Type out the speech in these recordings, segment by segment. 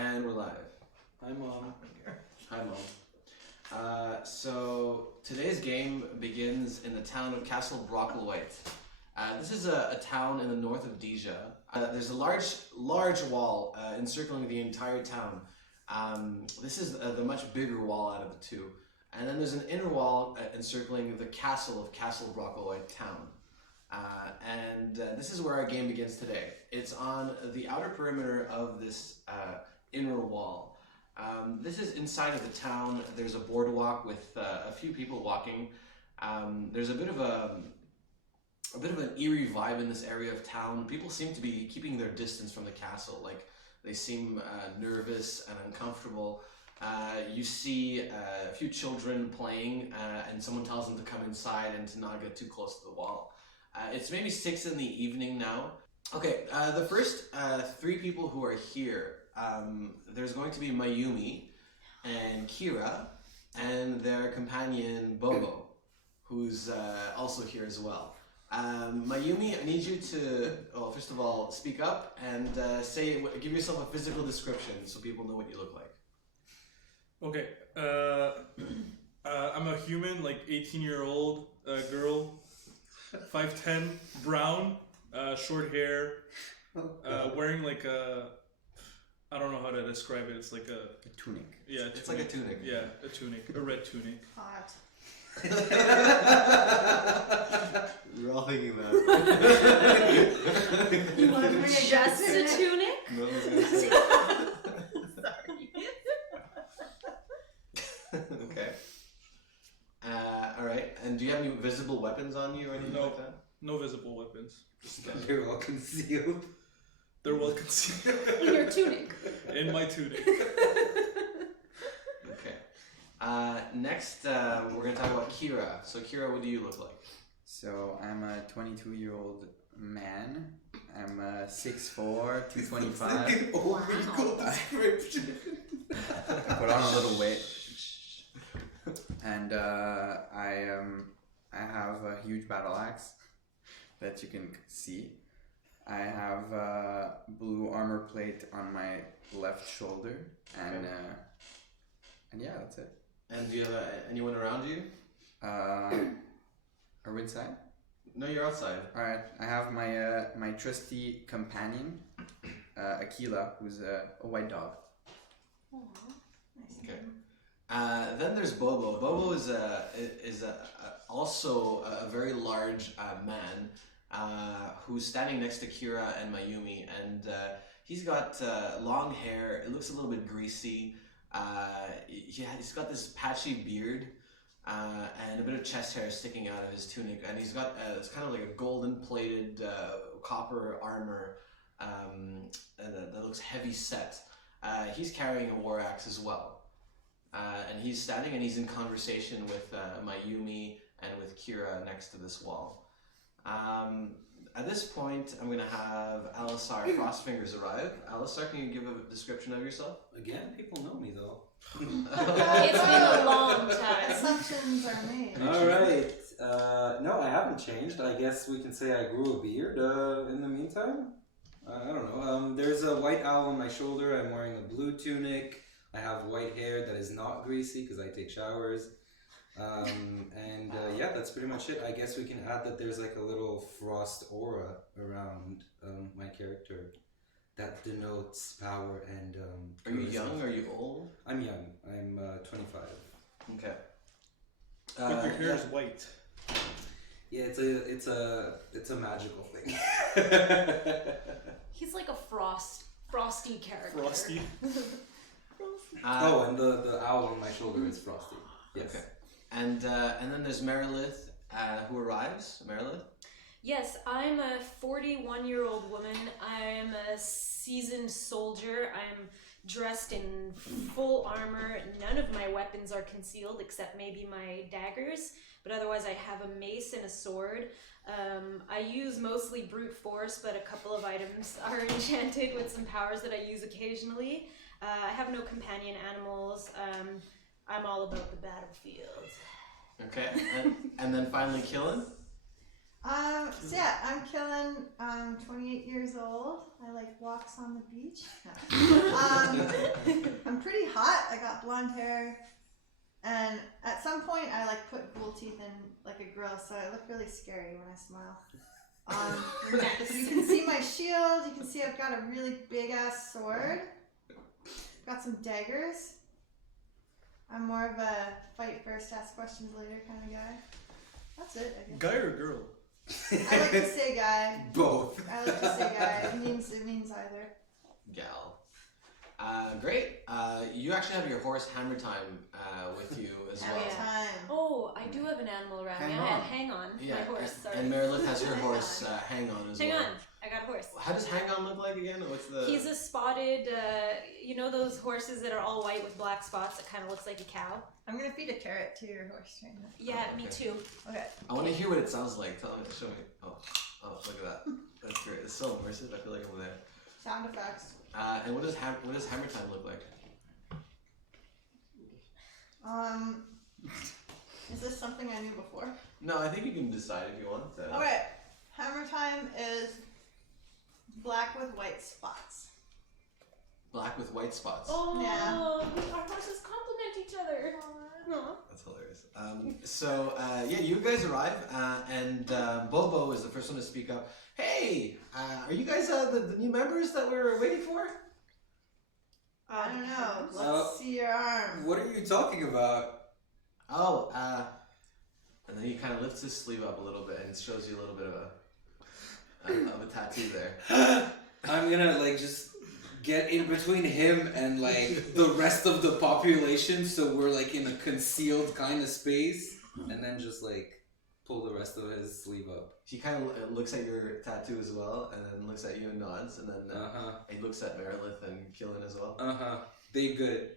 And we're live. Hi, Mom. Hi, Mom. So today's game begins in the town of Castle Brocklewhite. This is a town in the north of Deja. There's a large wall encircling the entire town. This is the much bigger wall out of the two. And then there's an inner wall encircling the castle of Castle Brocklewhite town. This is where our game begins today. It's on the outer perimeter of this inner wall. This is inside of the town. There's a boardwalk with a few people walking. There's a bit of an eerie vibe in this area of town. People seem to be keeping their distance from the castle. Like they seem nervous and uncomfortable. You see a few children playing, and someone tells them to come inside and to not get too close to the wall. It's maybe 6 in the evening now. Okay, the first 3 people who are here, there's going to be Mayumi and Kira and their companion Bobo, who's also here as well. Mayumi, I need you to, first of all, speak up and give yourself a physical description so people know what you look like. Okay, I'm a human, like 18-year-old girl, 5'10", brown, short hair, wearing like I don't know how to describe it. It's like a tunic. Yeah, it's like a tunic. Yeah, a tunic, a red tunic. Hot. We're all thinking that. You want to bring a Just a tunic? No one's gonna say. Okay. Alright. And do you have any visible weapons on you or anything like that? No visible weapons. They're all concealed. They're well concealed. In your tunic. In my tunic. Okay. Next, we're going to talk about Kira. So, Kira, what do you look like? So I'm a 22-year-old man. I'm 6'4", 225. Wow. description. I put on a little weight. And I have a huge battle axe that you can see. I have a blue armor plate on my left shoulder, and yeah, that's it. And do you have anyone around you? Are we inside? No, you're outside. All right. I have my trusty companion, Aquila, who's a white dog. Aww, nice Okay. name. Then there's Bobo. Bobo is also a very large man who's standing next to Kira and Mayumi, and he's got long hair. It looks a little bit greasy. He's got this patchy beard and a bit of chest hair sticking out of his tunic, and he's got it's kind of like a golden plated copper armor that looks heavy set. He's carrying a war axe as well. And he's standing and he's in conversation with Mayumi and with Kira next to this wall. At this point, I'm going to have Alisar Frostfingers arrive. Alisar, can you give a description of yourself? Again, people know me though. It's been a long time. Assumptions are made. Alright. No, I haven't changed. I guess we can say I grew a beard in the meantime. I don't know. There's a white owl on my shoulder. I'm wearing a blue tunic. I have white hair that is not greasy because I take showers. Yeah, that's pretty much it. I guess we can add that there's like a little frost aura around my character that denotes power and Are you charisma. young? Are you old? I'm young. I'm 25. Okay. But your hair is white. Yeah, it's a magical thing. He's like a frosty character. Frosty. And the owl on my shoulder is Frosty. Yes. Okay. And then there's Merilith who arrives. Merilith? Yes, I'm a 41-year-old woman. I'm a seasoned soldier. I'm dressed in full armor. None of my weapons are concealed except maybe my daggers. But otherwise I have a mace and a sword. I use mostly brute force, but a couple of items are enchanted with some powers that I use occasionally. I have no companion animals. I'm all about the battlefield. Okay. And then finally Killen? So yeah, I'm killing. 28 years old. I like walks on the beach. I'm pretty hot. I got blonde hair, and at some point I like put ghoul teeth in like a grill, so I look really scary when I smile. You can see my shield. You can see I've got a really big ass sword. Got some daggers. I'm more of a fight first, ask questions later kind of guy. That's it, I guess. Guy or girl? I like to say guy. Both. I like to say guy. It means either. Gal. Great. You actually have your horse Hammer Time with you as well. yeah. Time. Oh, I do have an animal around me. Hang I on. had Hang On, Yeah, my horse. Sorry. and Merilith has her Hang horse On. Hang On as Hang well. on, I got a horse. How does Hang On look like again? What's the? He's a spotted, you know those horses that are all white with black spots that kind of looks like a cow? I'm gonna feed a carrot to your horse right now. Yeah, me okay. too. Okay. I want to hear what it sounds like. Tell me, show me. Oh, look at that. That's great. It's so immersive. I feel like I'm there. Sound effects. And what does Hammer Time look like? Is this something I knew before? No, I think you can decide if you want. Okay. Hammer time is black with white spots. Black with white spots. Oh, Yeah. our horses complement each other. Aw. That's hilarious. Yeah, you guys arrive, and Bobo is the first one to speak up. Hey, are you guys the new members that we're waiting for? I don't know. Let's So- see your arm. What are you talking about? Oh, and then he kind of lifts his sleeve up a little bit and shows you a little bit of a tattoo there. I'm gonna like just get in between him and like the rest of the population, so we're like in a concealed kind of space, and then just like pull the rest of his sleeve up. He kind of looks at your tattoo as well, and then looks at you and nods, and then he looks at Merilith and Killen as well. They good.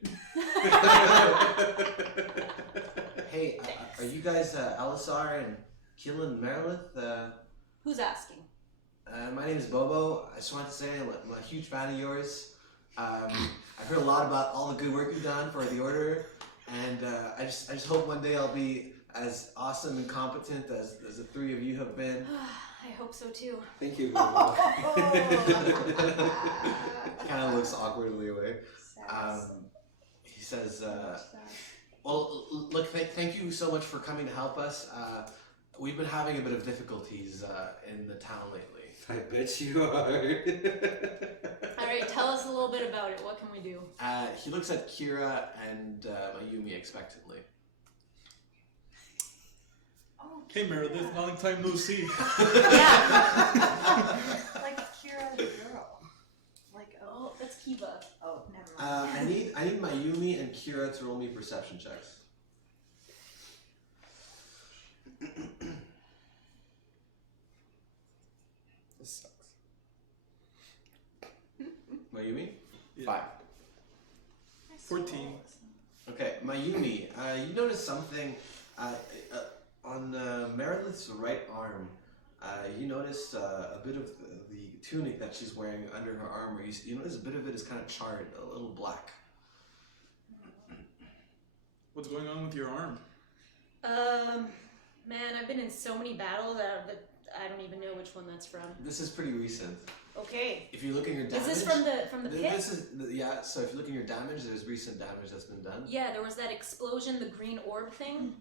Hey, are you guys Alisar and Killen Merilith? Who's asking? My name is Bobo. I just wanted to say I'm a huge fan of yours. I've heard a lot about all the good work you've done for the Order, and I just hope one day I'll be as awesome and competent as the three of you have been. I hope so too. Thank you. Kind of looks awkwardly away. Sass. He says, Sass. well, look, thank you so much for coming to help us. We've been having a bit of difficulties in the town lately. I bet you are. Alright, tell us a little bit about it. What can we do? He looks at Kira and Mayumi expectantly. Oh, Hey Meredith, long time no see. like Kira the girl. Like Oh, that's Kiva. oh, never mind. I need Mayumi and Kira to roll me perception checks. This sucks. Mayumi? Yeah. 5. 14. Okay, Mayumi, you notice something on Meredith's right arm. You notice a bit of the tunic that she's wearing under her armor. You notice a bit of it is kind of charred, a little black. What's going on with your arm? Man, I've been in so many battles that I don't even know which one that's from. This is pretty recent. Okay. If you look in your damage, Is this from the pit? This is yeah. So if you look in your damage, there's recent damage that's been done. Yeah, there was that explosion, the green orb thing.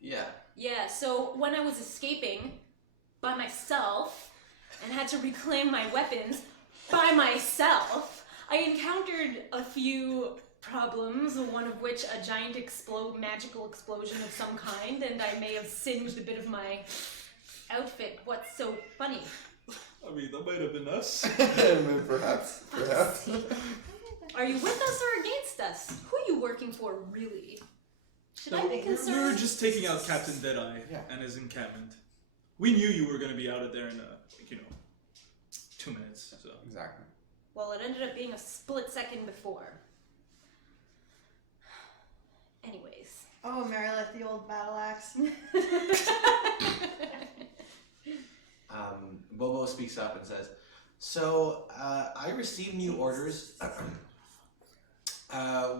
Yeah. Yeah, so when I was escaping by myself and had to reclaim my weapons by myself, I encountered a few problems, one of which a giant magical explosion of some kind, and I may have singed a bit of my outfit. What's so funny? I mean, that might have been us. Perhaps. Are you with us or against us? Who are you working for, really? Should I be We concerned? were just taking out Captain Deadeye and his encampment. We knew you were going to be out of there in 2 minutes. So Exactly. Well, it ended up being a split second before. Anyways. Oh, Merilith, the old battle axe. Bobo speaks up and says, "So I received new orders.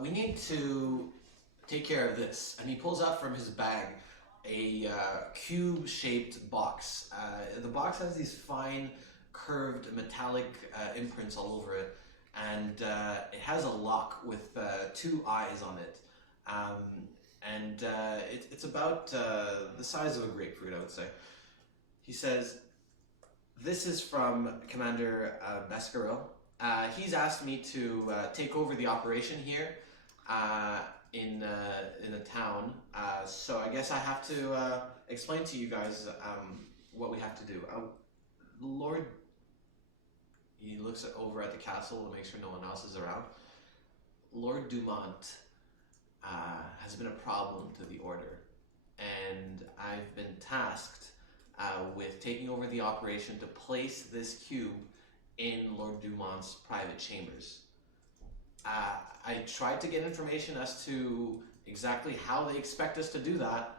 We need to take care of this." And he pulls out from his bag a cube-shaped box. The box has these fine, curved, metallic imprints all over it, and it has a lock with 2 eyes on it. It's about the size of a grapefruit, I would say. He says, "This is from Commander Bescaril. He's asked me to take over the operation here in the town. So I guess I have to explain to you guys what we have to do. Lord," he looks over at the castle to make sure no one else is around. "Lord Dumont has been a problem to the Order, and I've been tasked with taking over the operation to place this cube in Lord Dumont's private chambers. I tried to get information as to exactly how they expect us to do that,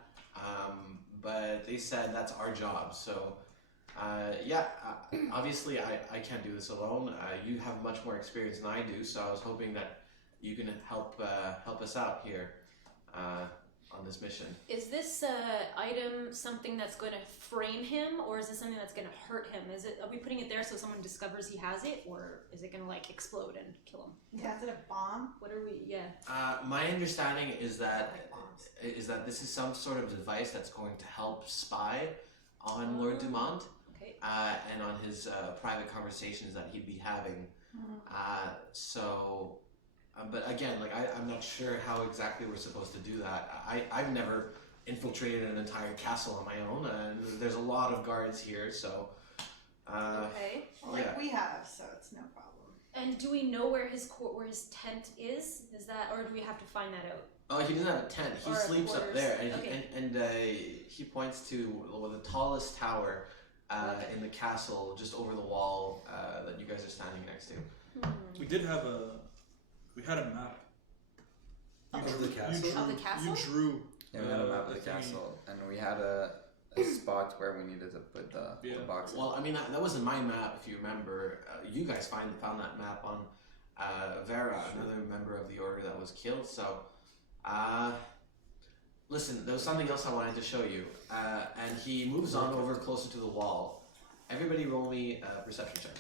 but they said that's our job. So, obviously I can't do this alone. You have much more experience than I do, so I was hoping that you can help us out here on this mission." Is this item something that's going to frame him, or is this something that's going to hurt him? Are we putting it there so someone discovers he has it, or is it going to like explode and kill him? Yeah, is it a bomb? What are we? Yeah. My understanding is that Like bombs. this is some sort of device that's going to help spy on Lord Dumont Okay. and on his private conversations that he'd be having. But again, like I'm not sure how exactly we're supposed to do that. I've never infiltrated an entire castle on my own, and there's a lot of guards here, so. Okay. Well, Yeah. like we have, so it's no problem. And do we know where his tent is? Is that, or do we have to find that out? Oh, he doesn't have a tent. He Or sleeps up quarters. there, and Okay. he points to the tallest tower in the castle, just over the wall that you guys are standing next to. We had a map. Of the castle? Of the castle? You drew. Yeah, we had a map of the thingy. castle, and we had a spot where we needed to put the box. Well, I mean that wasn't my map, if you remember. You guys found that map on Vera, another member of the Order that was killed. So, listen, there was something else I wanted to show you, and he moves on over closer to the wall. Everybody, roll me a perception check.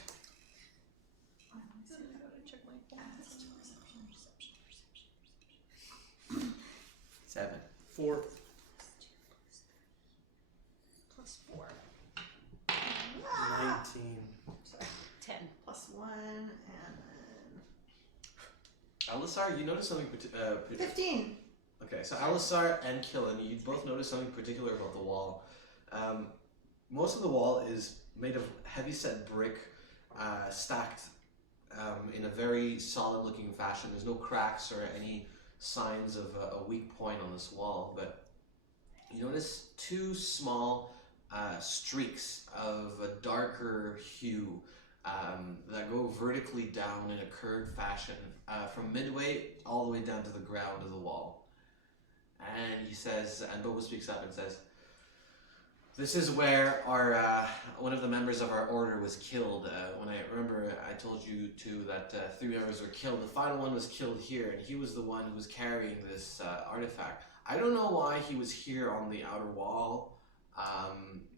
Check my Perception. 7. 4. +4. 19. 10. +1 and then Alisar, you notice something 15. Okay, so Alisar and Killen, you both notice something particular about the wall. Most of the wall is made of heavy-set brick, stacked in a very solid-looking fashion. There's no cracks or any signs of a weak point on this wall, but you notice 2 small streaks of a darker hue that go vertically down in a curved fashion from midway all the way down to the ground of the wall. And he says, and Boba speaks up and says, "This is where our one of the members of our order was killed. When I told you two that 3 members were killed. The final one was killed here, and he was the one who was carrying this artifact. I don't know why he was here on the outer wall.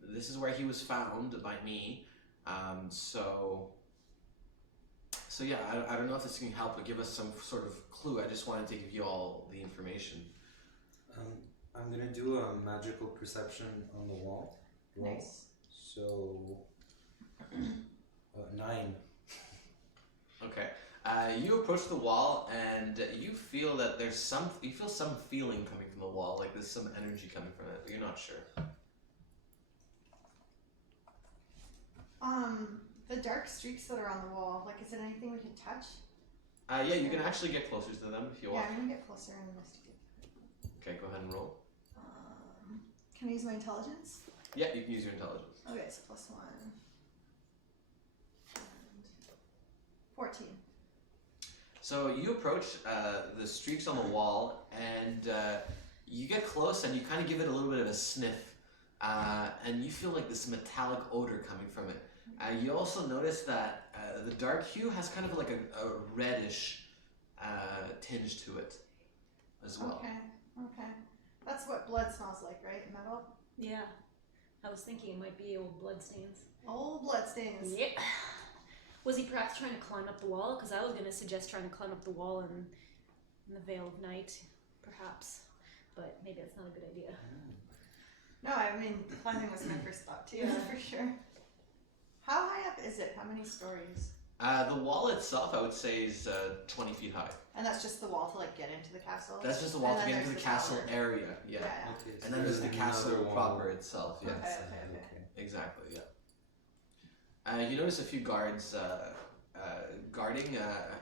This is where he was found by me. So yeah, I don't know if this can help, but give us some sort of clue. I just wanted to give you all the information." I'm gonna do a magical perception on the wall. Nice. So, 9. Okay. You approach the wall and you feel that you feel some feeling coming from the wall, like there's some energy coming from it, but you're not sure. The dark streaks that are on the wall, like, is it anything we can touch? Yeah, you can actually get closer to them if you Yeah, want. I'm gonna get closer and investigate. Okay, go ahead and roll. Can I use my intelligence? Yeah, you can use your intelligence. Okay, so +1. And 14. So you approach the streaks on the wall, and you get close, and you kind of give it a little bit of a sniff, and you feel like this metallic odor coming from it. You also notice that the dark hue has kind of like a reddish tinge to it as well. Okay. That's what blood smells like, right? Metal? Yeah. I was thinking it might be old blood stains. Old blood stains. Yep. Was he perhaps trying to climb up the wall? Because I was going to suggest trying to climb up the wall in the Veil of Night, perhaps. But maybe that's not a good idea. No, I mean, climbing was my first thought too, for sure. How high up is it? How many stories? The wall itself, I would say, is 20 feet high. And that's just the wall to like get into the castle? That's just the wall And to then get into the there's castle tower. area. Yeah. Okay, so And then there's the castle another one. proper itself. Yeah. Okay. Exactly. Yeah. You notice a few guards guarding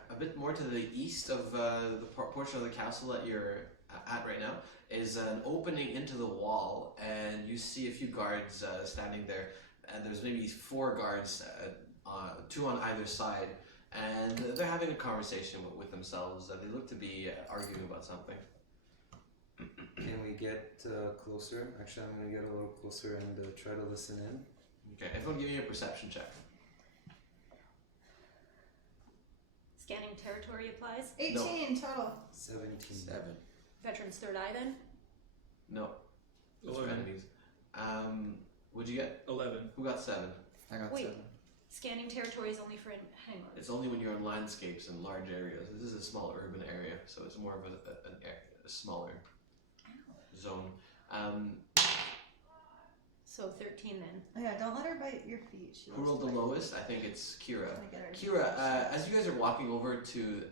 a bit more to the east of the portion of the castle that you're at right now. Is an opening into the wall, and you see a few guards standing there. And there's maybe 4 guards, 2 on either side, and they're having a conversation with themselves. They look to be arguing about something. Can we get closer? Actually, I'm gonna get a little closer and try to listen in. Okay, everyone give me a perception check. Scanning territory applies. 18 total. 17. 7. Veteran's third eye then? No. Those are 11. enemies. What'd you get? 11. Who got 7? I got Wait. 7. Scanning territory is only for... Hang on. It's only when you're in landscapes and large areas. This is a small urban area, so it's more of a smaller zone. So 13 then. Oh, yeah, don't let her bite your feet. She Who loves rolled to the bite. lowest? I think it's Kira. Trying to get her to Kira, bite. as you guys are walking over to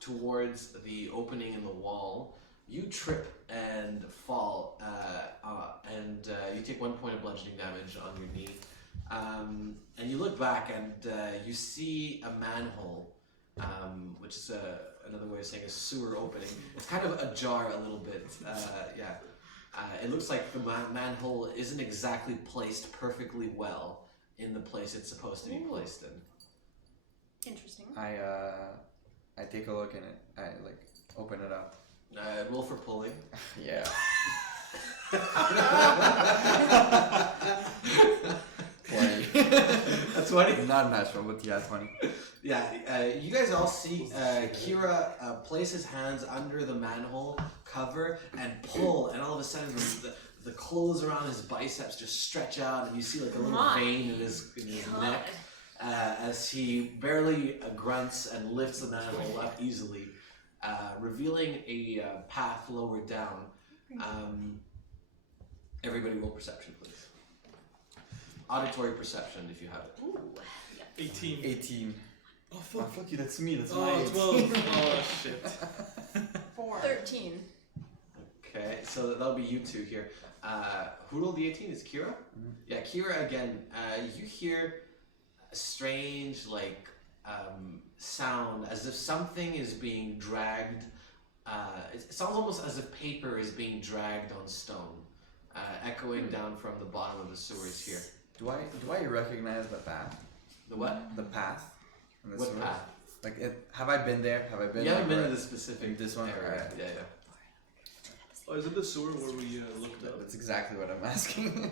towards the opening in the wall, you trip and fall, and you take 1 point of bludgeoning damage on your knee. And you look back and you see a manhole, which is another way of saying a sewer opening. It's kind of ajar a little bit. It looks like the manhole isn't exactly placed perfectly well in the place it's supposed to be placed in. Interesting. I take a look in it. I like open it up. Roll for pulling. Yeah. 20. That's funny. Not natural, but yeah, 20. Yeah, you guys all see Kira place his hands under the manhole cover and pull, and all of a sudden the clothes around his biceps just stretch out, and you see like a little My vein in his God. neck as he barely grunts and lifts the manhole up easily, revealing a path lower down. Everybody roll perception, please. Auditory perception, if you have it. Ooh. Yep. 18. 18. Oh, Oh, fuck. fuck you, that's me. That's Oh, my 12. Oh, shit. 4. 13. Okay, so that'll be you two here. Who rolled the 18? Is Kira? Mhm. Yeah, Kira again. You hear a strange, sound as if something is being dragged. It sounds almost as if paper is being dragged on stone, echoing down from the bottom of the sewers here. Do I recognize the path? The what? The path? in the What sewers? path? Like, have I been there? Have I been You haven't there? been to the specific This one? area. Alright. Yeah. Oh, is it the sewer where we looked up? That's exactly what I'm asking.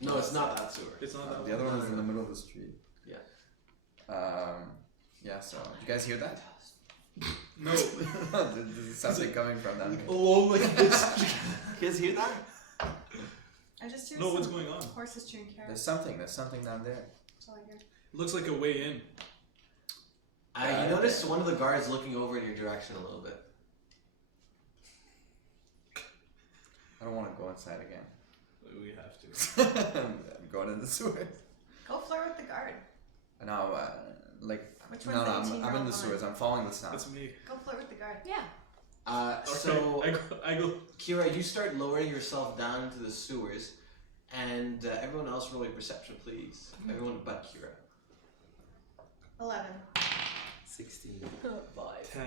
No, it's not that sewer. It's not that The other one. one is in the middle of the street. Yeah. Yeah, so, you guys hear that? No. There's something coming from that. Alone like this. You guys hear that? I just hear No, what's some going on? horses chewing carrots. There's something down there. That's all I hear. Looks like a way in. You notice one of the guards looking over in your direction a little bit. I don't want to go inside again. We have to. I'm going in the sewers. Go flirt with the guard. No, Which no, one's the I'm in 18-year-old the sewers. one? I'm following the sound. That's me. Go flirt with the guard. Yeah. So Okay, I go. Kira, you start lowering yourself down into the sewers, and everyone else roll a perception, please. Everyone but Kira. 11. 16. 10.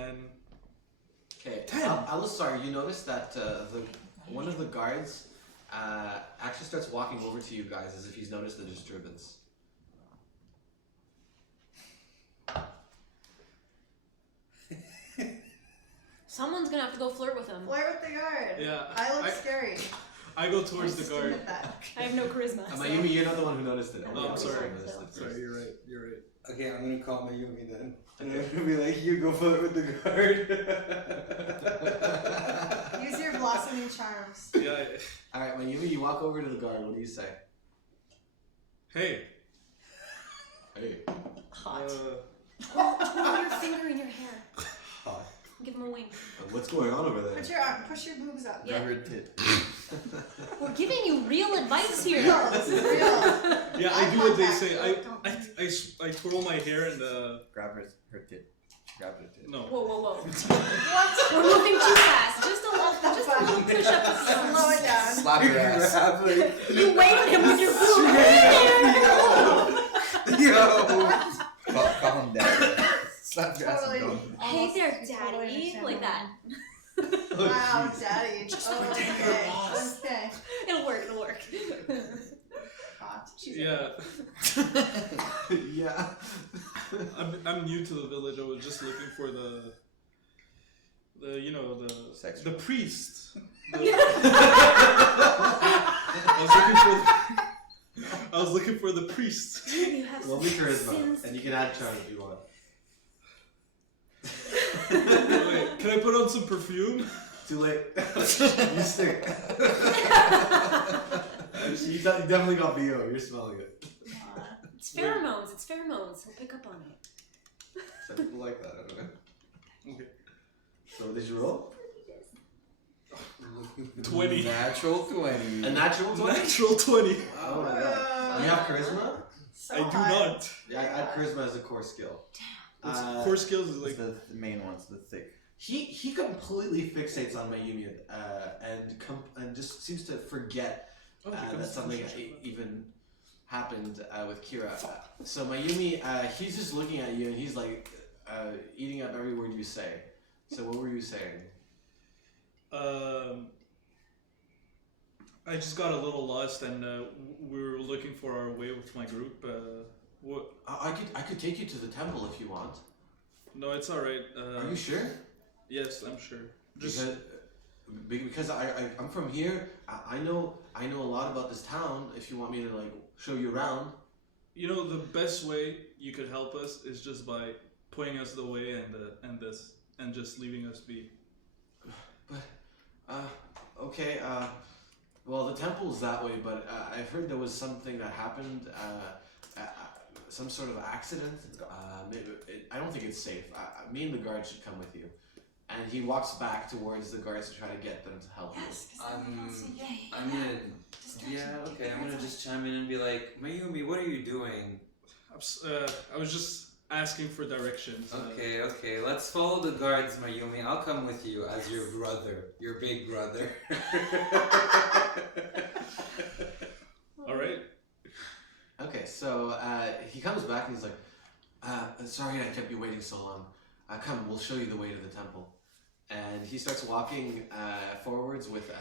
Okay. 10. Alisar, you notice that one of the guards actually starts walking over to you guys as if he's noticed the disturbance. Someone's gonna have to go flirt with him. Flirt with the guard. Yeah. I look scary. I go towards the Just guard. admit that. I have no charisma. so- Mayumi, you're not the one who noticed it. Oh, Only I'm Alisar sorry. noticed it Sorry, first. you're right. You're right. Okay, I'm gonna call Mayumi then. And I'm gonna be like, you go flirt with the guard. Use your blast blossoming charms. Yeah. All right, Mayumi, you walk over to the guard. What do you say? Hey. Hey. Hot. Put your finger in your hair. Hot. Give him a wink. What's going on over there? Push your boobs up. Yeah. Grab her tit. We're giving you real advice here. No, this is real. Yeah, I Eye do what they contact. say. I twirl my hair and Grab her tit. Grab her tit. no. Whoa, whoa, whoa. What? We're moving too fast. Just a little push up. Slow it down. Slap her ass. Grab, like, You waved him with your boob. yo. Call him daddy. Slap your ass and Totally. go. Hey there, Almost totally daddy. understand Like that. Wow, daddy. Just Oh, pretend okay. you're a boss. Okay. It'll work. It'll work. Hot. Yeah. Yeah. I'm new to the village. I was just looking for the Sex the room. priest. I was looking for the priest. You have Roll me some charisma, sins. and you can add charm if you want. Wait, can I put on some perfume? Too late. You stink. You definitely got BO. You're smelling it. It's pheromones. It's pheromones. He'll pick up on it. Some people like that. I don't know. Okay. So did you roll? 20. Natural 20. A natural 20? Natural 20. Oh my god. You have charisma? So I do hot. not. Yeah, add charisma as a core skill. Core skills is Like like the main ones, the thick. He completely fixates on Mayumi and just seems to forget that something even happened with Kira. So Mayumi, he's just looking at you and he's like eating up every word you say. So what were you saying? I just got a little lost and we were looking for our way with my group. What? I could take you to the temple if you want. No, it's all right. Are you sure? Yes, I'm sure. Just Because I'm from here. I know a lot about this town. If you want me to like show you around. you know, the best way you could help us is just by pointing us the way and just leaving us be. But okay. Well, the temple's that way, but I've heard there was something that happened. Some sort of accident. I don't think it's safe. Me and the guard should come with you. And he walks back towards the guards to try to get them to help Yes, you. 'cause then we don't see you. I'm gonna. Yeah, okay. I'm gonna just chime in and be like, Mayumi, what are you doing? I was just asking for directions. Okay. Let's follow the guards, Mayumi. I'll come with you as your brother, your big brother. All right. Okay, so he comes back and he's like, sorry I kept you waiting so long. Come, we'll show you the way to the temple. And he starts walking forwards with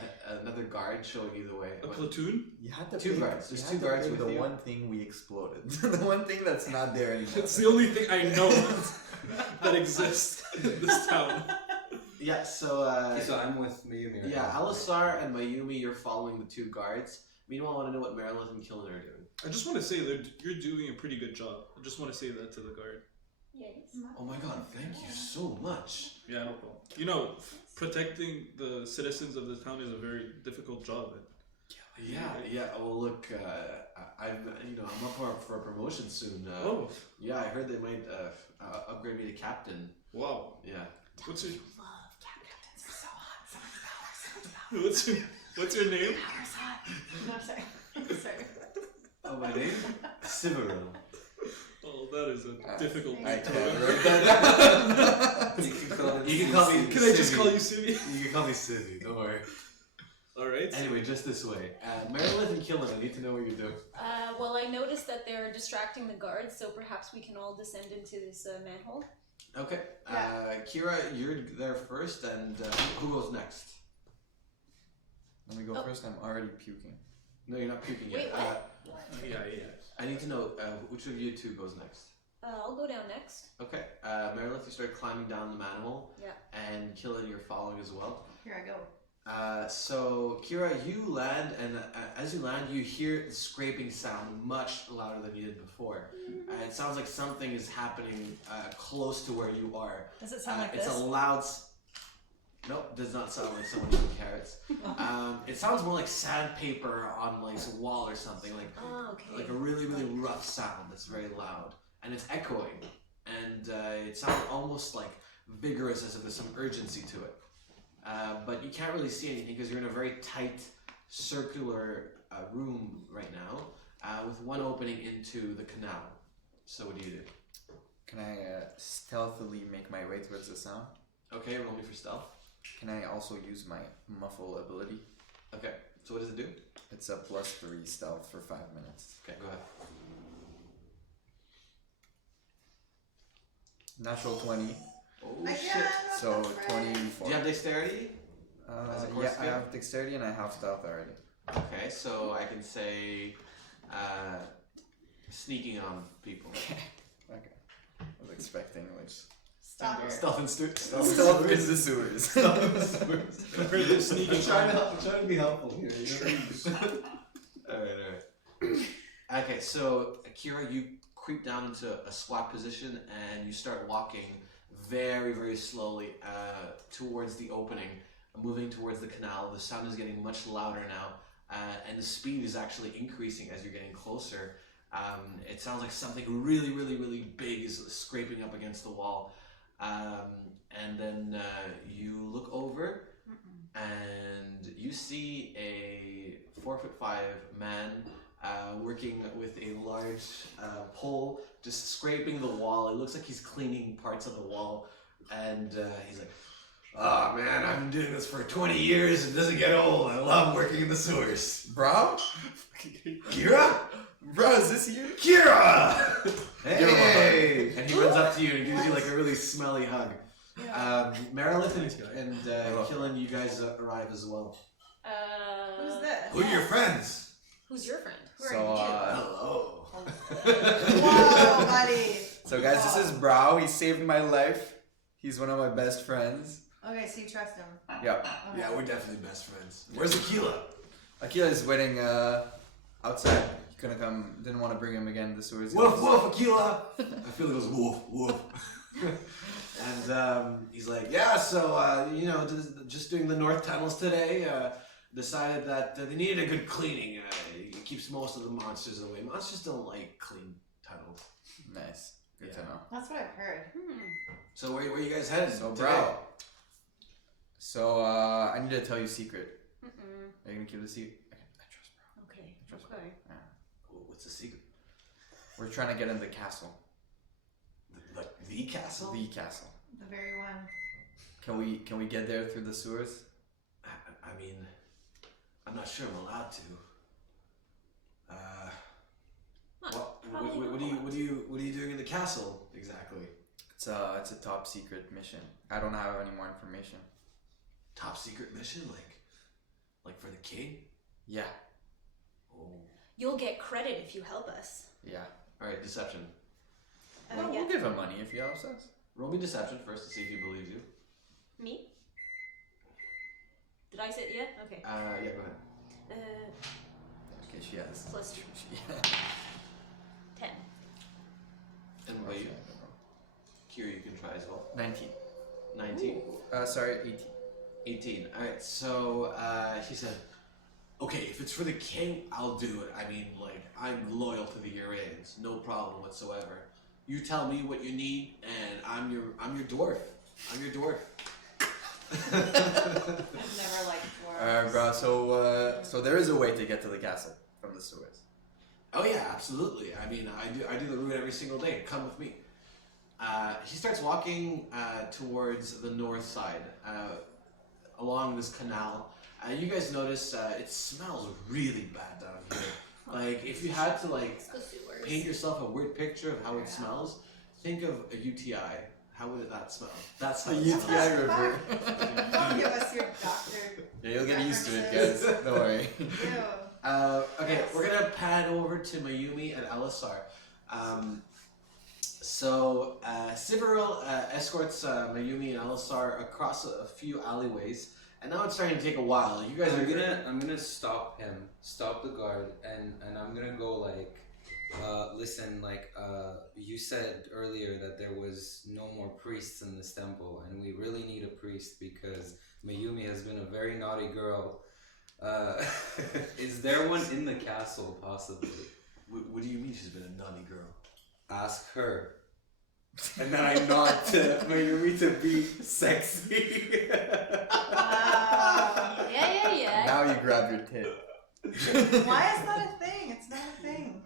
another guard showing you the way. A platoon? You had to Two pick- guards. There's you two had to guards pick with the you. one thing we exploded. The one thing that's not there anymore. It's the only thing I know that exists in this town. Yeah, so Okay, so I'm with Mayumi. Right yeah, now. Alisar and Mayumi, you're following the two guards. Meanwhile, I want to know what Marilyn and Killen are doing. I just want to say that you're doing a pretty good job. I just want to say that to the guard. Yes. Oh my god, thank you so much. Yeah, no problem. You know, protecting the citizens of the town is a very difficult job. Yeah. Well, look, I'm up for a promotion soon. Oh, Yeah, I heard they might upgrade me to captain. wow. Yeah. What's your Love captains are so hot. what's your name? Power's hot. No, sorry. Sorry. Oh, my name? Sivaril. Oh, that is a difficult I name. can't write that down. You can call it You can call me. Can I just Civi. call you Civi? You can call me Civi. Don't worry. All right. Anyway, just this way. Marilyn and Killen, I need to know what you're doing. Well, I noticed that they're distracting the guards, so perhaps we can all descend into this manhole. Okay. Yeah. Kira, you're there first, and who goes next? Let me go Oh. first. I'm already puking. No, you're not puking Wait, yet. what? Yeah. I need to know which of you two goes next. I'll go down next. Okay. Marilyn, you start climbing down the manhole. Yeah. And Killen, you're following as well. Here I go. So Kira, you land, and as you land, you hear the scraping sound much louder than you did before. It sounds like something is happening close to where you are. Does it sound like it's this? a loud. Nope, does not sound like someone eating carrots. It sounds more like sandpaper on like a wall or something, like a really, really rough sound that's very loud. And it's echoing. And it sounds almost like vigorous, as if there's some urgency to it. But you can't really see anything because you're in a very tight, circular room right now, with one opening into the canal. So what do? Can I stealthily make my way towards the sound? Okay, roll me for stealth. Can I also use my muffle ability? Okay, so what does it do? It's a +3 stealth for 5 minutes. Okay, go ahead. Natural 20. Oh Again, shit. So that's right. 24. Do you have dexterity? As a course Yeah, I skill? have dexterity and I have stealth already. Okay, so I can say sneaking on people. Okay. I was expecting like Stalker. Stealth and stealth in the sewers. Compared to sneaking. I'm trying to be helpful here. You know? Alright. Okay, so Akira, you creep down into a squat position and you start walking very, very slowly towards the opening, moving towards the canal. The sound is getting much louder now, and the speed is actually increasing as you're getting closer. It sounds like something really, really, really big is scraping up against the wall. And then you look over and you see a 4'5" man working with a large pole, just scraping the wall. It looks like he's cleaning parts of the wall, and he's like, "Oh man, I've been doing this for 20 years. It doesn't get old. I love working in the sewers." Bro? Kira? Bro, is this you? Kira! Give him a Hey! And he runs up to you and gives you like a really smelly hug. Yeah. Merilith and Killen, you guys arrive as well. Who's this? Who are your friends? Who's your friend? Who are So, Hello. Whoa, buddy. So guys, this is Brow. He saved my life. He's one of my best friends. Okay, so you trust him. Yep. Okay. Yeah, we're definitely best friends. Where's Aquila? Akila is waiting outside. He couldn't come. Didn't want to bring him again. The sewers. Woof, woof, Aquila! I feel it goes woof, woof. And he's like, yeah, so, just doing the north tunnels today, decided that they needed a good cleaning. It keeps most of the monsters away. Monsters don't like clean tunnels. Nice. Good to Yeah. know. That's what I've heard. So where you guys headed? So, today? Brow. So I need to tell you a secret. Mm-mm. Are you gonna keep the secret? I trust Brow. Okay. Trust Okay. What's the secret? We're trying to get in the castle. The castle? The castle. The very one. Can we get there through the sewers? I mean, I'm not sure I'm allowed to. What are you doing in the castle exactly? It's a top secret mission. I don't have any more information. Top secret mission, like for the king? Yeah. Oh. You'll get credit if you help us. Yeah. All right, deception. Well, Yeah. we'll give him money if he helps us. Roll me deception first to see if he believes you. Me? Did I say it yet? Okay. Yeah, go ahead. Okay, she has. Plus She 10. And what about you? Kira, you can try as well. 19. 19. Sorry, 18. 18. All right. So he said, "Okay, if it's for the king, I'll do it. I mean, I'm loyal to the Yarians, no problem whatsoever. You tell me what you need, and I'm your dwarf. I'm your dwarf." I've never liked dwarves. Bro. So there is a way to get to the castle from the sewers. Oh yeah, absolutely. I mean, I do the route every single day. Come with me. He starts walking towards the north side, along this canal. You guys notice it smells really bad down here. Like if you had to It's the sewers. paint yourself a weird picture of how it smells, think of a UTI. How would that smell? That's how A it UTI smells. river. Don't give us your doctor. Yeah, you'll get used to it, guys. Don't worry. Ew. Okay, Yes. we're gonna pan over to Mayumi and Alisar. So Sivaril escorts Mayumi and Alisar across a few alleyways, and now it's starting to take a while. You guys are I'm gonna stop him, stop the guard, and I'm gonna go Listen, like, you said earlier that there was no more priests in this temple, and we really need a priest because Mayumi has been a very naughty girl. Is there one in the castle, possibly? What do you mean she's been a naughty girl? Ask her. And then I nod to Mayumi to be sexy. Yeah. Now you grab your tit. Why is that a thing? It's not a thing.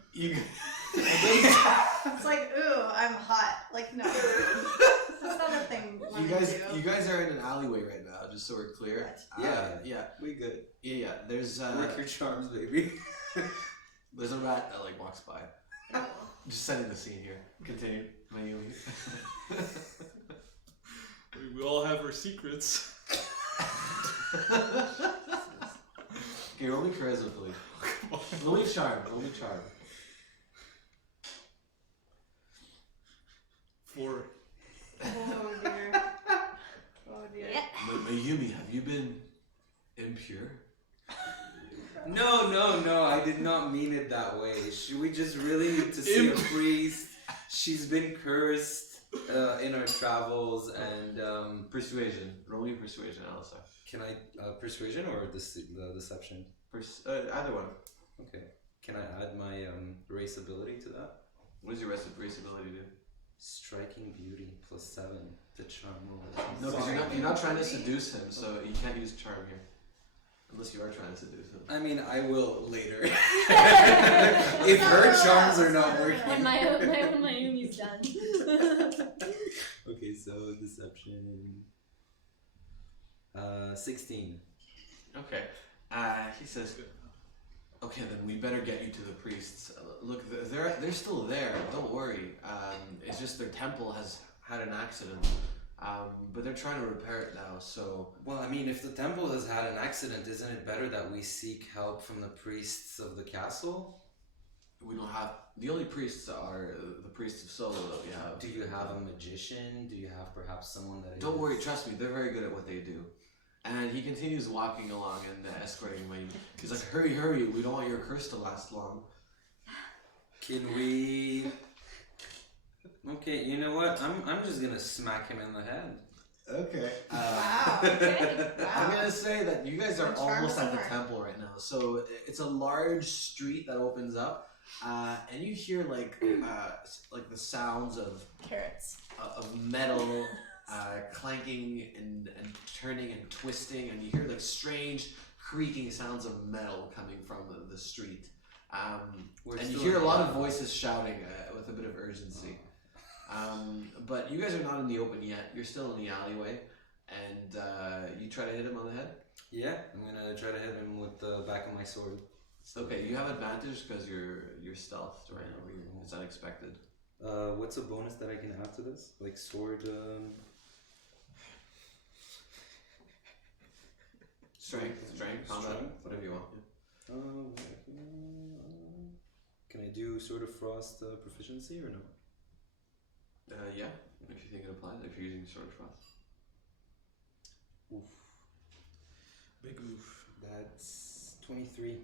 It's like, ooh, I'm hot. Like, no. That's not a thing women do. You guys are in an alleyway right now, just so we're clear. Yeah. We good. Yeah. There's Work your charms, baby. there's a rat that like walks by. Just setting the scene here. Continue, Mayumi. We all have our secrets. Okay, roll me charisma, please. Roll me charm. 4. Oh dear. Oh dear. Yeah. Mayumi, have you been impure? No, I did not mean it that way. We just really need to see a priest. She's been cursed in our travels, and Persuasion. Roll me persuasion, Alistair. can I persuasion or the deception? Either one. Okay. Can I add my race ability to that? What does your rest of race ability do? Striking beauty +7 to charm. No, because you're not trying to seduce him, so you can't use charm here. Unless you are trying to seduce him. I mean, I will later. If her charms are not working. When my own Mayumi's done. Okay, so deception. 16. Okay. He says, okay, then we better get you to the priests. Look, they're still there. Don't worry. It's just their temple has had an accident. But they're trying to repair it now, so... Well, I mean, if the temple has had an accident, isn't it better that we seek help from the priests of the castle? We don't have... The only priests are the priests of Solo that we have. Do you have a magician? Do you have perhaps someone that Don't worry, trust me, they're very good at what they do. And he continues walking along and escorting Mayumi. He's like, hurry, we don't want your curse to last long. Can we... Okay, you know what? I'm just gonna smack him in the head. Okay. Wow. Okay. Wow. I'm gonna say that you guys are The charm almost at the doesn't work. temple right now. So it's a large street that opens up, and you hear like the sounds of Carrots. metal clanking and turning and twisting, and you hear like strange creaking sounds of metal coming from the street. And you hear a lot of voices shouting with a bit of urgency. But you guys are not in the open yet. You're still in the alleyway, and you try to hit him on the head. Yeah, I'm gonna try to hit him with the back of my sword. Okay, you have advantage because you're stealthed right now. It's unexpected. What's a bonus that I can add to this? Like sword. Strength, combat, Strength? whatever you want. Can I do Sword of Frost proficiency or no? Yeah, if you think it applies, if you're using Sword of Frost. Oof. Big oof. That's 23.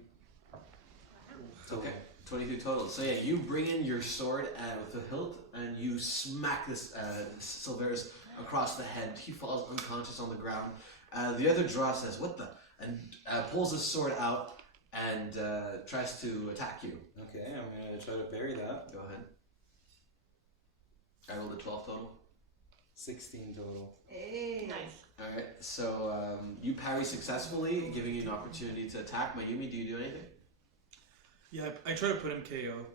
Okay, 22 total. So yeah, you bring in your sword with the hilt, and you smack this Silveris across the head. He falls unconscious on the ground. The other draw says, "What the?" and pulls his sword out and tries to attack you. Okay, I'm gonna try to parry that. Go ahead. I rolled a 12 total. 16 total. Hey. Nice. Alright, so you parry successfully, giving you an opportunity to attack. Mayumi, do you do anything? Yeah, I try to put him KO.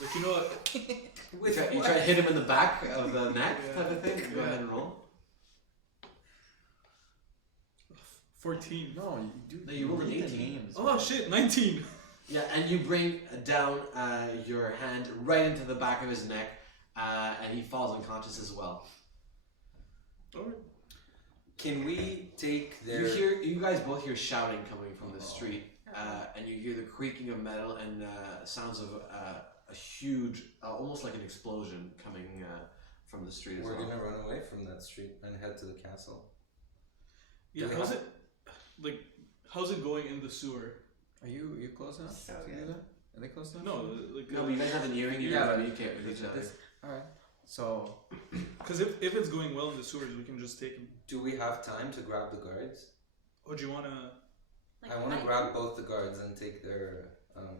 Like, you know what? You try to hit him in the back of the neck Yeah. type of thing? Go Yeah. ahead and roll. 14. No, you do. No, you rolled an read the 18. names. Oh shit, 19. Yeah, and you bring down your hand right into the back of his neck, and he falls unconscious as well. Alright. Can we take their... You guys both hear shouting coming from the street, and you hear the creaking of metal and sounds of a huge, almost like an explosion coming from the street as We're well. gonna run away from that street and head to the castle. Yeah, we how's have- it? Like, how's it going in the sewer? Are you close enough So to do good. that? Are they close enough? No, like No, but you guys have an earring. You Yeah, guys but- communicate with each other. Alright. So, because if it's going well in the sewers, we can just take him. Do we have time to grab the guards? Oh, do you wanna? Like, I want to grab both the guards and take their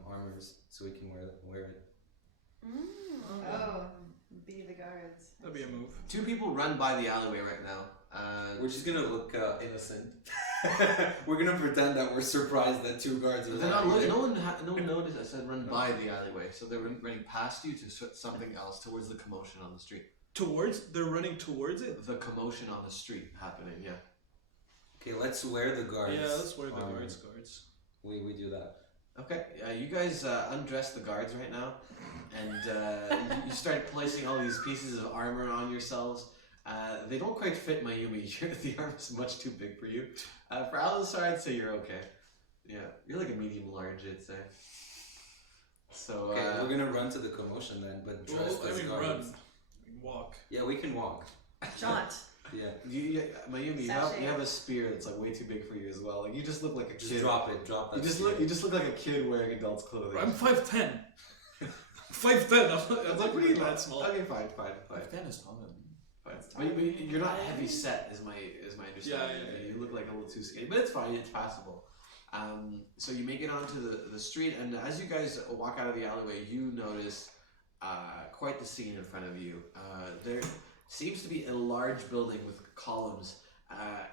armors so we can wear it. Oh, be the guards. That'd be a move. Two people run by the alleyway right now. We're just gonna look innocent. We're gonna pretend that we're surprised that two guards are They're not running. looking, no one noticed. I said run by the alleyway, so they're running past you to something else towards the commotion on the street. They're running towards it. The commotion on the street happening. Yeah. Okay, let's wear the guards. Yeah, that's where the guards. We do that. Okay. You guys undress the guards right now, and you start placing all these pieces of armor on yourselves. They don't quite fit Mayumi. The armor's much too big for you. For Alisar, I'd say you're okay. Yeah, you're like a medium large, I'd say. So Okay, we're gonna run to the commotion then, but dressed as guards. Run. Walk. Yeah, we can walk. Jaunt. Yeah. Mayumi, you have a spear that's like way too big for you as well. Like you just look like a Just kid. drop it. Drop that. You just look like a kid wearing adult's clothing. I'm 5'10". 5'10". I'm like really that small. Okay, fine. 10 is taller. But you're not heavy set, is my understanding. Yeah. You look like a little too skinny, but it's fine. It's passable. So you make it onto the street, and as you guys walk out of the alleyway, you notice quite the scene in front of you. There seems to be a large building with columns,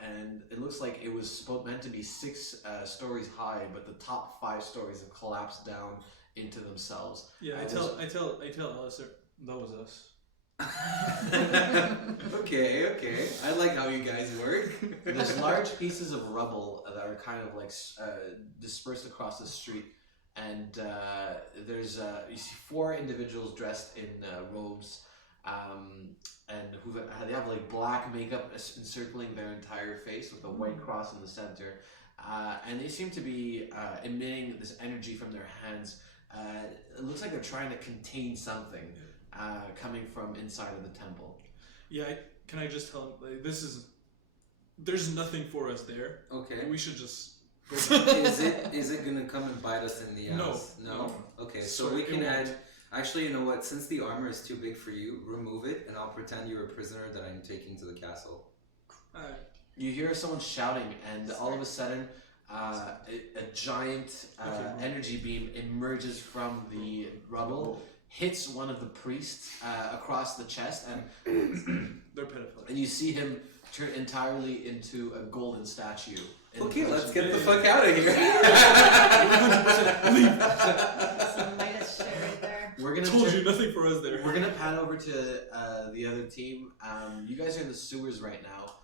and it looks like it was meant to be 6 stories high, but the top 5 stories have collapsed down into themselves. Yeah, I tell Elias that was us. Okay. I like how you guys work. There's large pieces of rubble that are kind of like dispersed across the street, and there's you see 4 individuals dressed in robes, and they have like black makeup encircling their entire face with a white cross in the center, and they seem to be emitting this energy from their hands. It looks like they're trying to contain something coming from inside of the temple. Yeah, can I just tell him like, there's nothing for us there. Okay. We should just go Is it gonna come and bite us in the ass? No. Okay, so we can add. Actually, you know what? Since the armor is too big for you, remove it, and I'll pretend you're a prisoner that I'm taking to the castle. You hear someone shouting, and all of a sudden, a giant energy beam emerges from the rubble, hits one of the priests across the chest, and They're pedophiles. you see him turn entirely into a golden statue. Okay, let's get the fuck out of here. 100% leave. Some Midas shit right there. We're gonna Told you nothing for us there. We're gonna pan over to the other team. You guys are in the sewers right now,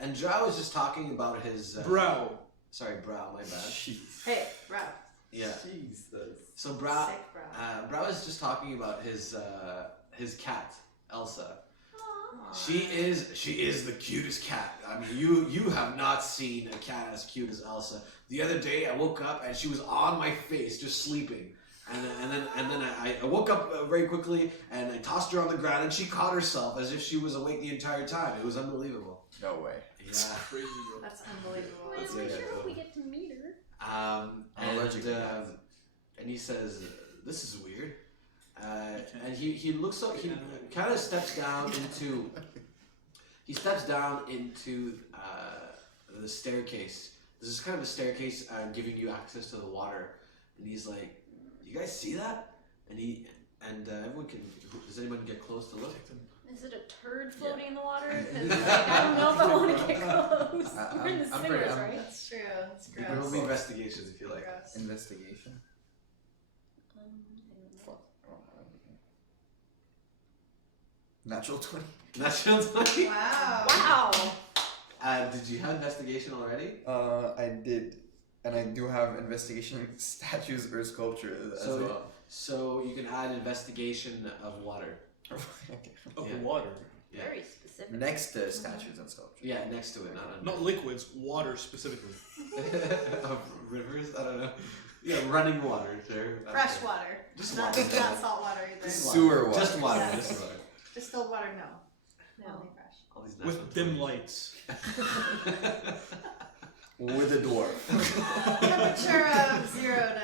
and Drow is just talking about his Brow. Sorry, Brow. My bad. Hey, Rob. Yeah. Jesus. So Brow, Sick Brow. Brow is just talking about his cat, Elsa. Aw. She is the cutest cat. I mean, you have not seen a cat as cute as Elsa. The other day, I woke up and she was on my face, just sleeping. And then I woke up very quickly and I tossed her on the ground and she caught herself as if she was awake the entire time. It was unbelievable. No way. Yeah. Crazy. That's unbelievable. That's Well, it. sure hope we get to meet her. And he says, "This is weird." And he looks up. He kind of steps down into. He steps down into the staircase. This is kind of a staircase giving you access to the water. And he's like, "You guys see that?" And everyone can. Does anyone get close to look? Is it a turd floating in the water? Because I don't know if I want to get close. We're in the I'm sewers, pretty- right? That's true. It's There will gross. be investigations if you like. Gross. Investigation. Hang on. Fuck. Natural 20. Natural 20. Wow. Wow. Did you have investigation already? I did. And I do have investigation statues or sculpture as well. So you can add investigation of water. Of Yeah. water. Yeah. Very specific. Next to statues and sculpture. Yeah, next to it, not under. Not liquids, water specifically. Of rivers? I don't know. Yeah, running water, sure. Fresh water. Just Not, water. not salt water either. Just Sewer water. Just water, Yeah. just water. Distilled water, no. No. Only fresh. All these natural With dim lights. With a dwarf. Temperature of 0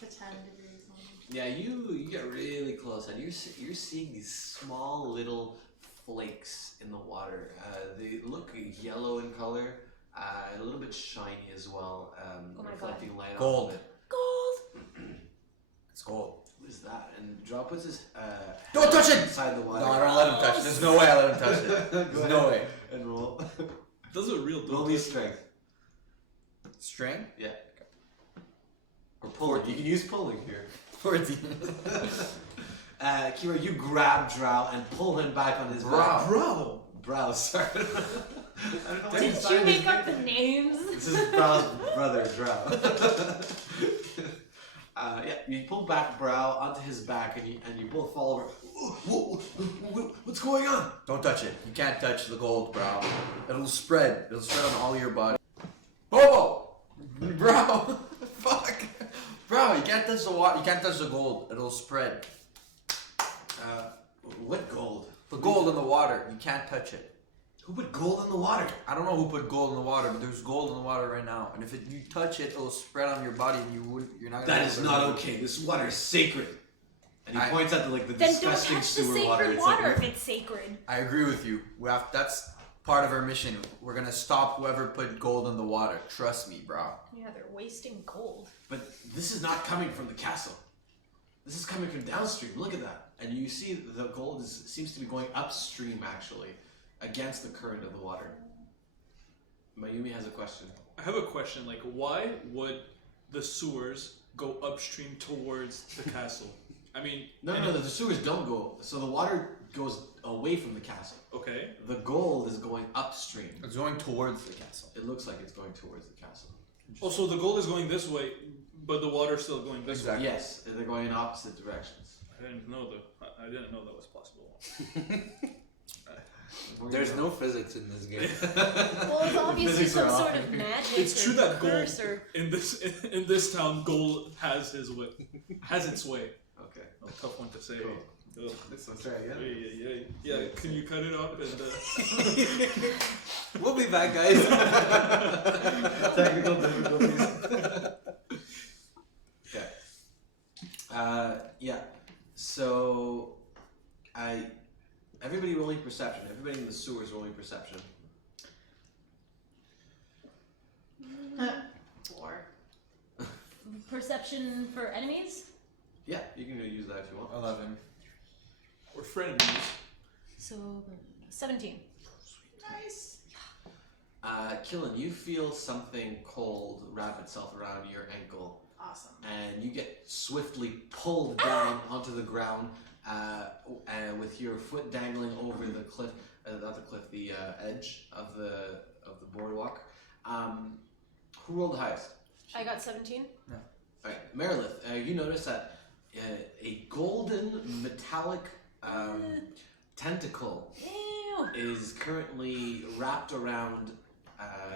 to 10 degrees. Yeah, you get really close, and you're seeing these small little flakes in the water. They look yellow in color, and a little bit shiny as well, Oh my reflecting light Gold. off of it. Gold. It's gold. What is that? And Draw puts his Don't touch it! inside the water. No, I don't let him touch it. There's no way I let him touch it. There's no way. And roll. Those are real. Roll me strength. Strength? Yeah. Or pulling. You can use pulling here. 14. Kira, you grab Drow and pull him back on his back. Bro. Brow, sorry. I don't know why Did signed you his make up name. the names? This is Brow's brother, Drow. Yeah, you pull back Brow onto his back, and you both fall over. What's going on? Don't touch it. You can't touch the gold, bro. It'll spread. It'll spread on all your body. Oh! Bro! Fuck! Bro, you can't touch the water. You can't touch the gold. It'll spread. What gold? The gold in the water. You can't touch it. Who put gold in the water? I don't know who put gold in the water, but there's gold in the water right now. And if you touch it, it'll spread on your body, and you're not gonna. That is not okay. This water is sacred. And he I- points at the Then don't disgusting touch the sewer water. sacred It's water like, if it's sacred. I agree with you. That's part of our mission. We're gonna stop whoever put gold in the water. Trust me, bro. Yeah, they're wasting gold. but this is not coming from the castle. This is coming from downstream. Look at that. And you see the gold seems to be going upstream, actually, against the current of the water. Mayumi has a question. I have a question. Like, why would the sewers go upstream towards the castle? I mean, No, the sewers don't go. So the water goes away from the castle. Okay. The gold is going upstream. It's going towards the castle. It looks like it's going towards the castle. Oh, so the gold is going this way, but the water's still going this Exactly. Yes, they're going in opposite directions. way. I didn't know that was possible. There's no physics in this game. Well, it's obviously Physics are some off. sort of magic. It's true or that gold curse or in this town, gold has its way. Okay. A tough one to say. Cool. Ugh. Let's try again. Yeah, can you cut it off? And, We'll be back, guys. Technical difficulties. Okay. Yeah. So, everybody rolling perception. Everybody in the sewers rolling perception. 4. Perception for enemies? Yeah, you can use that if you want. 11. we're frenemies. So 17. Nice. Killen, you feel something cold wrap itself around your ankle, Awesome. and you get swiftly pulled down onto the ground, with your foot dangling over the cliff, not the cliff, the edge of the boardwalk. Who rolled the highest? I got 17. Alright, Merilith, you notice that a golden metallic tentacle Ew. is currently wrapped around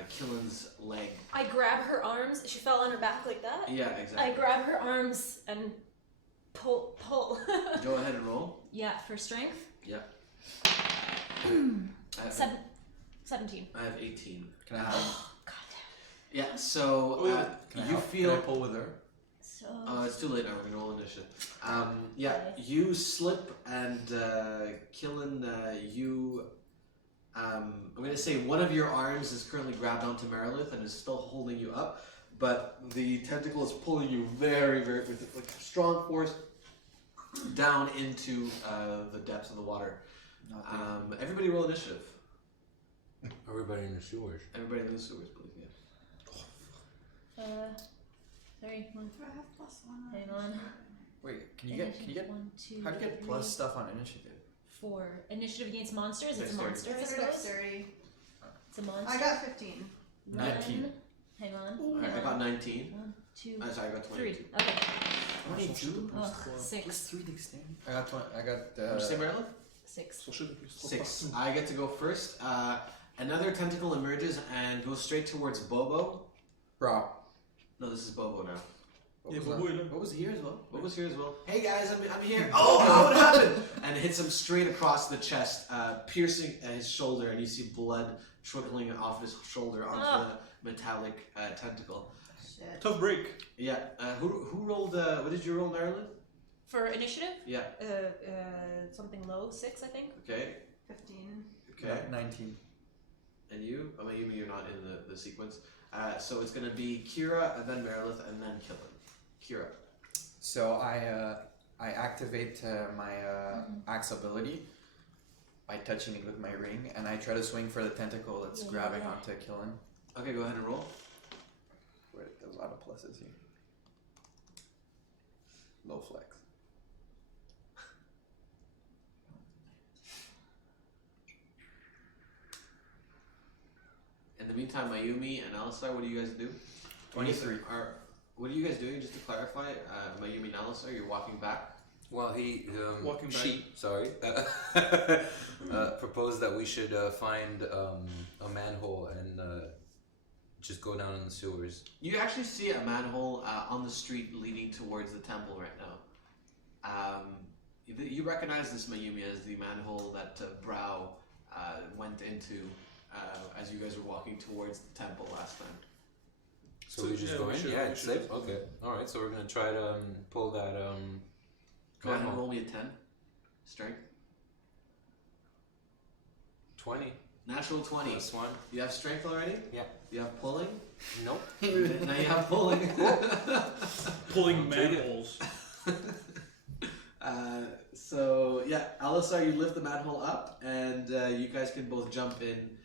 Killen's leg. I grab her arms. She fell on her back like that. Yeah, I exactly. grab her arms and pull. Go ahead and roll. Yeah, for strength. Yeah. I have, 17. I have 18. Can I have? God. Yeah, so Can I you help? feel. Can I pull with her? So. It's too late now. We're gonna roll initiative. Yeah, you slip and Killen, you. I'm gonna say one of your arms is currently grabbed onto Merilith and is still holding you up, but the tentacle is pulling you very, very with like strong force down into the depths of the water. Everybody roll initiative. Everybody in the sewers. Everybody in the sewers, believe me. Sorry. Do I have +1? Hang on. Wait, can you get? 1, 2, How do you get 3, plus stuff on initiative? 4. Initiative against monsters. It's a Dexterity. monster, I It's a suppose. dexterity. It's a monster. I got 15. 19. One. Hang on. Alright, I hang got on. 19. 1, 2, I'm sorry, I got 3. 22. Okay. 22? Ugh, Plus 6. 3 dexterity. I got 20. I got. Did you say Merilith? 6. So shouldn't we still 6. I get to go first. Another tentacle emerges and goes straight towards Bobo. Bro. No, this is Bobo now. What Yeah, was but that? wait, What was here as well? Bobo's here as well. Hey guys, I'm here. Oh, what happened? And it hits him straight across the chest, piercing his shoulder, and you see blood trickling off his shoulder onto the metallic tentacle. Shit. Tough break. Yeah. Who rolled? What did you roll, Marilyn? For initiative, Yeah. something low, 6, I think. Okay. 15. Okay. 19. And you? Oh, Mayumi, you're not in the sequence. So it's gonna be Kira, and then Merilith, and then Killen. Kira. So I activate my axe ability by touching it with my ring, and I try to swing for the tentacle that's grabbing onto Killen. Okay, go ahead and roll. Wait, there's a lot of pluses here. Low flex. In the meantime, Mayumi and Alistar, what do you guys do? 23. What are you guys doing? Just to clarify, Mayumi and Alistar, you're walking back. Well, Walking back. she proposed that we should find a manhole and just go down in the sewers. You actually see a manhole on the street leading towards the temple right now. You recognize this Mayumi as the manhole that Brow went into as you guys were walking towards the temple last time. So we just go in? Yeah, it's safe? Okay. Alright, so we're gonna try to pull that Go ahead and manhole. roll me a 10. Strength. 20. Natural 20. Plus 1. You have strength already? Yeah. You have pulling? Nope. Now you have pulling. Pulling manholes. So yeah, Alistar, you lift the manhole up, and you guys can both jump in,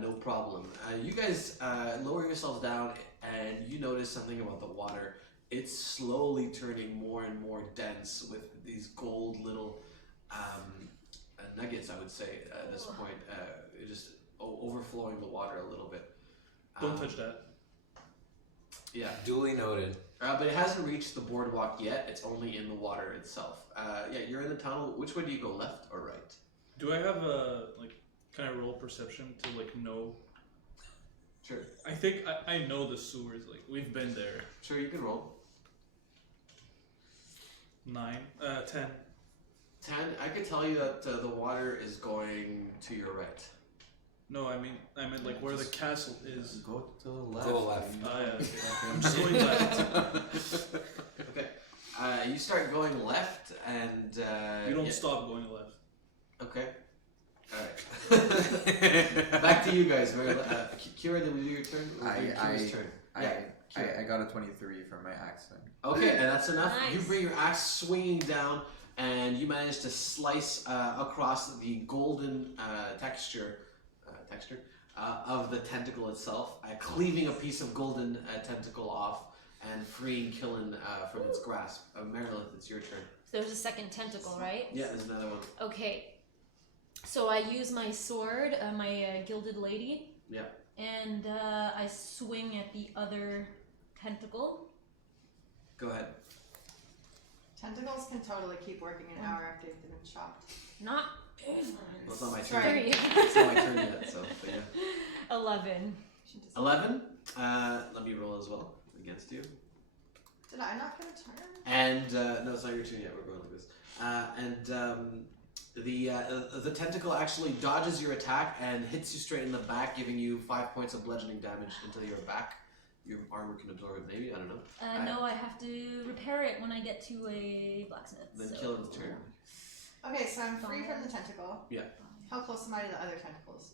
no problem. You guys lower yourselves down, and you notice something about the water. It's slowly turning more and more dense with these gold little nuggets, I would say, at this point. Just overflowing the water a little bit. Don't touch that. Yeah. Duly noted. But it hasn't reached the boardwalk yet. It's only in the water itself. Yeah, you're in the tunnel. Which way do you go, left or right? Do I have a can I roll perception to know? Sure. I think I know the sewers. We've been there. Sure, you can roll. 9, 10. 10. I could tell you that the water is going to your right. No, I meant where the castle is. Go to the left. Go left. Ah, yeah, okay. I'm just going left. Okay. You start going left, and You don't yeah. stop going left. Okay. All right. Back to you guys. Kira, did we do your turn? Or Kira's turn. I got a 23 from my axe thing. Okay, and that's enough. Nice. You bring your axe swinging down, and you manage to slice across the golden texture of the tentacle itself, cleaving a piece of golden tentacle off and freeing Killen from its grasp. Merilith, it's your turn. There's a second tentacle, right? Yeah, there's another one. Okay. So I use my sword, my gilded lady. Yeah. And I swing at the other tentacle. Go ahead. Tentacles can totally keep working an hour after they've been chopped. Not. Well, it's not my turn. Sorry. Yet. It's not my turn yet, so but yeah. 11. 11. Let me roll as well against you. Did I not get a turn? And no, it's not your turn yet. We're going like this. The tentacle actually dodges your attack and hits you straight in the back, giving you 5 points of bludgeoning damage into your back. Your armor can absorb it, maybe. I don't know. No, I have to repair it when I get to a blacksmith. Then so. Killen's turn. Okay, so I'm free from the tentacle. Yeah. How close am I to the other tentacles?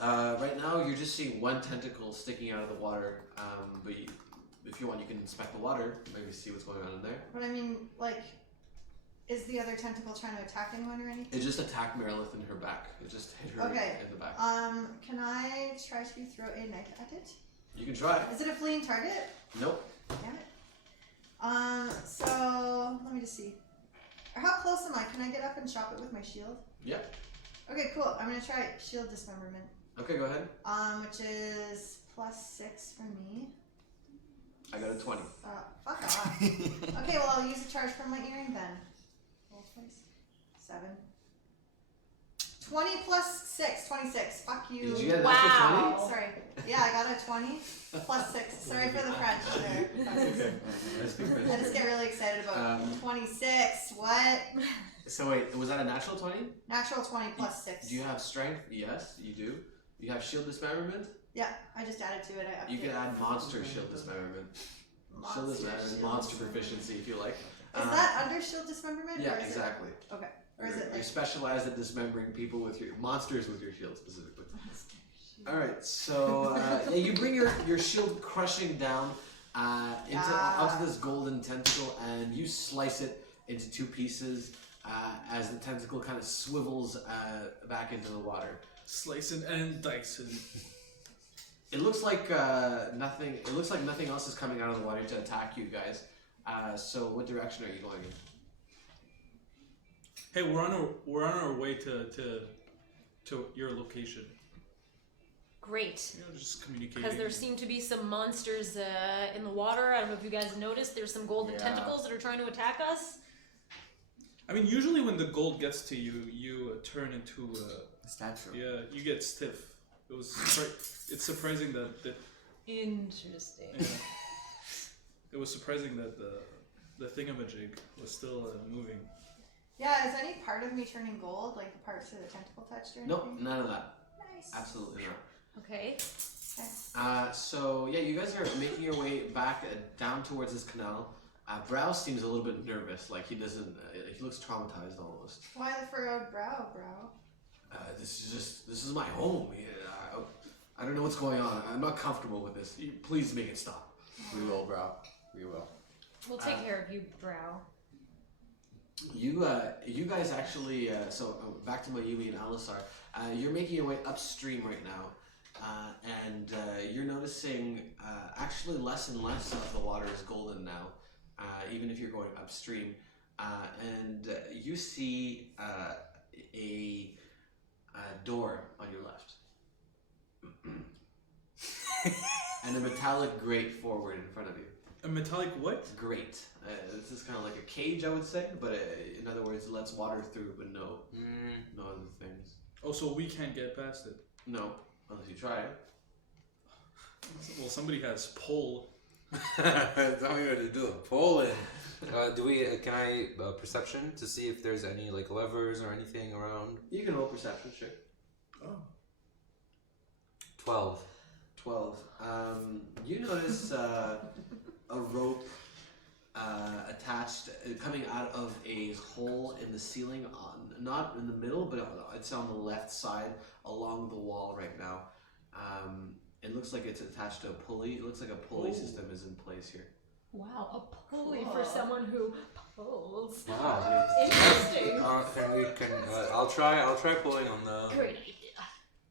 Right now, you're just seeing one tentacle sticking out of the water. But if you want, you can inspect the water, maybe see what's going on in there. But I mean, is the other tentacle trying to attack anyone or anything? It just attacked Merilith in her back. It just hit her Okay. in the back. Can I try to throw a knife at it? You can try. Is it a fleeing target? Nope. Damn it. So let me just see. Or how close am I? Can I get up and chop it with my shield? Yeah. Okay, cool. I'm gonna try shield dismemberment. Okay, go ahead. Which is +6 for me. I got a 20. Fuck off. Okay, well I'll use a charge from my earring then. Roll twice. 7. 20 plus 6, 26. Fuck you. Did you get an Wow. natural Sorry. Yeah, I got a 20 plus 6. Sorry for the French there. 20? Okay. I speak French. I just get really excited about 26. What? So wait, was that a natural 20? Natural 20 plus 6. Do you have strength? Yes, you do. You have shield dismemberment? Yeah, I just added to it. You can add monster shield dismemberment. Shield dismemberment, monster proficiency if you like. Is that under shield dismemberment? Yeah, or is exactly. It, okay. Or is it You're like specialized at dismembering people with your monsters with your shield specifically. All right, so yeah, you bring your shield crushing down onto this golden tentacle, and you slice it into two pieces as the tentacle kind of swivels back into the water. Slicing and dicing. It looks like nothing. It looks like nothing else is coming out of the water to attack you guys. So, what direction are you going in? Hey, we're on our way to your location. Great. You know, just communicating. Because there seem to be some monsters in the water. I don't know if you guys noticed. There's some golden tentacles that are trying to attack us. I mean, usually when the gold gets to you, you turn into A statue. yeah, you get stiff. It was it's surprising that Interesting. yeah. It was surprising that the thingamajig was still moving. Yeah, is any part of me turning gold, like the parts of the tentacle touched or anything? Nope, none of that. Nice. Absolutely not. Okay. So yeah, you guys are making your way back down towards this canal. Brow seems a little bit nervous, like he doesn't. He looks traumatized almost. Why the furrowed brow, bro? This is my home. Yeah, I don't know what's going on. I'm not comfortable with this. Please make it stop. We will, bro. We will. We'll take care of you, Brow. You guys actually. Back to Mayumi and Alisar. You're making your way upstream right now, and you're noticing actually less and less of the water is golden now, even if you're going upstream. And you see a door on your left, and a metallic grate forward in front of you. A metallic what? Grate. This is kind of like a cage, I would say, but in other words, it lets water through, but no other things. Oh, so we can't get past it. No, unless you try it. Well, somebody has pull. Tell me what to do. Pull it. Can I perception to see if there's any like levers or anything around? You can roll perception, sure. Oh. 12. 12. You notice a rope attached, coming out of a hole in the ceiling, not in the middle, but it's on the left side along the wall right now. It looks like it's attached to a pulley. It looks like a pulley system is in place here. Wow, a pulley Cool. for someone who pulls. Wow. Interesting. I'll try pulling on the. Great idea.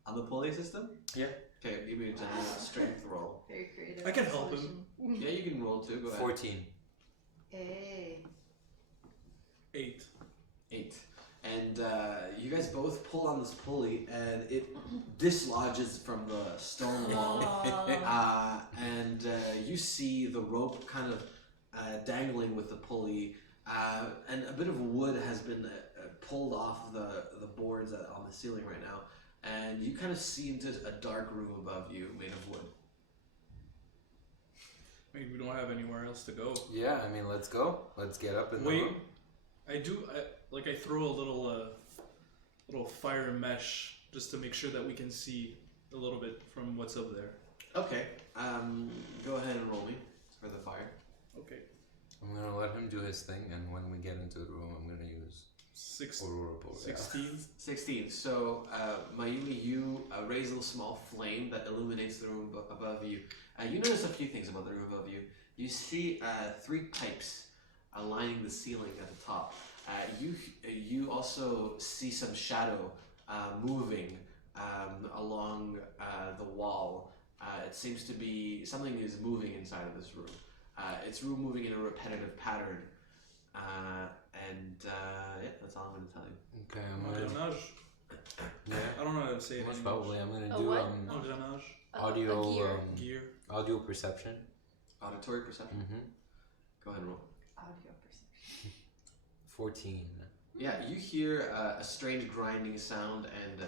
On the pulley system? Yeah. Okay, give me a general strength roll. Very creative. I can help him. solution. Yeah, you can roll too. Go ahead. 14. Hey. 8. 8. And you guys both pull on this pulley, and it dislodges from the stone wall. And you see the rope kind of dangling with the pulley, and a bit of wood has been pulled off the boards on the ceiling right now. And you kind of see into a dark room above you made of wood. Maybe we don't have anywhere else to go. Yeah, I mean, let's go. Let's get up in the Wait, room. I throw a little fire mesh just to make sure that we can see a little bit from what's up there. Okay, go ahead and roll me for the fire. Okay. I'm gonna let him do his thing, and when we get into the room, I'm gonna use Aurora Borealis. 16. 16. So, Mayumi, you raise a little small flame that illuminates the room above you. You notice a few things about the room above you. You see 3 pipes lining the ceiling at the top. You also see some shadow moving along the wall. It seems to be something is moving inside of this room. It's moving in a repetitive pattern. Yeah, that's all I'm going to tell you. Okay, I'm gonna. Engrenage. Yeah. I don't know how to say it. Most in probably, I'm gonna A do what? Engrenage. audio A gear. Gear. audio perception. Auditory perception. Mm-hmm. Go ahead and roll. Audio perception. 14. Yeah, you hear a strange grinding sound, and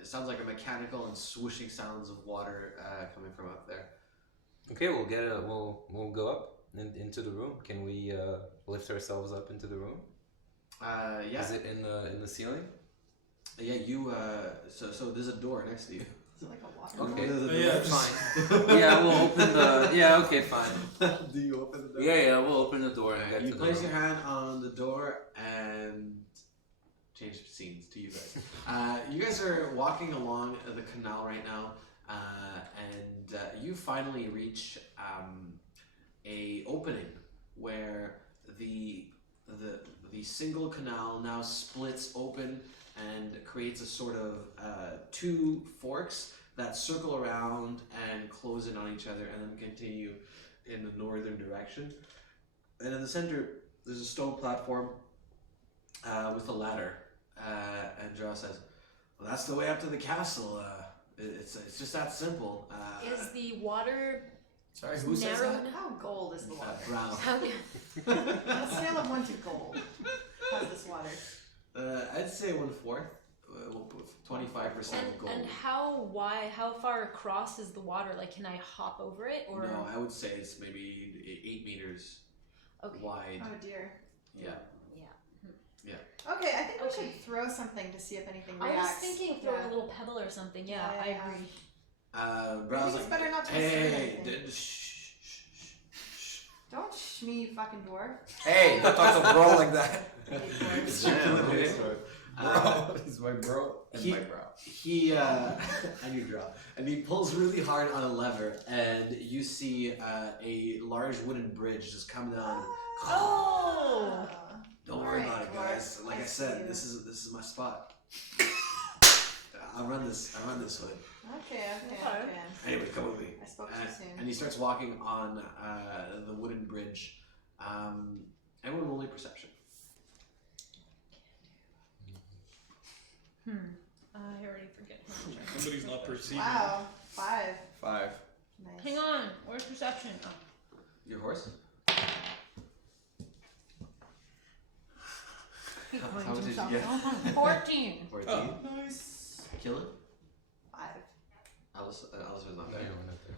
it sounds like a mechanical and swooshing sounds of water coming from up there. Okay, we'll go up into the room. Can we lift ourselves up into the room? Yeah. Is it in the ceiling? Yeah, you. So there's a door next to you. Is it like a water Okay. Yeah, Fine. Yeah, we'll open the. Yeah, okay, fine. Do you open the door? Yeah, we'll open the door and get You to place the your room. hand on the door and change scenes to you guys. You guys are walking along the canal right now, and you finally reach a opening where the single canal now splits open and creates a sort of two forks that circle around and close in on each other and then continue in the northern direction. And in the center, there's a stone platform with a ladder. And Jarl says, "Well, that's the way up to the castle. It's just that simple." Is the water Sorry, who says narrow that? enough? How gold is the water? Brown. On a scale of 1 to gold, how's this water? I'd say 1/4. 25% gold. And how far across is the water? Like, can I hop over it or? No, I would say it's maybe 8 meters Okay. wide. Oh dear. Yeah. Okay, I think we Okay. should throw something to see if anything I was reacts. thinking throw Yeah. a little pebble or something. Yeah, Yeah, I yeah. agree. I Brown's think it's like, better not to hey, disturb hey, anything. shh. Don't shh me, you fucking dwarf. Hey, don't talk to bro like that. Hey, dwarf. It's your Yeah, story. Bro, he's my bro and he- my bro. He and you draw, and he pulls really hard on a lever, and you see a large wooden bridge just come down. Oh! Don't worry Alright, about it, dwarf. guys. Like I I said, see this is my spot. I run this hood. Okay. Anyway, come with me. I spoke too soon. And he starts walking on the wooden bridge. Everyone roll a perception. I already forget. Somebody's not perceiving. Wow, 5. 5. Nice. Hang on. Where's perception? Oh. Your horse? How did you get? 14. 14. Oh. Nice. Kill it. 5. Alistair's not No, there. you're not there.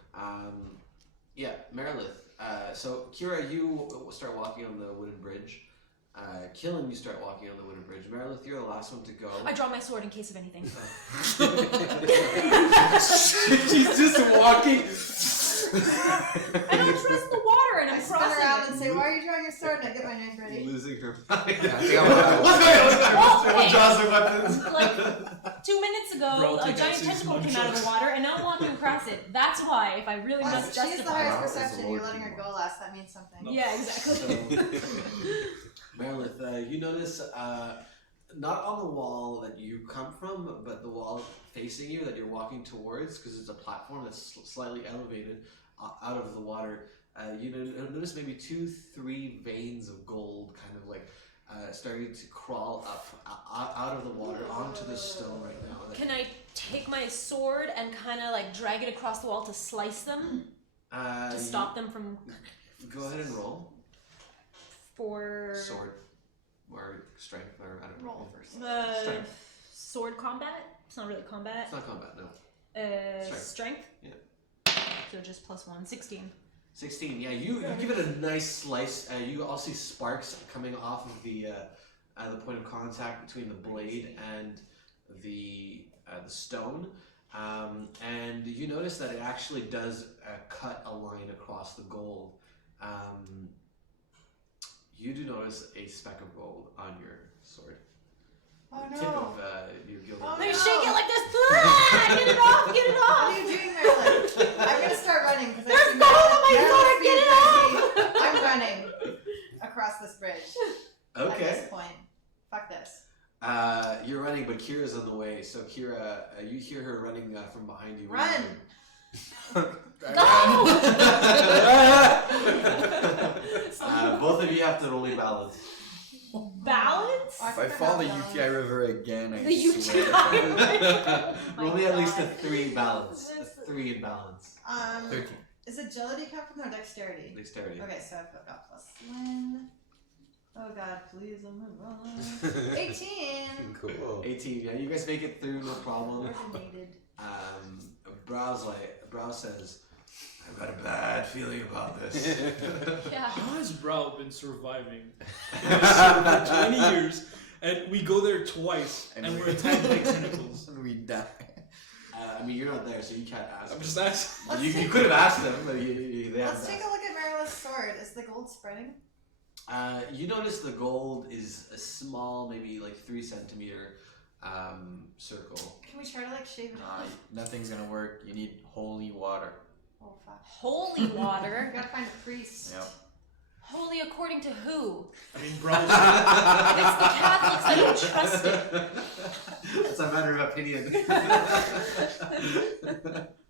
Yeah, Merilith. So Kira, you start walking on the wooden bridge. Killen, you start walking on the wooden bridge. Merilith, you're the last one to go. I draw my sword in case of anything. She's just walking. I don't trust the water, and I I'm spin crossing around it. and say, "Why are you drawing your sword?" And I get my knife ready. Losing her mind. I think I'm What's going on? Well, Everyone hey. draws their weapons. Like 2 minutes ago, Bro, a take that giant season tentacle one came out of the shot. water, and now I'm walking across it. That's why, if I really Well, must she has the justify highest Wow, it's a perception. Lord You're letting her King. go last. That means something. Yeah, exactly. Merilith, you notice not on the wall that you come from, but the wall facing you that you're walking towards, because it's a platform that's slightly elevated out of the water. You notice maybe 2-3 veins of gold, kind of like starting to crawl up out of the water onto the stone right now. Can I take my sword and kind of like drag it across the wall to slice them? To stop them from... Go ahead and roll. For... Sword. Or strength, or I don't know. Roll first. Strength. Sword combat? It's not really combat. It's not combat, no. Strength. Strength. Yeah. So just +1. 16. 16. Yeah, you give it a nice slice. You all see sparks coming off of the point of contact between the blade and the stone, and you notice that it actually does cut a line across the gold. You do notice a speck of gold on your sword. Oh The tip no. of your gilded Oh, Let me no. shake it like this. Ah, get it off! Get it What off! are you doing, Marilyn? I'm gonna start running because There's gold on my sword! Get it off! I'm running across this bridge. At Okay. this point, fuck this. You're running, but Kira's on the way. So Kira, you hear her running from behind you. Run! Both of you have to roll a balance. Balance? Oh, If I forgot fall the about UTI balance. River again, I The swear. Roll me my at least a God. 3 balance. A 3 in balance. 13. Is agility come from their dexterity? Dexterity. Okay, so I've got +1. Oh god, please, I'm gonna run. 18! Cool. 18. Yeah, you guys make it through, no problem. Coordinated. Brow says, I've got a bad feeling about this. Yeah. How has Brow been surviving for 20 years? And we go there twice, and we're attacked by tentacles. And we die. I mean, you're not there, so you can't ask. I'm them. just asking. You could have asked them, but they Let's haven't take a look at Marilla's sword. Is the gold spreading? You notice the gold is a small, maybe like 3 centimeter circle. Can we try to like shave it Nah, off? nothing's gonna work. You need holy water. Oh fuck. Holy We water. gotta find a priest. Yep. Holy according to who? I mean, Brown. If it's the Catholics, I don't trust it. It's a matter of opinion.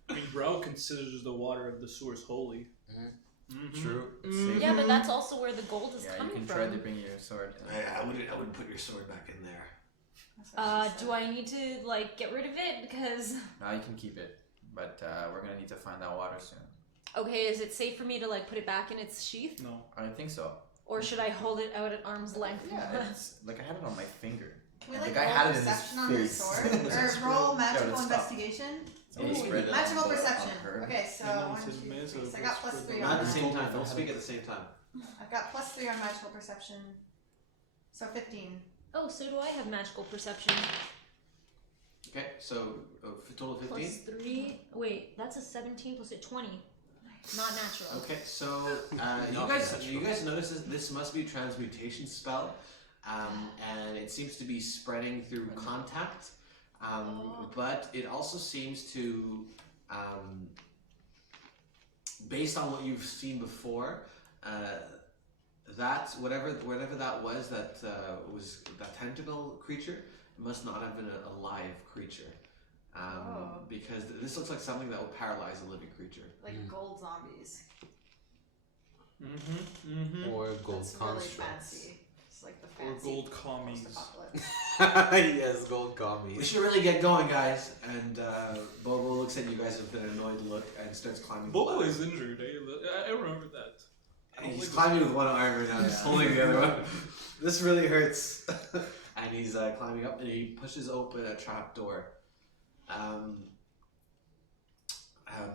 I mean, Brow considers the water of the source holy. Mhm. True. It's Mm, safe. yeah, but that's also where the gold is Yeah, you coming can from. try dipping your sword. I wouldn't put your sword back in there. That's what she Do said. I need to like get rid of it because? Now you can keep it, but we're gonna need to find that water soon. Okay, is it safe for me to like put it back in its sheath, No. I think so. or should I hold it out at arm's length? Yeah, it's like I had it on my finger. Can we The like guy roll had it in his perception on this face. sword? It's Or roll Yeah, magical but stop. investigation? So we spread it Magical on perception. her. Okay, so Yeah, no, 1, it 2, says 3. maze, So so I got it's plus spread 3 Not on at the that. same time. Don't speak at the same time. I've got plus 3 on magical perception. So 15. Oh, so do I have magical perception? Okay, so total 15. Plus 3. Wait, that's a 17 plus a 20. Not natural. Okay, so you Not guys notice this must be a transmutation spell, and it seems to be spreading through contact, but it also seems to, based on what you've seen before, that whatever that was that tentacle creature must not have been a live creature. Because this looks like something that will paralyze a living creature. Like gold zombies. Or gold That's really constructs. fancy. It's like the Or fancy gold commies. post-apocalypse. Yes, gold We commies. should really get going, guys. And Bobo looks at you guys with an annoyed look and starts climbing. the Bobo ladder. is injured. I remember that. I don't He's like climbing with one arm right now. He's holding the other one. This really hurts. And he's climbing up, and he pushes open a trap door.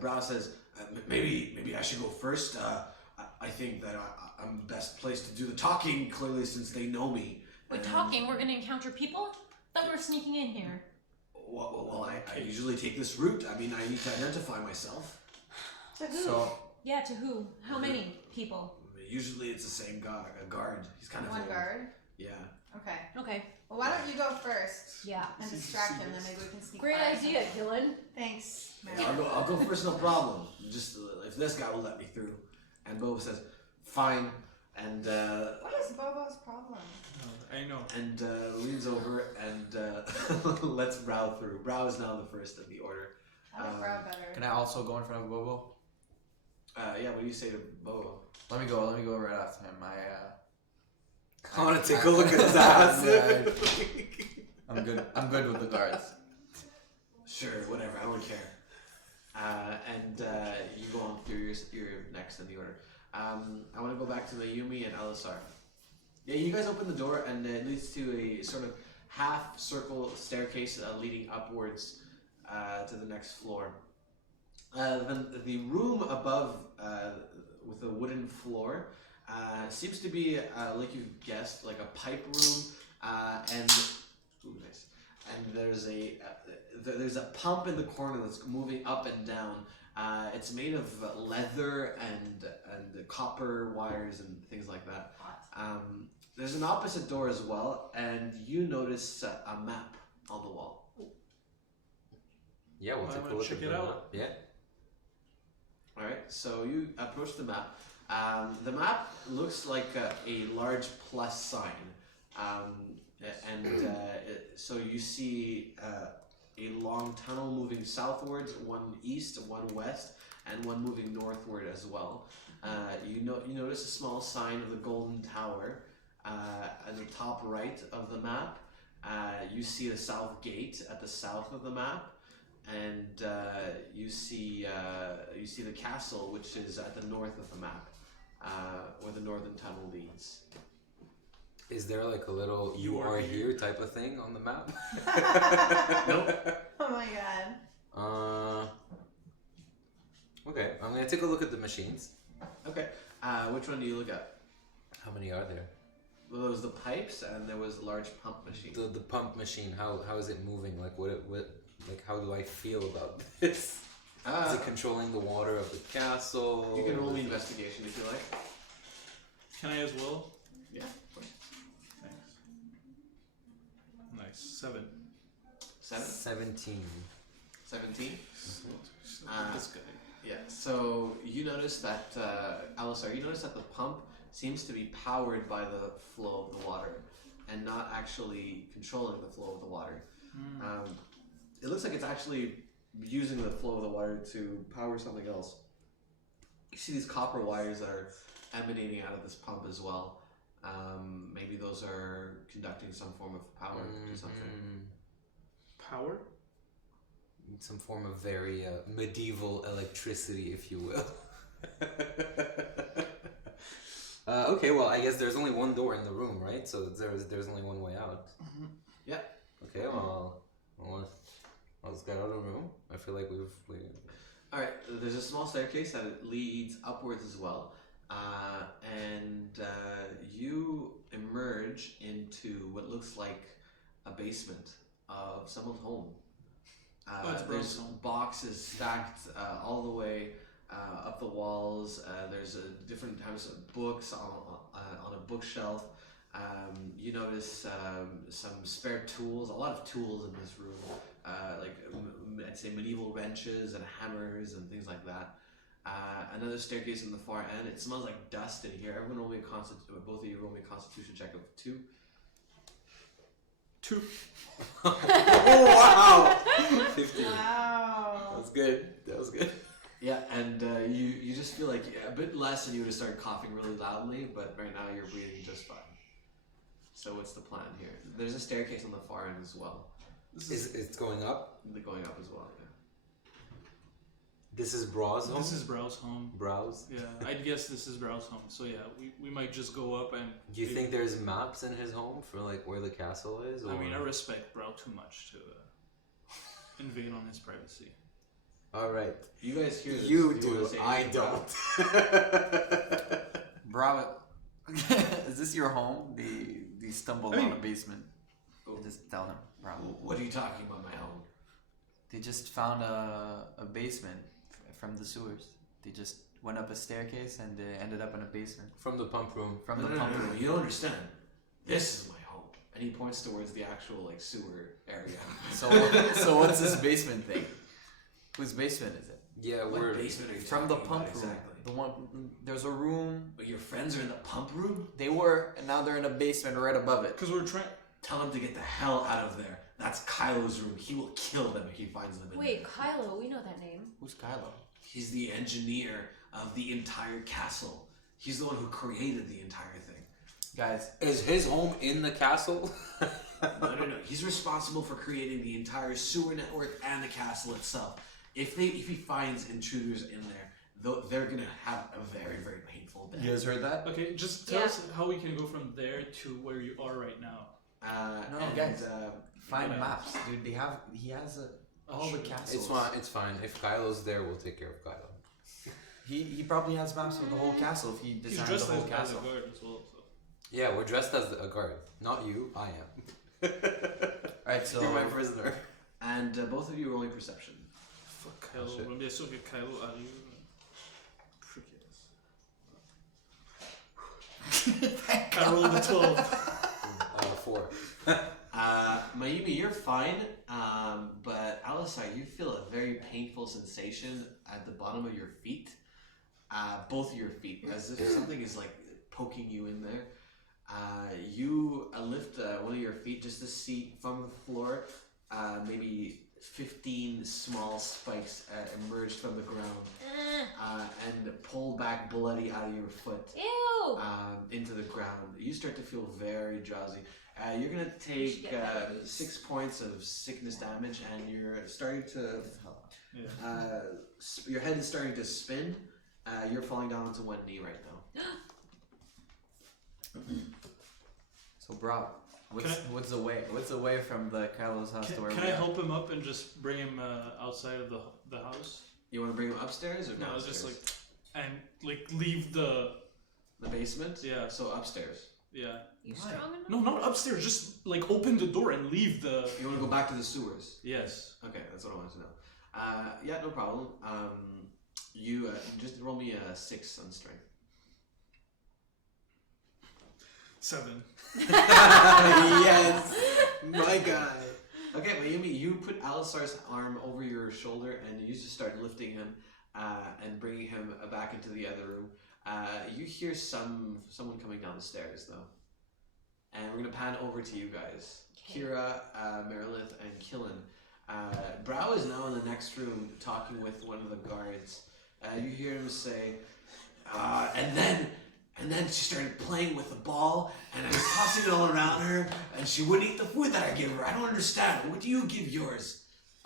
Brow says, maybe I should go first. I think that I'm the best placed to do the talking, clearly, since they know me. We're And- talking. We're gonna encounter people. Thought we were sneaking in here. Well, I usually take this route. I mean, I need to identify myself. To who? So Yeah, to who? How many people? Usually it's the same guy, a guard. He's kind of One old. guard. Yeah. Okay. Okay. Well, why don't you go first Yeah. and distract him, then maybe we can sneak Great by or idea, something. Dylan. Thanks. I'll go first, no problem. Just if this guy will let me through. And Bobo says, fine. And What is Bobo's problem? I know. leans over and lets Brow through. Brow is now the first of the order. I like Brow better. can I also go in front of Bobo? Yeah, what do you say to Bobo? Let me go right after him. I want to take a look at his ass. I'm good. I'm good with the guards. Sure, whatever, I don't care. You go on through your next in the order. I want to go back to Mayumi and Alisar. Yeah, you guys open the door and it leads to a sort of half circle staircase leading upwards to the next floor. Then the room above with a wooden floor seems to be like you guessed, like a pipe room, and ooh, nice. And there's a pump in the corner that's moving up and down. It's made of leather and copper wires and things like that. There's an opposite door as well, and you notice a map on the wall. Yeah, we'll I take a wanna look check at it the out. map. Yeah. All right, so you approach the map. The map looks like a large plus sign, so you see a long tunnel moving southwards, one east, one west, and one moving northward as well. You notice a small sign of the Golden Tower at the top right of the map. You see the south gate at the south of the map. And you see the castle, which is at the north of the map, where the northern tunnel leads. Is there like a little "you are here" type of thing on the map? Nope. Oh my god. Okay, I'm gonna take a look at the machines. Okay. Which one do you look at? How many are there? Well, there was the pipes, and there was a large pump machine. The pump machine. How is it moving? Like what like how do I feel about this? Is it controlling the water of the castle? You can roll me investigation if you like. Can I as well? Yeah, of course. Thanks. Nice. 7. 7? 17. 17? This guy. Yeah, so you notice that, Alisar, you notice that the pump seems to be powered by the flow of the water and not actually controlling the flow of the water. It looks like it's actually using the flow of the water to power something else. You see these copper wires that are emanating out of this pump as well. Maybe those are conducting some form of power to something. Power? Some form of very medieval electricity, if you will. Okay, well, I guess there's only one door in the room, right? So there's only one way out. Yeah. Okay, well, let's get out of the room. I feel like we. All right. There's a small staircase that leads upwards as well, and you emerge into what looks like a basement of someone's home. There's boxes stacked all the way up the walls. There's different types of books on a bookshelf. You notice some spare tools, a lot of tools in this room, like I'd say medieval wrenches and hammers and things like that. Another staircase in the far end. It smells like dust in here. Everyone roll me both of you roll me a constitution check of 2. 2. Oh wow! 15. Wow. That was good. That was good. Yeah, and you just feel like a bit less and you would have started coughing really loudly, but right now you're breathing just fine. So what's the plan here? There's a staircase on the far end as well. It's going up? They're going up as well, yeah. This is Braw's home? This is Brow's home. Brow's? Yeah, I'd guess this is Brow's home. So yeah, we might just go up and... Do you think there's maps in his home for like where the castle is? Or? I mean, I respect Brow too much to invade on his privacy. Alright. You guys hear this? You wanna do, say I anything, don't. Bravo. Is this your home? They stumbled on a basement. Just tell them, Bravo. What are you talking about, my home? They just found a basement from the sewers. They just went up a staircase and they ended up in a basement. From the pump room. From No, the pump room. you don't understand. This is my home. And he points towards the actual like sewer area. So what's this basement thing? Whose basement is it? Yeah, What we're basement are you From the talking pump about room. exactly? The one. There's a room. But your friends are in the pump room? They were, and now they're in a basement right above it. Because we're trying... Tell them to get the hell out of there. That's Kylo's room. He will kill them if he finds them in Wait, there. Kylo, we know that name. Who's Kylo? He's the engineer of the entire castle. He's the one who created the entire thing. Guys, Is his home in the castle? No. He's responsible for creating the entire sewer network and the castle itself. If he finds intruders in there, they're gonna have a very, very painful you day. guys heard that? Okay, just tell Yeah. us how we can go from there to where you are right now. Guys. Find Yeah. maps, dude. He has all the castles. It's fine. If Kylo's there, we'll take care of Kylo. He probably has maps of the whole castle if he He's designed dressed the whole as a castle. guard as well. So. Yeah, we're dressed as a guard. Not you, I am. Alright, so You're my prisoner. And both of you rolling perception. Fuck Oh, Kylo. shit. Bien sûr que Kylo arrive. Freak yes. I rolled a 12. 4. Mayumi, you're fine, but Alisai, you feel a very painful sensation at the bottom of your feet. Both of your feet, as if something is like poking you in there. You lift one of your feet just to see from the floor, maybe 15 small spikes emerged from the ground and pull back bloody out of your foot Ew! into the ground. You start to feel very drowsy. You're gonna We should take get that. 6 points of sickness damage, and you're starting to. Yeah. Your head is starting to spin. You're falling down onto one knee right now. So, bro, what's the way? What's the way from the Kylo's house to where Can we I are? help him up and just bring him outside of the house? You want to bring him upstairs or No, downstairs? just like and like leave the the basement. yeah. So upstairs. Yeah. You Why? strong enough? No, not upstairs. Just like open the door and leave the. You want to go back to the sewers? Yes. Okay, that's what I wanted to know. Yeah, no problem. You just roll me a 6 on strength. 7. Yes, my guy. Okay, Mayumi, you put Alisar's arm over your shoulder and you just start lifting him and bringing him back into the other room. You hear someone coming down the stairs though, and we're gonna pan over to you guys. Okay. Kira, Merilith, and Killen. Brow is now in the next room talking with one of the guards. You hear him say, and then she started playing with the ball, and I was tossing it all around her, and she wouldn't eat the food that I give her. I don't understand. What do you give yours?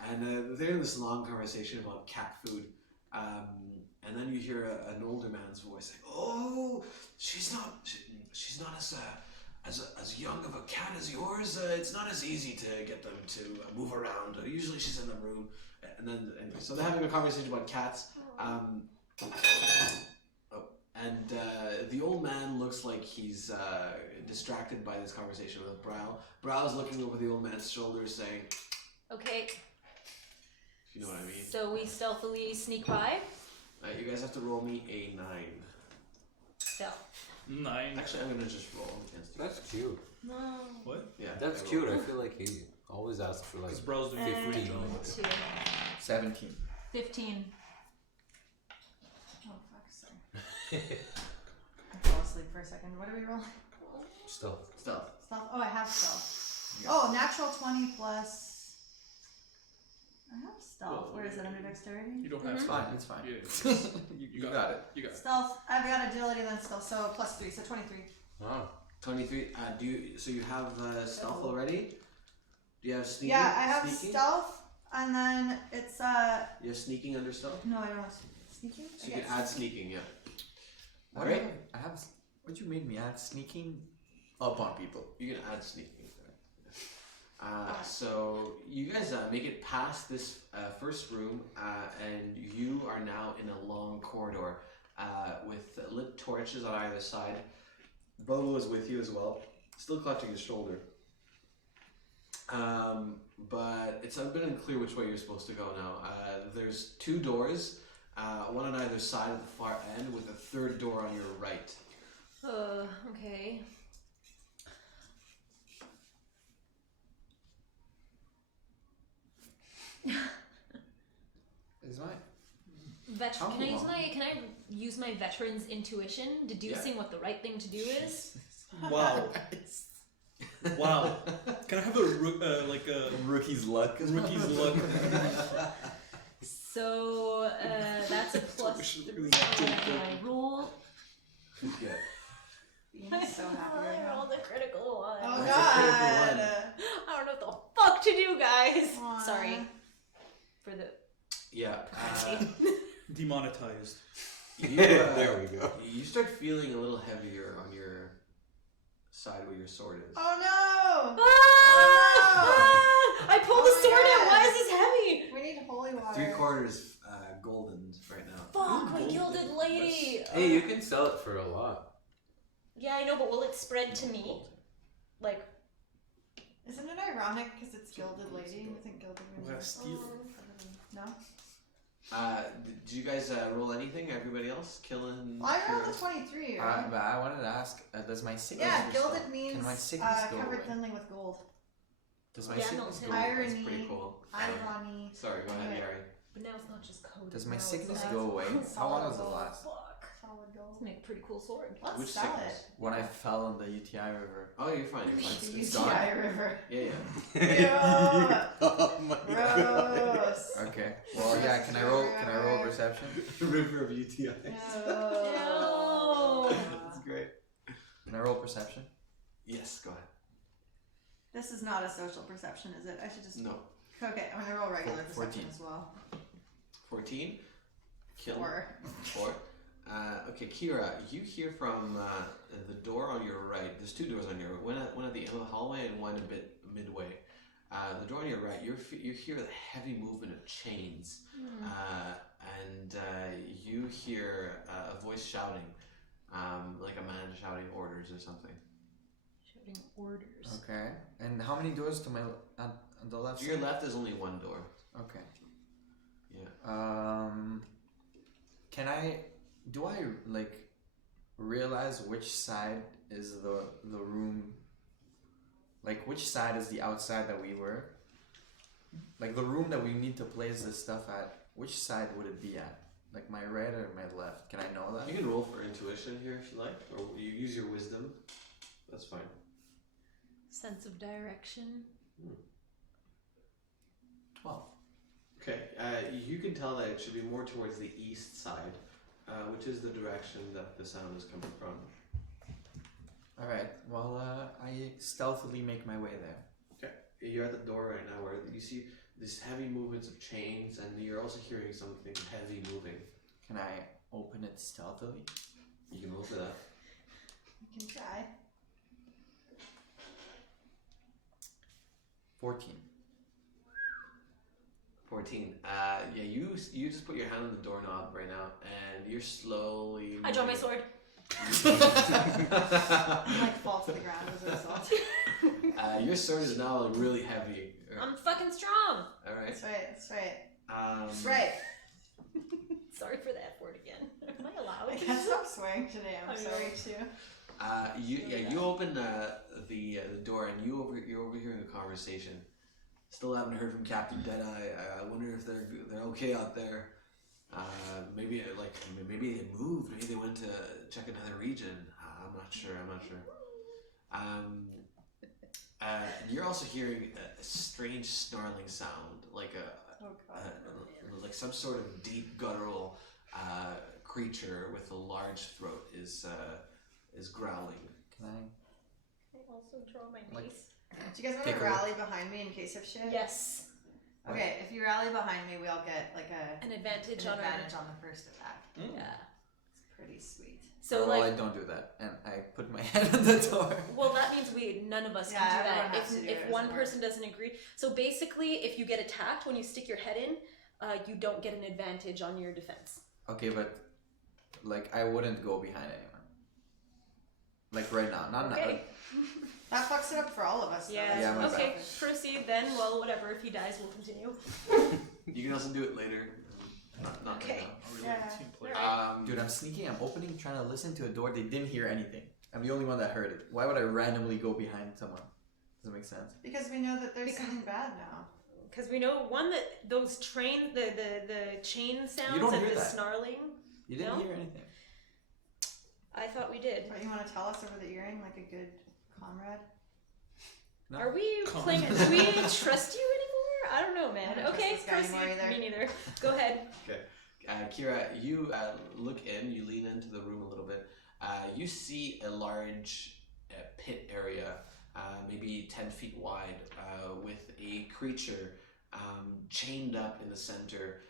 And they're in this long conversation about cat food. And then you hear an older man's voice saying, "Oh, she's not as young of a cat as yours. It's not as easy to get them to move around. Usually she's in the room." And then anyway, so they're having a conversation about cats. And the old man looks like he's distracted by this conversation with Brow. Brow's looking over the old man's shoulder saying, Okay. if you know what I mean. So we stealthily sneak by. You guys have to roll me a 9. Stealth. 9. Actually, I'm going to just roll against you. That's cute. No. What? Yeah, That's I rolled. cute. I feel like he always asks for like Because Brow's doing And 15. 2. 17. 15. Oh fuck, sorry. I fell asleep for a second. What do we roll? Stealth. Stealth. Stealth. Oh, I have stealth. Yeah. Oh, natural 20 plus. I have stealth. Well, Where is it under dexterity? You don't have It's Mhm. fine, it's fine. Yeah. You got it. You got it. Stealth. I've got agility then stealth, so plus 3, so 23. Wow. 23. So you have stealth already? Do you have sneaking? Yeah, I have sneaking? stealth, and then it's You have sneaking under stealth? no, I don't have sneaking. So you can add sneaking, yeah. What Alright. I have. What you made me add sneaking up on people. You can add sneaking. So you guys make it past this first room, and you are now in a long corridor with lit torches on either side. Bobo is with you as well, still clutching his shoulder. But it's a bit unclear which way you're supposed to go now. There's 2 doors, one on either side of the far end, with a 3rd door on your right. Okay. Is mine. Can I use my veteran's intuition, deducing what the right thing to do is? Wow. Wow. Can I have a Rookie's luck. rookie's luck? So that's a plus 3 on my roll. Yeah. Being so happy right I now. rolled a critical one. Oh That's a critical god. one. I don't know what the fuck to do, guys. Aw. Sorry for the Yeah. Demonetized. You, There we go. You start feeling a little heavier on your side where your sword is. Oh no! I pulled the Oh my sword out. God. Why is this heavy? We need holy water. 3/4 golden right now. Fuck, my Ooh, gilded lady. Hey, you can sell it for a lot. Yeah, I know, but will it spread to me? Like, Isn't it ironic because it's gilded lady? You think gilded lady? Well, Steve. No. Did you guys roll anything? Everybody else? Killing? I rolled a 23, right? But I wanted to ask, does my sickness Yeah, go gilded stop? means Can my sickness go covered away? thinly with gold. Does my Yeah, no, sickness it's go away? Irony. That's pretty cool. Irony. Sorry, go ahead, Okay. Yari. but now it's not just coded. Does my now it's sickness like- go away? How long does it Solid last? Fuck. Solid gold. Let's make a pretty cool sword. Let's Which sell sickness? When I fell in the UTI river. Oh, you're fine. You're fine. it. It's The gone? UTI river. Yeah, yeah. Ew. Oh my Gross. Okay. Well, yeah. Can I roll perception? River of UTI. No. That's great. Can I roll perception? Yes, go ahead. This is not a social perception, is it? I should just. No. Okay, I'm gonna roll regular 14. perception as well. 14. Kill. 4. 4. Okay, Kira, you hear from the door on your right. There's 2 doors on your right. One at the end of the hallway and one a bit midway. The door on your right, you hear the heavy movement of chains, and you hear a voice shouting, like a man shouting orders or something. putting orders. Okay. And how many doors to my on the left To your side? left is only one door. Okay. Yeah. Can I? Do I like realize which side is the room? Like which side is the outside that we were? Like the room that we need to place this stuff at. Which side would it be at? Like my right or my left? Can I know that? You can roll for intuition here if you like, or you use your wisdom. That's fine. Sense of direction. 12. Okay, you can tell that it should be more towards the east side, which is the direction that the sound is coming from. All right. Well, I stealthily make my way there. Okay, you're at the door right now where you see this heavy movements of chains, and you're also hearing something heavy moving. Can I open it stealthily? You can roll for that. You can try. 14. 14. Yeah, you just put your hand on the doorknob right now, and you're slowly. I draw my sword. Like fall to the ground as a result. Your sword is now really heavy. I'm fucking strong. All right. That's right. That's right. That's That's right. Sorry for the F word again. Am I allowed? I can't stop swearing today. I'm I know. sorry too. You open the door, and you're overhearing a conversation. Still haven't heard from Captain Deadeye. I wonder if they're okay out there. Maybe they moved. Maybe they went to check another region. I'm not sure. You're also hearing a strange snarling sound, like Oh god. like some sort of deep guttural creature with a large throat is growling. Can I? I also draw my Like- mace. Do you guys want Take to a look. rally behind me in case of shit? Yes. Okay, if you rally behind me, we all get like An an advantage on advantage on the first attack. our. Yeah. It's pretty sweet. So well, I like. don't do that, and I put my head on the door. Well, that means none of us Yeah, can do everyone that. has to do If it, it one doesn't person doesn't agree, so basically, if you get attacked when you stick your head in, you don't get an advantage on your defense. Okay, but like I wouldn't go behind anyone. Like right now, not now. Okay. That fucks it up for all of us. though. Yeah. Yeah, my okay. bad. Proceed then. Well, whatever. If he dies, we'll continue. You can also do it later. Not Okay. right Are we Yeah. like a team player? now. Dude, I'm sneaking. I'm opening, trying to listen to a door. They didn't hear anything. I'm the only one that heard it. Why would I randomly go behind someone? Does it make sense? Because we know that there's Because- something bad now. Because we know one that those train the chain sounds don't and hear the that. snarling. You didn't No? hear anything. I thought we did. But you want to tell us over the earring like a good comrade? No. Are we Come playing? on. Do we trust you anymore? I don't know, man. I don't trust Okay, this guy anymore proceed. either. Me neither. Go ahead. Kira, you look in, you lean into the room a little bit. You see a large pit area, maybe 10 feet wide, with a creature chained up in the center.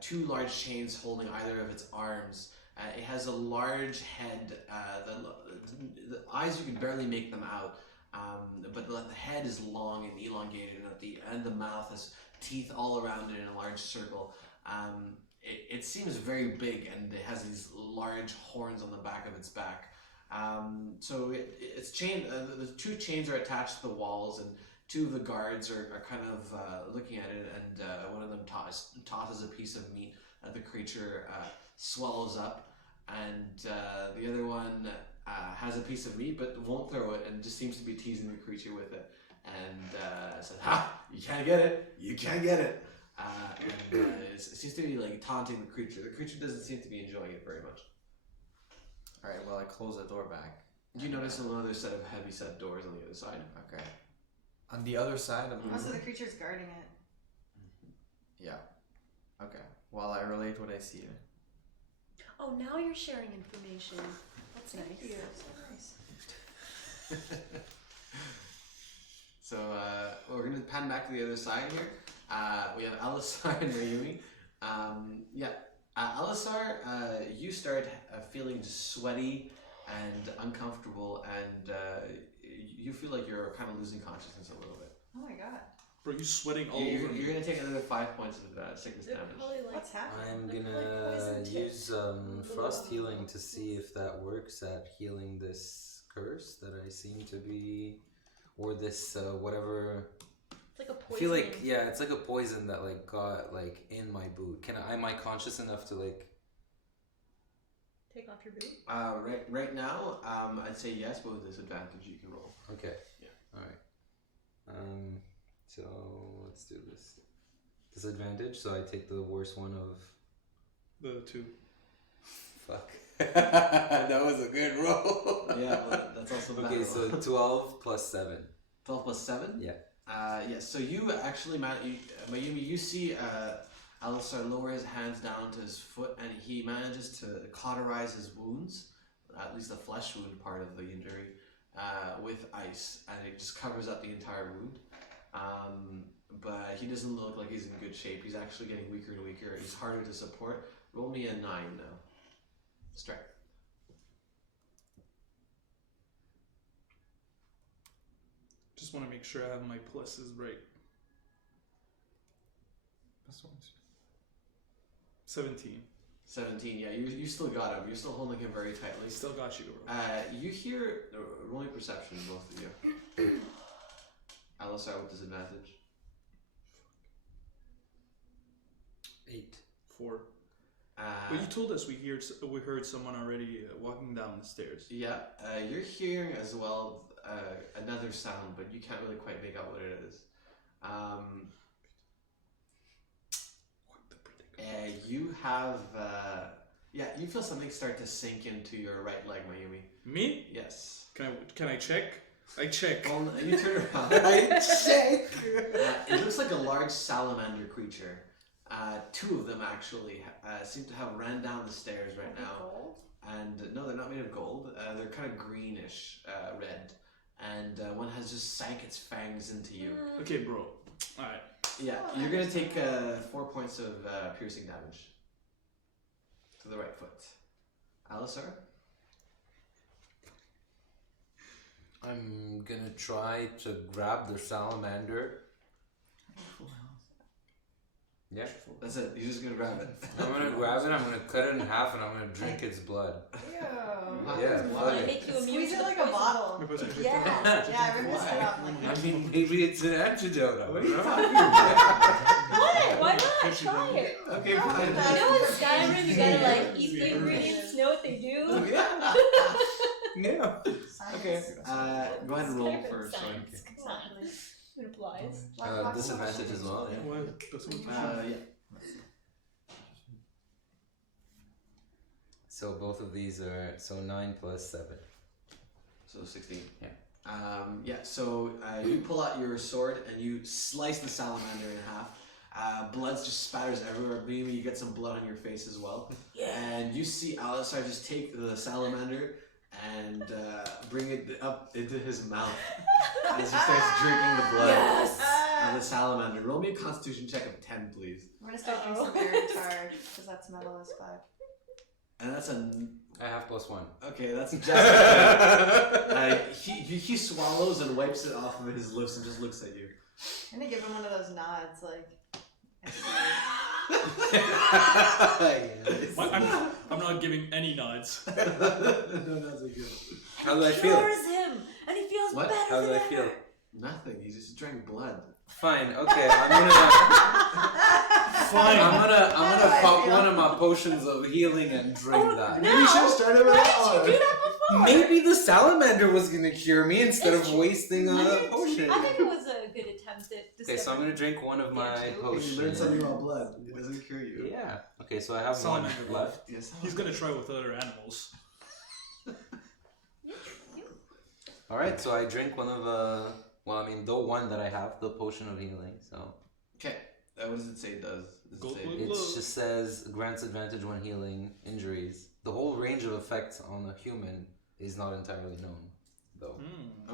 Two large chains holding either of its arms. It has a large head. The eyes, you can barely make them out. But the head is long and elongated, and at the end the mouth has teeth all around it in a large circle. It seems very big, and it has these large horns on the back of its back. So it's chained. The two chains are attached to the walls, and two of the guards are kind of looking at it, and one of them tosses a piece of meat that the creature swallows up, and the other one has a piece of meat but won't throw it, and just seems to be teasing the creature with it, and says, "Ha! You can't get it! You can't get it!" It seems to be like taunting the creature. The creature doesn't seem to be enjoying it very much. All right. Well, I close the door back. You notice another set of heavy set doors on the other side. Okay. On the other side of the Also, room. the creature's guarding it. Yeah. Okay. While I relate what I see. Oh, now you're sharing information. That's nice. Thank you. So nice. So we're gonna pan back to the other side here. We have Alisar and Rayumi. Alisar, you start feeling just sweaty and uncomfortable, and you feel like you're kind of losing consciousness a little bit. Oh my god. Bro, you sweating all You're over me. gonna take another 5 points of sickness They're damage. probably like What's happening? I'm They're gonna like poison use frost healing to see if that works at healing this curse that I seem to be, or this whatever. It's like a poison. I feel like it's like a poison that like got like in my boot. Am I conscious enough to like take off your boot? Right now, I'd say yes, but with disadvantage you can roll. Okay. Yeah. All right. So let's do this. Disadvantage. So I take the worst one of The 2. Fuck. That was a good roll. Yeah, well, that's also bad. Okay, so 12 plus 7. 12 plus 7? Yeah. Yes, so you actually, Mayumi, you see Alistar lower his hands down to his foot, and he manages to cauterize his wounds, at least the flesh wound part of the injury, with ice, and it just covers up the entire wound. But he doesn't look like he's in good shape. He's actually getting weaker and weaker. He's harder to support. Roll me a 9 now. Strength. Just want to make sure I have my pluses right. 17. 17, yeah, you still got him. You're still holding him very tightly. Still got you, bro. You hear, roll me perception, both of you. Alistar with disadvantage. 8. 4. But you told us we heard someone already walking down the stairs. Yeah, you're hearing as well another sound, but you can't really quite make out what it is. You have, you feel something start to sink into your right leg, Mayumi. Me? Yes. Can I check? I check. You turn around. I check. It looks like a large salamander creature. 2 of them actually seem to have ran down the stairs right now. Gold? And no, they're not made of gold. They're kind of greenish red. And one has just sank its fangs into you. Okay, bro. Alright. Yeah, you're gonna take 4 points of piercing damage to the right foot. Alistar? I'm gonna try to grab the salamander. Yeah. That's it. You're just gonna grab it. I'm gonna grab it, I'm gonna cut it in half, and I'm gonna drink its blood. Ew. Yeah, Will fuck it it. make you immune Squeeze to it the like a poison? bottle. Yeah. Yeah, rip this shit up. I mean, maybe it's an antidote. I What are don't you know. talking about? What? Why not? Try it. Okay, No, fine. You know in Skyrim you gotta like eat the ingredients, know what they do? Yeah. Yeah. Okay. Science. Go ahead and roll Skyrim for showing. science. Come on. It applies. Disadvantage as well, yeah. What? That's what Yeah. So both of these are 9 plus 7. So 16. Yeah. So you pull out your sword and you slice the salamander in half. Blood just spatters everywhere. Maybe you get some blood on your face as well. Yeah. And you see Alistar just take the salamander and bring it up into his mouth as he starts drinking the blood Yes. of the salamander. Roll me a constitution check of 10, please. I'm gonna start drinking some Eritard because that's metal as fuck. And that's I have +1. okay, that's just he swallows and wipes it off of his lips and just looks at you. I'm gonna give him one of those nods, like. I'm not giving any nods. No, that's a good. How do I feel? Cures him, and he feels What? better How do than I ever. feel? Nothing. He just drank blood. Fine, okay, I'm gonna pop one of my potions of healing and drink that. No. Maybe you should have started with Why that didn't you do one. that before? Maybe the salamander was gonna cure me instead It's of true. wasting a potion. I think it was a good attempt at Okay, so I'm gonna drink one of my You potions. learned something about blood. It doesn't cure you. Yeah. Okay, so I have one Salamander left. Yes. He's gonna try with other animals. Alright, so I drink one of the one that I have, the potion of healing, so. Okay. What does it say it does? Does it say It just says grants advantage when healing injuries. The whole range of effects on a human is not entirely known, though.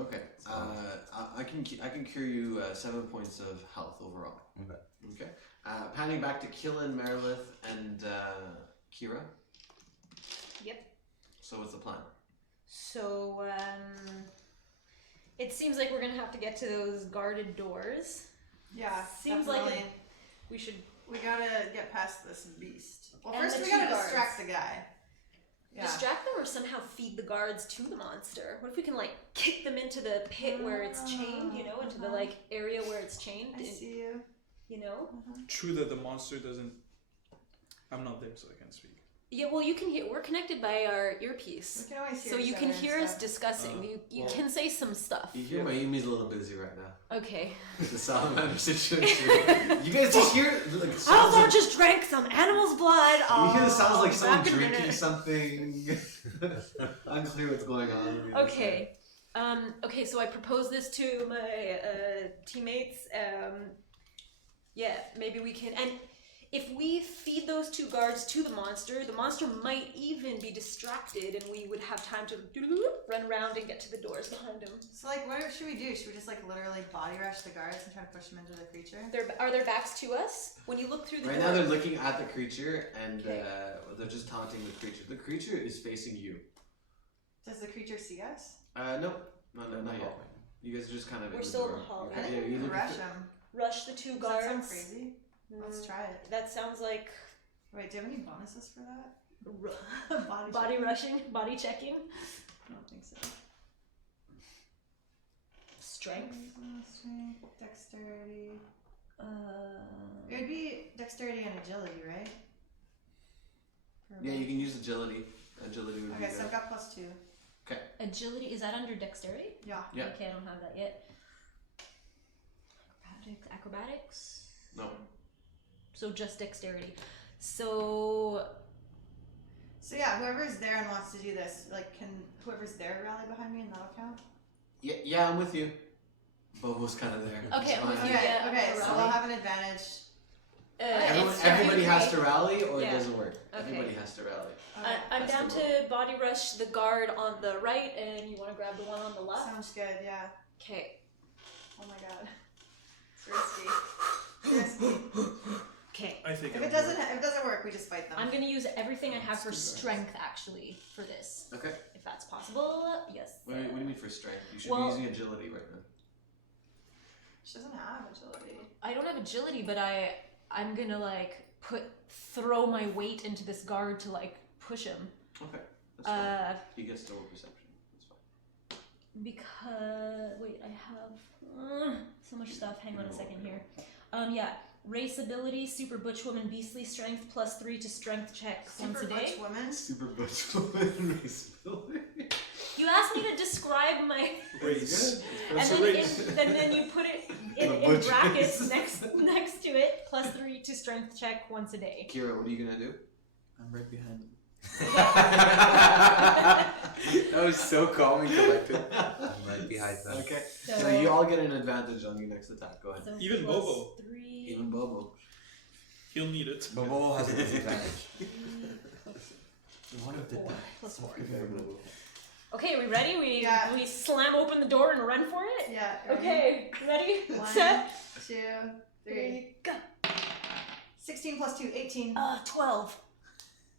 Okay. I can cure you 7 points of health overall. Okay. Okay. Panning back to Killen, Merilith, and Kira. Yep. So what's the plan? So, it seems like we're gonna have to get to those guarded doors. Yeah. Seems like definitely. We should. We gotta get past this beast. Well, And first the we gotta two guards. distract the guy. distract them or somehow feed the guards to the monster? What if we can like kick them into the pit where it's chained, you know, into the like area where it's chained? I see you. You know? True that the monster doesn't. I'm not there, so I can't speak. Yeah, well, you can hear. We're connected by our earpiece, We can always hear so each you can other and hear us stuff. discussing. You well, can say some stuff. You hear my Yumi's a little busy right now. Okay. The salamander situation. You guys just hear like sounds Althor like, just drank some animal's blood. you hear the sounds like back someone in a drinking minute. something. Unclear what's going on. Okay. Okay, so I proposed this to my teammates. Yeah, maybe we can. And if we feed those two guards to the monster might even be distracted, and we would have time to run around and get to the doors behind him. So like, what should we do? Should we just like literally body rush the guards and try to push them into the creature? Are their backs to us? When you look through the Right door. now they're looking at the creature and Okay. they're just taunting the creature. The creature is facing you. Does the creature see us? Nope. Not yet. You guys are just kind of We're in the still in door. the hall, Okay, right? yeah, you're looking Rush for- them. Rush the two Does that sound guards. crazy? Let's try it. That sounds like Wait, do you have any bonuses for that? body check? rushing, body checking, I don't think so. strength. Strength, dexterity. It would be dexterity and agility, right? Yeah, you can use agility. Agility would Okay, be so good. I've got +2. Agility, is that under dexterity? Yeah. Yeah. Okay, I don't have that yet. Acrobatics? No. So just dexterity. So So yeah, whoever's there and wants to do this, like, can whoever's there rally behind me and that'll count? Yeah, I'm with you. Bobo's kind of there. Okay, It's I'm with fine. you. Okay, Yeah, okay, I'll so rally. I'll have an advantage. Everybody has to rally, or Yeah. it doesn't work. Okay. Everybody has to rally. Okay. I'm That's down the to body rush the guard on the right, and you want to grab the one on the left? Sounds good, yeah. Okay. Oh my god. It's risky. It's risky. I Okay. think. If it doesn't work, we just fight them. I'm gonna use everything I have for Let's do that. strength, actually, for this. Okay. If that's possible, yes. What do you mean for strength? You should Well- be using agility right now. She doesn't have agility. I don't have agility, but I'm gonna like throw my weight into this guard to like push him. Okay. That's fine. He gets to roll perception. That's fine. Because wait, I have so much stuff. Hang on a second here. Yeah, race ability, super butch woman, beastly strength, +3 to strength check once Super a day. butch woman. Super butch woman race ability. You asked me to describe my, Race. and That's a then, race. and then you put it The in butch brackets race. next to it, +3 to strength check once a day. Kira, what are you gonna do? I'm right behind him. That was so calm and collected. I'm right behind them. Okay. So you all get an advantage on your next attack. Go ahead. So Even plus Bobo. 3. Even Bobo. He'll need it. Bobo has a disadvantage. What What if did that? Plus 4. Okay, Bobo. Okay, are we ready? Yeah. We slam open the door and run for it? Yeah. Okay, ready? 1, Set. 2, 3. Go. 16 + 2, 18. 12.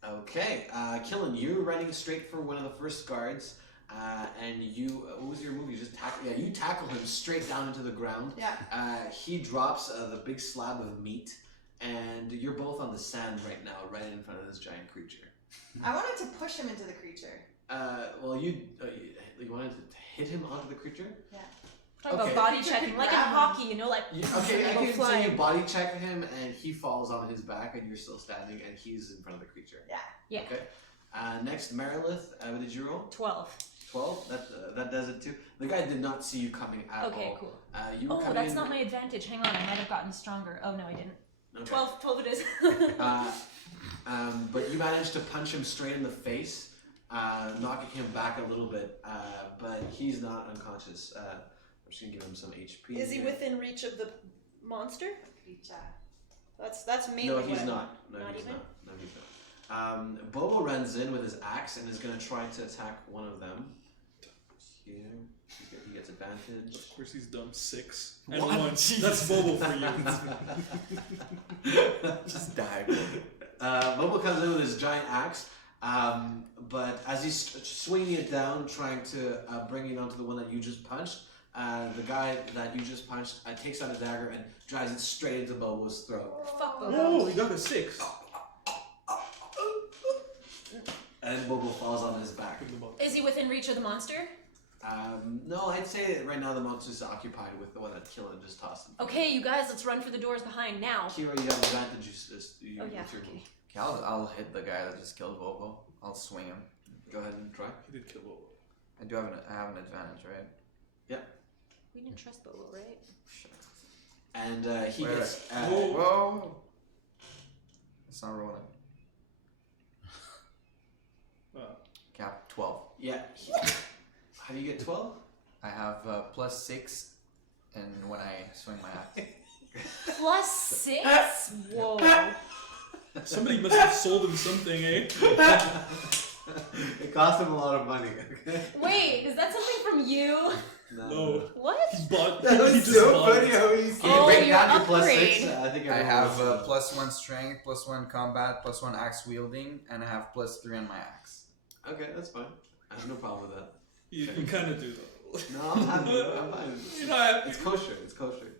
Okay, Killen, you're running straight for one of the first guards, and you. What was your move? You just tackle. Yeah, you tackle him straight down into the ground. Yeah. He drops the big slab of meat, and you're both on the sand right now, right in front of this giant creature. I wanted to push him into the creature. Well, you wanted to hit him onto the creature. Talk about Okay. body Creature checking, could like in grab him. hockey, you know, like Okay, I go can say flying. you body check him, and he falls on his back, and you're still standing, and he's in front of the creature. Yeah. Okay. Next, Merilith, what did you roll? 12. 12. That does it too. The guy did not see you coming at all. Okay, cool. You were Oh, coming that's in, not my advantage. Hang on, I might have gotten stronger. Oh no, I didn't. Okay. 12 it is. But you managed to punch him straight in the face, knocking him back a little bit. But he's not unconscious. I'm just gonna give him some HP. Is he here. within reach of the monster? Creature. That's mainly No, what he's I- not. No, Not he's even? not. No, he's not. Bobo runs in with his axe and is gonna try to attack one of them. Here, he gets advantage. Of course, he's done 6 and What? 1. That's Bobo for you. Just die. Bobo comes in with his giant axe, but as he's swinging it down, trying to bring it onto the one that you just punched, the guy that you just punched takes out a dagger and drives it straight into Bobo's throat. Fuck Bobo. Oh, he got a 6. And Bobo falls on his back. Is he within reach of the monster? No, I'd say right now the monster's occupied with the one that Killen just tossed him. Okay, you guys, let's run for the doors behind now. Kira, you have advantage. You, Oh yeah. it's your Okay. move. Okay, I'll hit the guy that just killed Bobo. I'll swing him. Go ahead and try. He did kill Bobo. I have an advantage, right? We didn't trust Bobo, right? Sure. And he Wait, gets. Whoa! It's not rolling. Cap 12. Yeah. How do you get 12? I have +6, and when I swing my axe. +6? Whoa. Somebody must have sold him something, eh? It cost him a lot of money. Okay. Wait, is that something from you? No. What? He bought. That he was just so bought funny it. how he's. Can you Oh, break your down to upgrade. +6? I think I everyone have wants to know. +1 strength, +1 combat, +1 axe wielding, and I have +3 on my axe. Okay, that's fine. I have no problem with that. You can kind of do that. No, I'm happy. I'm fine. You know, It's kosher. It's kosher.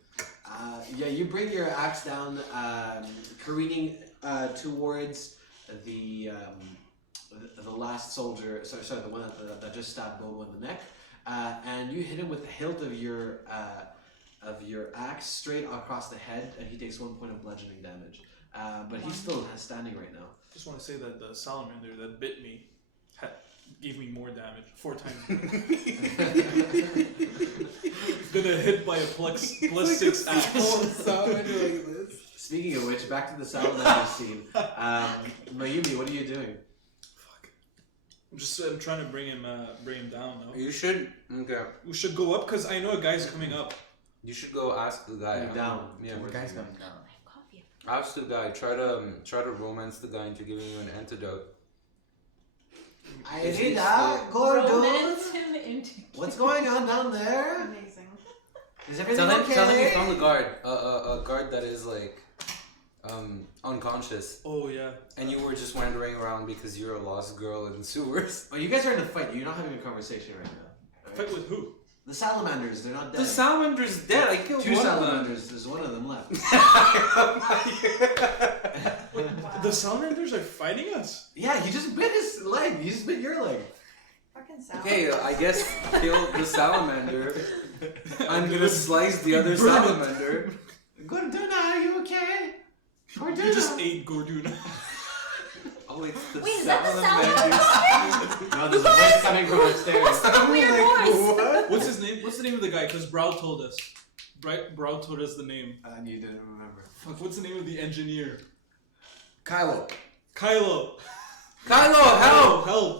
Yeah, you bring your axe down, careening towards the last soldier. Sorry, the one that just stabbed Bobo in the neck, and you hit him with the hilt of your axe straight across the head, and he takes 1 point of bludgeoning damage. But he's still standing right now. just want to say that the salamander that bit me gave me more damage, 4 times. Been a hit by a +6 axe. Speaking of which, back to the salamander scene. Mayumi, what are you doing? Fuck. I'm trying to bring him down. No, You should. Okay. we should go up because I know a guy's coming up. You should go ask the guy. You're down. Yeah, The we're guy's down. coming down. I have coffee. Ask the guy. Try to romance the guy into giving you an antidote. I Is did he that, Romance him into. What's going on down there? Amazing. Is everything Tell him, okay? tell him you found a guard. A guard that is like unconscious, Oh yeah. and you were just wandering around because you're a lost girl in sewers. Oh, you guys are in a fight. You're not having a conversation right now. Alright? Fight with who? The salamanders, they're not dead. The salamander's dead. I killed 2 one salamanders, there's one of them left. The salamanders are fighting us. Yeah, he just bit his leg. He just bit your leg. Fucking salad. Okay, I guess kill the salamander. I'm gonna slice the other Burn it. salamander. Gorduna, are you okay? You just ate Gorduna. Oh, it's the Wait, is that the salamander. No, there's a voice coming from upstairs. That weird voice. What's his name? What's the name of the guy? Because Brow told us. Brow told us the name. And you didn't remember. Fuck, what's the name of the engineer? Kylo. Kylo. Kylo, help! Help!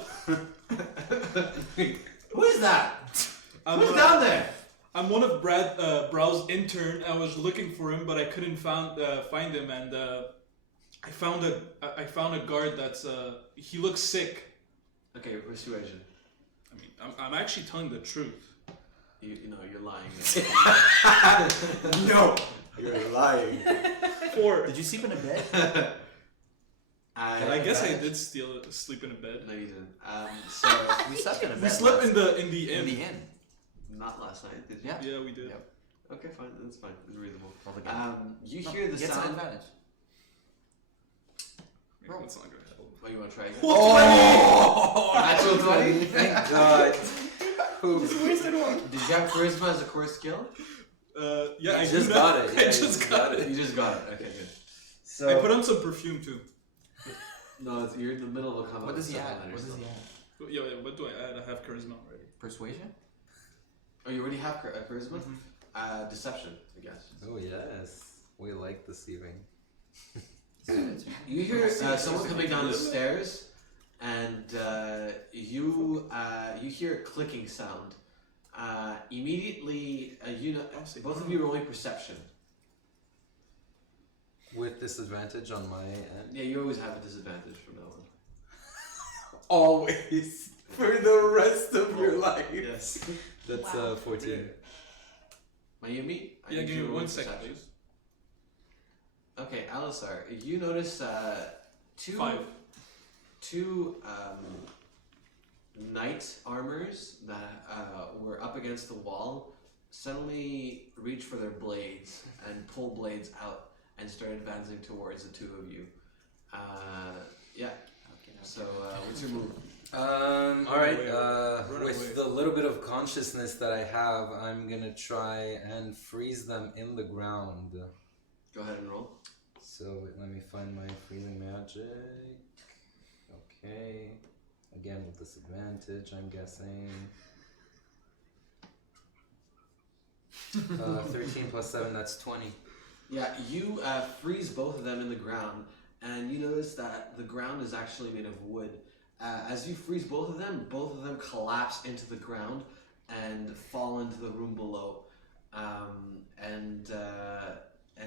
Who is that? Who's I'm, down there? I'm one of Brow's intern. I was looking for him, but I couldn't find him, and I found a guard that's he looks sick. Okay, persuasion. I mean, I'm actually telling the truth. You know, you're lying. No, you're lying. 4. Did you sleep in a bed? I guess I did sleep in a bed. No, you didn't. So We slept in a bed. We slept in the in inn. the inn. not last night, did you? Yeah. Yeah, we did. Yep. Okay, fine. That's fine. It's reasonable. Roll again. You No, hear the he gets an sound. advantage. Maybe that's not gonna help. Oh, you want to try again? Oh! Natural 20? Thank God. Did you have charisma as a core skill? Yeah, I I do just now. got it. Yeah, I you just got it. You just got it. Okay, good. I So put on some perfume too. no, you're in the middle of a combo. What does he with add? something What does that he is add? Yeah, what do I add? I have charisma already. Persuasion? Oh, you already have charisma? Deception, I guess. Oh yes, we like deceiving. You hear someone coming down the stairs, and you hear a clicking sound. Immediately, you know, both of you are rolling perception. With disadvantage on my end. Yeah, you always have a disadvantage from that one. Always. For the rest of your life. Yes. That's Wow. 14. Mayumi? I Yeah, need give you me to roll 1 second, perception. please. Okay, Alisar, you notice two 5. knight armors that were up against the wall suddenly reach for their blades and pull blades out and start advancing towards the two of you. Yeah. So what's your move? Alright, Run with away. the little bit of consciousness that I have, I'm gonna try and freeze them in the ground. Go ahead and roll. So let me find my freezing magic. Okay. Again with disadvantage, I'm guessing. 13 plus 7, that's 20. Yeah, you freeze both of them in the ground, and you notice that the ground is actually made of wood. As you freeze both of them collapse into the ground and fall into the room below. And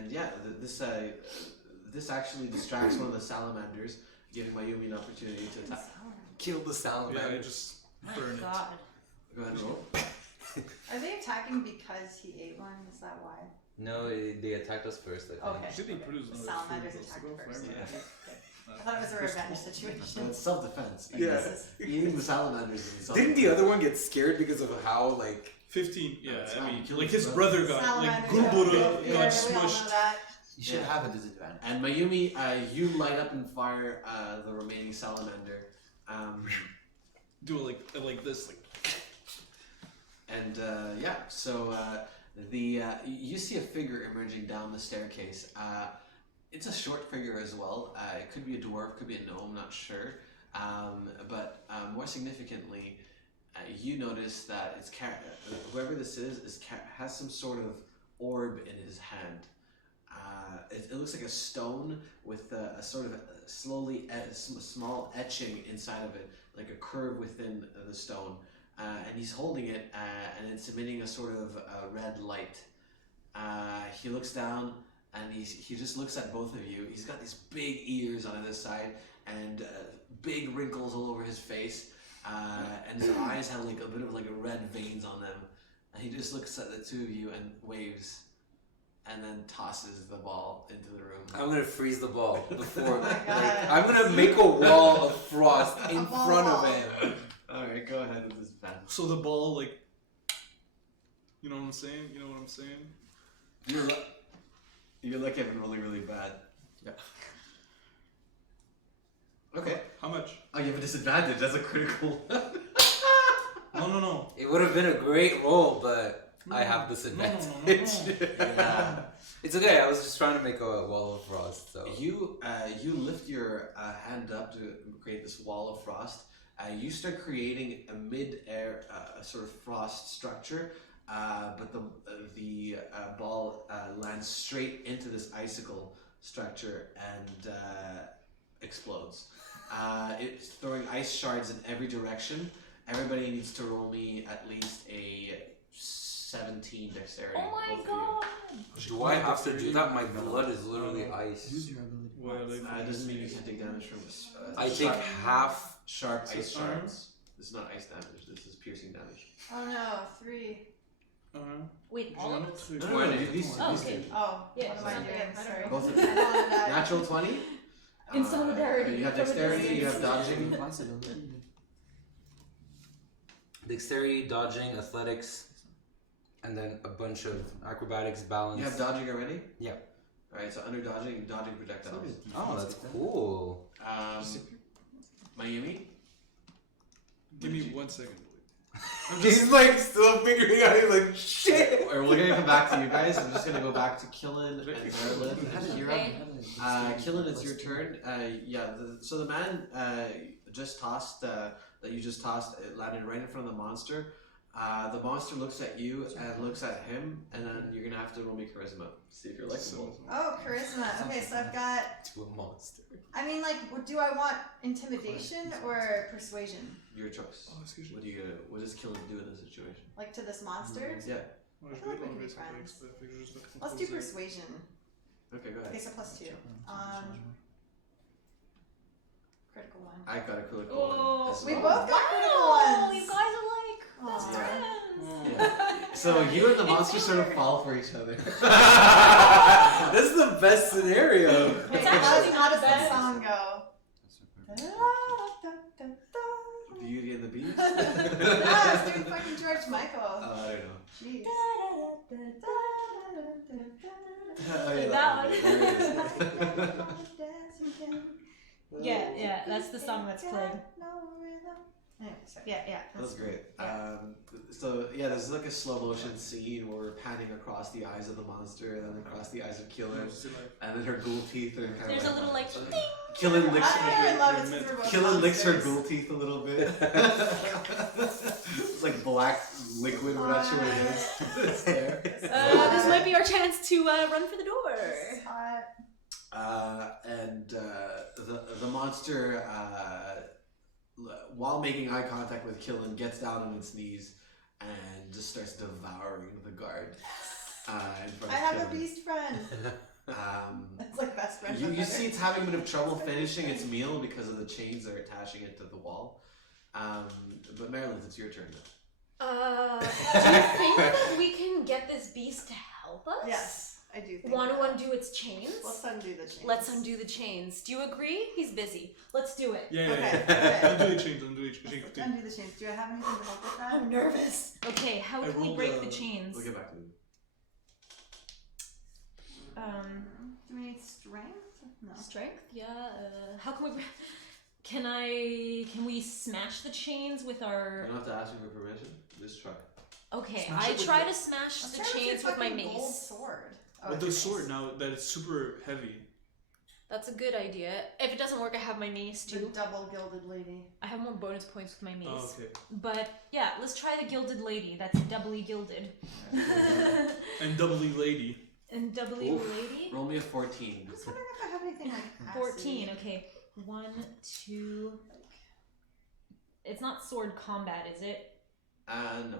yeah, this actually distracts one of the salamanders, giving Mayumi an opportunity to attack. Kill the Yeah, salamander. I just burn it. God. Go ahead and roll. Are they attacking because he ate one? Is that why? No, they attacked us first, I think. Okay. Should they produce The another salamanders food attacked ago? first. Yeah. I thought it was a revenge situation. It's self-defense. Yeah. Eating the salamanders is self-defense. Didn't the other one get scared because of how, like... 15, yeah, That's I fine. mean, Kill like his his brother got, like, Salamanders Gulbura got got we all know smushed. that. You should Yeah. have a disadvantage. And Mayumi, you light up and fire the remaining salamander. Do it like this, like. And yeah, so you see a figure emerging down the staircase. It's a short figure as well. It could be a dwarf, could be a gnome, not sure. But more significantly, you notice that it's whoever this is has some sort of orb in his hand. It looks like a stone with a sort of small etching inside of it, like a curve within the stone. And he's holding it, and it's emitting a sort of red light. He looks down, and he just looks at both of you. He's got these big ears on either side, and big wrinkles all over his face, and his eyes have like a bit of like a red veins on them. And he just looks at the two of you and waves, and then tosses the ball into the room. I'm gonna freeze the ball before... Oh my like, God. I'm gonna make a wall of frost in A ball front wall. of him. Alright, go ahead with this pen. So the ball, like. You know what I'm saying? You know what I'm saying? You're lucky I've been really, really bad. Yeah. Okay. How much? Oh, you have a disadvantage. That's a critical. No. It would have been a great roll, but I have No. disadvantage. Yeah. It's okay, I was just trying to make a wall of frost, so... You lift your hand up to create this wall of frost. You start creating a mid-air sort of frost structure, but the ball lands straight into this icicle structure and explodes. It's throwing ice shards in every direction. Everybody needs to roll me at least a 17 dexterity. Oh my both of god! Do I have to do that? My blood is literally ice. Use your ability. Why are they? you. It doesn't mean you can't take damage from I take half... sharp ice So, shards. This is not ice damage. This is piercing damage. Oh no, 3. Wait, all of us? No, no, these Oh, these okay. two. Oh, Yeah, what am I something. doing? I don't Sorry. know. Both of I them. rolled that. Natural 20. In solidarity. You have from a dexterity. You have distance. dodging. Dexterity, dodging, athletics, and then a bunch of acrobatics, balance. You have dodging already. Yeah. All right. So under dodging projectiles. Oh, that's cool. Mayumi. Give me 1 second. He's like still figuring out, he's like, shit! We're gonna come back to you guys. I'm just gonna go back to Killen and Marilyn. Okay. Killen, it's your turn. So the man just tossed that you just tossed, it landed right in front of the monster. The monster looks at you and looks at him, and then you're gonna have to roll me charisma. See if you're likable. Oh, charisma. Okay, so I've got. To a monster. I mean, like, do I want intimidation or persuasion? Your choice. Oh, excuse me. What does Killen do in this situation? Like to this monster? Yeah. Moi, je feel like vais we can be l'enlever, ça fait friends. exprès, fait que je vais Let's do composer. persuasion. Okay, go Okay, ahead. so +2. Critical one. I got a critical Oh, one as We well. both got critical Wow, ones. you guys are like best Aw. friends. Yeah. So you and the monster sort of fall for each other. This is the best scenario. It's How actually does not the bad. song go? Beauty and the Beast? No, I was doing fucking George Michael. I don't know. Jeez. Oh, yeah, That one. one. There it is. Yeah, that's the song that's played. No rhythm. Anyway, sorry. Yeah. That was great. Yeah. So yeah, there's like a slow motion scene where we're panning across the eyes of the monster and then across the eyes of Killen, and then her ghoul teeth are kind There's of a little like ding. Killen licks I love it since we're both Killen licks her monsters. ghoul teeth a little bit. It's like black liquid. We're not sure what it is. It's there. This might be our chance to run for the door. This is hot. And the monster, while making eye contact with Killen, gets down on its knees and just starts devouring the guard. In front I of have a Killen. beast friend. It's like best friend. You forever. see it's having a bit of trouble finishing its meal because of the chains that are attaching it to the wall. But Marilyn, it's your turn now. Do you think that we can get this beast to help us? Yes, I do think Want to that. undo its chains? Let's undo the chains. Let's undo the chains. Do you agree? He's busy. Let's do it. Yeah. Okay. Undo the chains. Undo the chains. Undo the chains. Do I have anything to help with that? I'm nervous. Okay, how I can we rolled, break the chains? We'll get back to you. Do we need strength? No. Strength? Yeah. How can we? Can we smash the chains with You our? don't have to ask me for permission. Just try. Okay, Smash I it with try the- to smash Let's the try chains with my fucking gold mace. sword. With the okay, sword nice. now that it's super heavy. That's a good idea. If it doesn't work, I have my mace The too. double gilded lady. I have more bonus points with my mace. Oh, okay. But yeah, let's try the gilded lady. That's doubly gilded. And doubly lady. And doubly Oof. lady? Roll me a 14. I'm just wondering if I have anything like 14. acid. Okay. 1, 2. It's not sword combat, is it? No.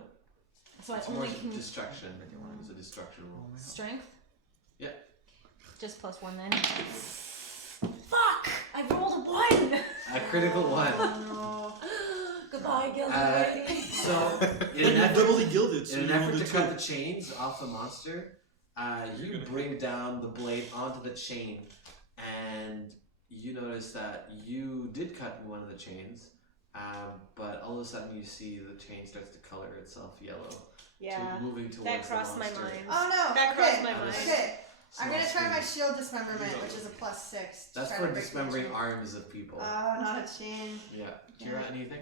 So It's I more only can destruction. If you want to use a destruction roll. strength. Yeah. Just +1 then. Fuck! I rolled a 1. A critical one. Oh, Goodbye, gilded lady. So, in And an you're effort, doubly gilded, so in an you effort rolled to a cut two. the chains off the monster, you bring down the blade onto the chain, and you notice that you did cut one of the chains, but all of a sudden you see the chain starts to color itself yellow, Yeah. moving towards That crossed the my monster. mind. oh no! That okay. crossed my mind. Okay, I'm gonna Small try my screen. shield dismemberment, which is a +6. to That's try for to break the dismembering chain. arms of people. Oh, not a chain. Yeah. Kira, anything?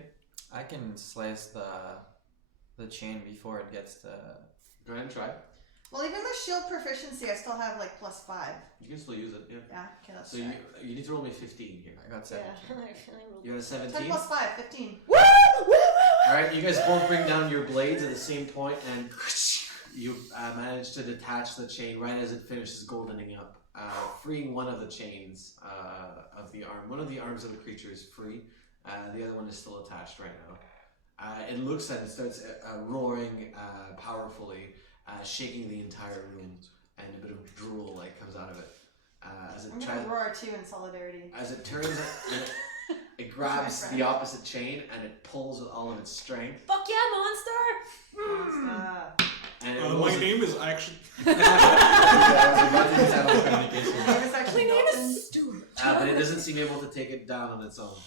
I can slice the chain before it gets to. Go ahead and try. Well, even with shield proficiency, I still have like +5. You can still use it. Yeah. Yeah. Okay, let's So try. you need to roll me 15 here. I got Yeah. 17. You got a 10 17. + 5, 15. All right, you guys both bring down your blades at the same point, and you manage to detach the chain right as it finishes goldening up, freeing one of the chains of the arm. One of the arms of the creature is free. The other one is still attached right now. It looks and it starts roaring powerfully, shaking the entire room, and a bit of drool like comes out of it as it I'm tries. gonna roar too in solidarity. As it turns, it grabs the opposite chain and it pulls with all of its strength. Fuck yeah, monster! Stop. And it My rolls a- name is actually. Yeah, I was about to use that on communication. My name is actually My name Dalton. is Stuart. but it doesn't seem able to take it down on its own.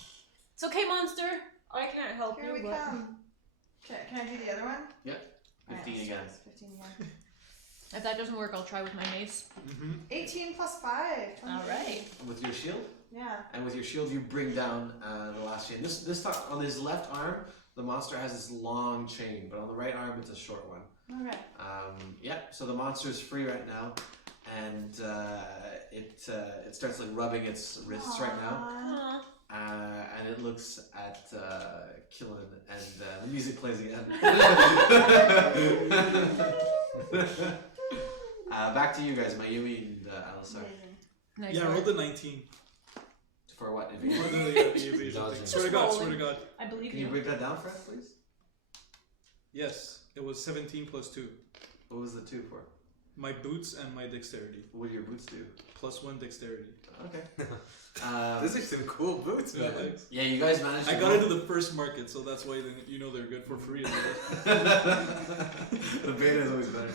It's okay, monster. I can't help Here you. we but- come. Okay, can I do the other one? 15 Alright, again. let's try this, 15 again. If that doesn't work, I'll try with my mace. 18 + 5. 23. All right. With your shield, Yeah. and with your shield, you bring down the last chain. This time on his left arm, the monster has this long chain, but on the right arm, it's a short one. Okay. So the monster is free right now, and it starts like rubbing its wrists right now. Aw. And it looks at Killen, and the music plays again. Back to you guys, Mayumi and Alisar. Amazing. Nice Yeah, I work. rolled a 19. For what? For the evasion Dodging. thing. Swear to God, swear to God. I believe Can you you. break that down for us, please? Yes, it was 17 plus 2. What was the 2 for? My boots and my dexterity. What do your boots do? Plus 1 dexterity. Okay. Those are some cool boots, Yeah, man. thanks. Yeah, you guys managed to I got into the first market, so that's why you know they're good for free. The beta is always better.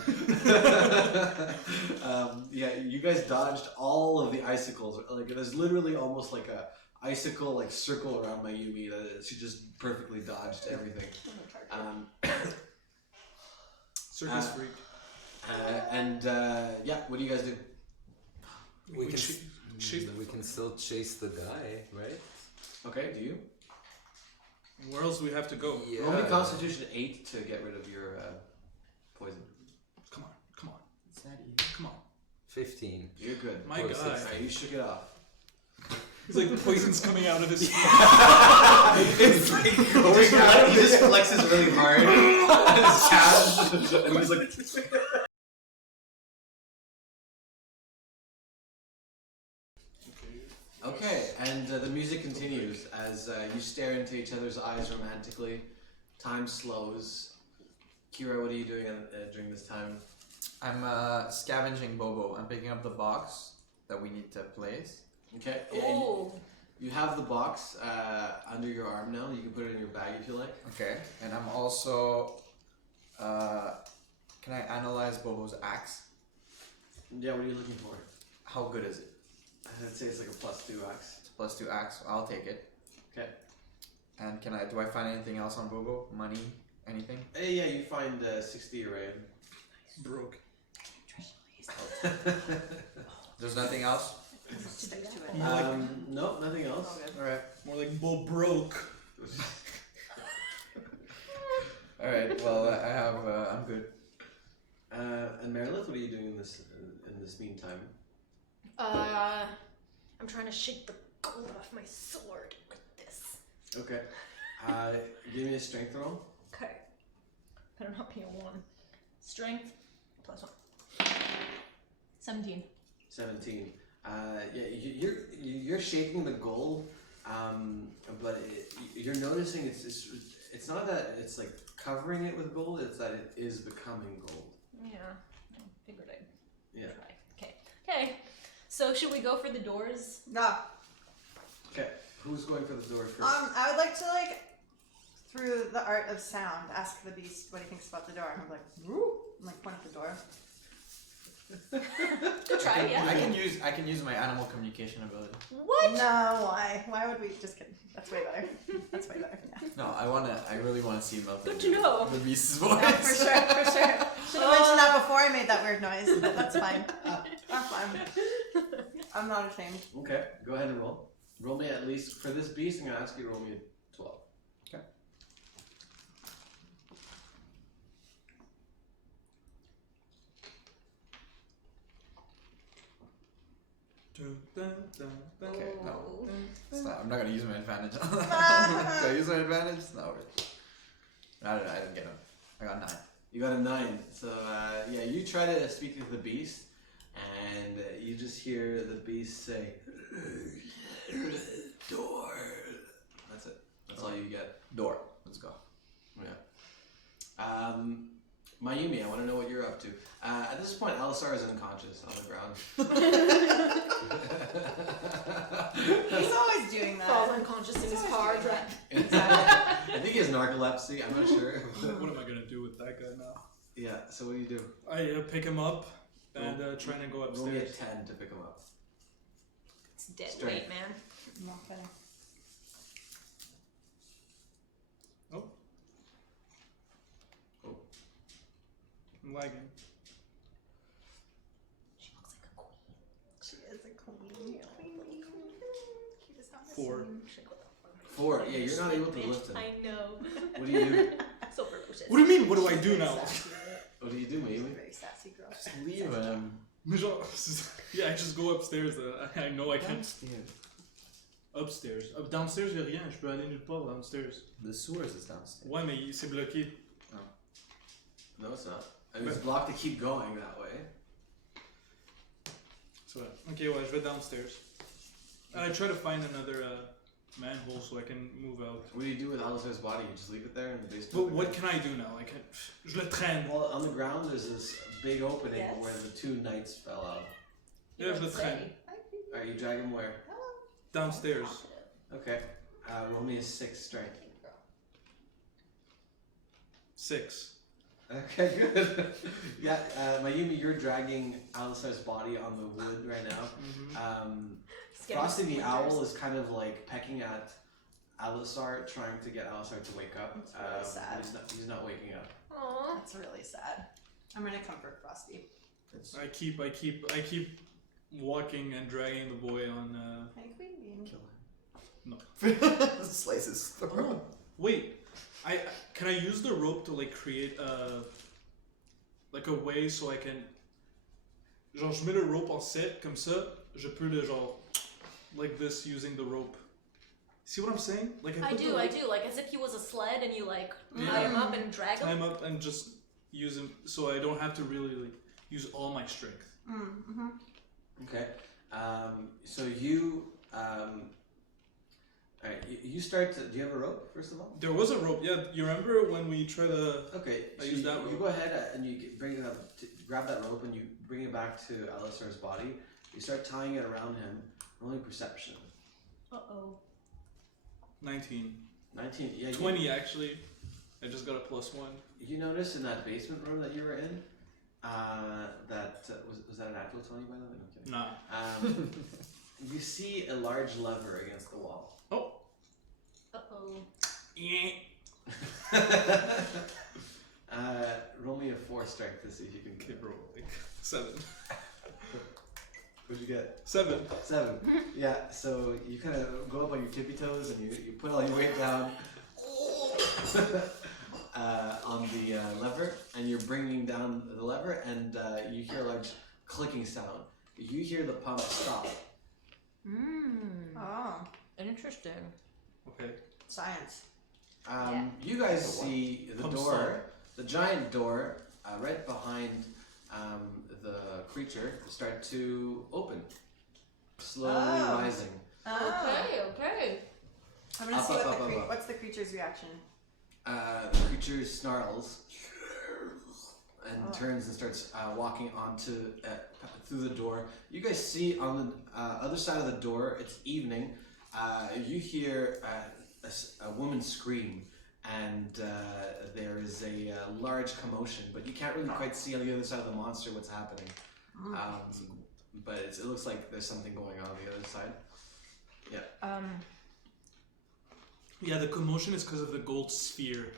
Yeah, you guys dodged all of the icicles. Like there's literally almost like a icicle like circle around Mayumi that she just perfectly dodged everything. Circus freak. Yeah, what do you guys do? We can Chase the We can still chase the guy, right? Okay, do you? Where else do we have to go? Roll me Constitution 8 to get rid of your poison. Come on, come on, It's that easy. come on. 15. You're good. My Oh, guy. 6. Alright, you shook it off. It's like the poison's coming out of his It's like he just flexes really hard on his calves, and he's like. Okay, and the music continues as you stare into each other's eyes romantically. Time slows. Kira, what are you doing during this time? I'm scavenging Bobo. I'm picking up the box that we need to place. Okay. Oh. You have the box under your arm now. You can put it in your bag if you like. Okay. And I'm also. Can I analyze Bobo's axe? Yeah, what are you looking for? How good is it? I'd say it's like a +2 axe. It's +2 axe. I'll take it. Okay. And do I find anything else on Bobo? Money? Anything? Yeah, you find 60 Arayan. broke. There's nothing else? Stick to it. No, nothing else. Alright. More like Bo broke. Alright, well, I have, I'm good. And Meredith, what are you doing in this meantime? I'm trying to shake the gold off my sword like this. Okay. Give me a strength roll. Okay. Better not be a 1. Strength +1. 17. 17. Yeah, you're shaking the gold, but you're noticing it's not that it's like covering it with gold. It's that it is becoming gold. Yeah, I figured I'd Yeah. try. Okay. So should we go for the doors? No. Okay. Who's going for the door first? I would like to through the art of sound, ask the beast what he thinks about the door. And I'm like, woo, and point at the door. Good try, yeah. I can use my animal communication ability. What? No, why? Why would we? Just kidding. That's way better. That's way better. Yeah. No, I really wanna see him Good to know. the beast's voice. Yeah, for sure. Should have mentioned that before I made that weird noise, but that's fine. That's fine. I'm not ashamed. Okay. Go ahead and roll. Roll me at least for this beast. I'm gonna ask you to roll me a 12. Okay. Okay, no. It's not, I'm not gonna use my advantage. Do I use my advantage? No. I didn't get him. I got 9. You got a 9. So yeah, you try to speak to the beast, and you just hear the beast say, "Door." That's it. That's all you get. Door. Let's go. Yeah. Mayumi, I want to know what you're up to. At this point, Alisar is unconscious on the ground. He's always doing Falls that. unconscious in his car. I think he has narcolepsy. I'm not sure. What am I gonna do with that guy now? Yeah. So what do you do? I pick him up and trying to go Roll me a upstairs. 10 to pick him up. It's dead Strength. weight, man. No, funny. I'm lagging. She looks like a queen. She is a queen. Cutest house. 4. 4. Yeah, you're not able to lift him. I know. What do you do? So ferocious. What do you mean? What do I do now? What do you do, Mayumi? Very sassy girl. Just leave him. Yeah, I just go upstairs. I know I can't. Downstairs. Upstairs. Downstairs, y'a rien. Je peux aller nulle part downstairs. The sewers is downstairs. Ouais, mais c'est bloqué. No, it's not. I mean, it's blocked to keep going that way. So, okay, well, je vais downstairs. And I try to find another manhole so I can move out. What do you do with Alisar's body? You just leave it there in the basement? But what can I do now? I can. Je le traîne. Well, on the ground, there's this big opening Yes. where the 2 knights fell out. Yeah, je le traîne. Are you drag him where? Downstairs. Okay. Roll me a 6 strength. 6. Okay, good. Yeah, Mayumi, you're dragging Alisar's body on the wood right now. Frosty the Owl is kind of like pecking at Alisar, trying to get Alisar to wake up. That's really sad. He's not waking up. Aww. That's really sad. I'm gonna comfort Frosty. It's, I keep walking and dragging the boy on. Hey, Queen Bean. Slice his throat. Oh no! Wait, can I use the rope to like create like a way so I can. Genre, je mets le rope en set comme ça. Je peux le genre like this using the rope. See what I'm saying? Like I put the do, rope, like as if he was a sled and you like Yeah. tie him up and drag tie him. him up and just use him so I don't have to really like use all my strength. Mm-hmm. Okay. So you, alright, you start to, do you have a rope, first of all? There was a rope, yeah. You remember when we tried to. Okay, I so use you, that you rope. go ahead and you bring it up, grab that rope and you bring it back to Alistair's body. You start tying it around him, rolling perception. Uh-oh. 19. 19, yeah. 20 actually. I just got a +1. You notice in that basement room that you were in, was that an actual 20 by the way? No, kidding. Nah. You see a large lever against the wall. Uh-oh. Roll me a 4 strength to see if you can. Okay, bro. Like 7. What'd you get? 7. 7. Yeah, so you kind of go up on your tippy toes and you put all your weight down on the lever, and you're bringing down the lever, and you hear a large clicking sound. You hear the pump stop. Oh, Interesting. Okay. science. You guys see the Pump door, stop. the giant door, right behind the creature start to open, slowly Oh. rising. Okay. I'm gonna Up, see up, what up, up. what's the creature's reaction. The creature snarls and turns and starts walking onto through the door. You guys see on the other side of the door. It's evening. You hear a woman scream, and there is a large commotion, but you can't really quite see on the other side of the monster what's happening. But it looks like there's something going on the other side. Yeah, the commotion is because of the gold sphere.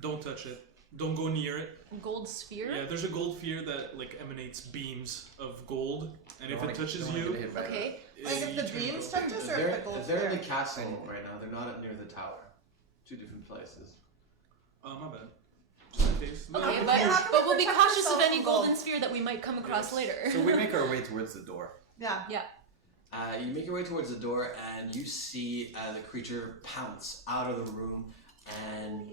Don't touch it. Don't go near it. Gold sphere? Yeah, there's a gold sphere that like emanates beams of gold, and if Don't it wanna- touches don't wanna you, get hit by Okay. Like you if the turn beams gold. touch us, or if They're, the gold they're in the sphere? castle right now. They're not near the tower. Two different places. Oh, my bad. Just in case. Okay, Yeah, but, how can but we we'll be protect cautious of ourselves any from gold? golden sphere that we might come across Yes. later. So we make our way towards the door. Yeah. You make your way towards the door, and you see the creature pounce out of the room, and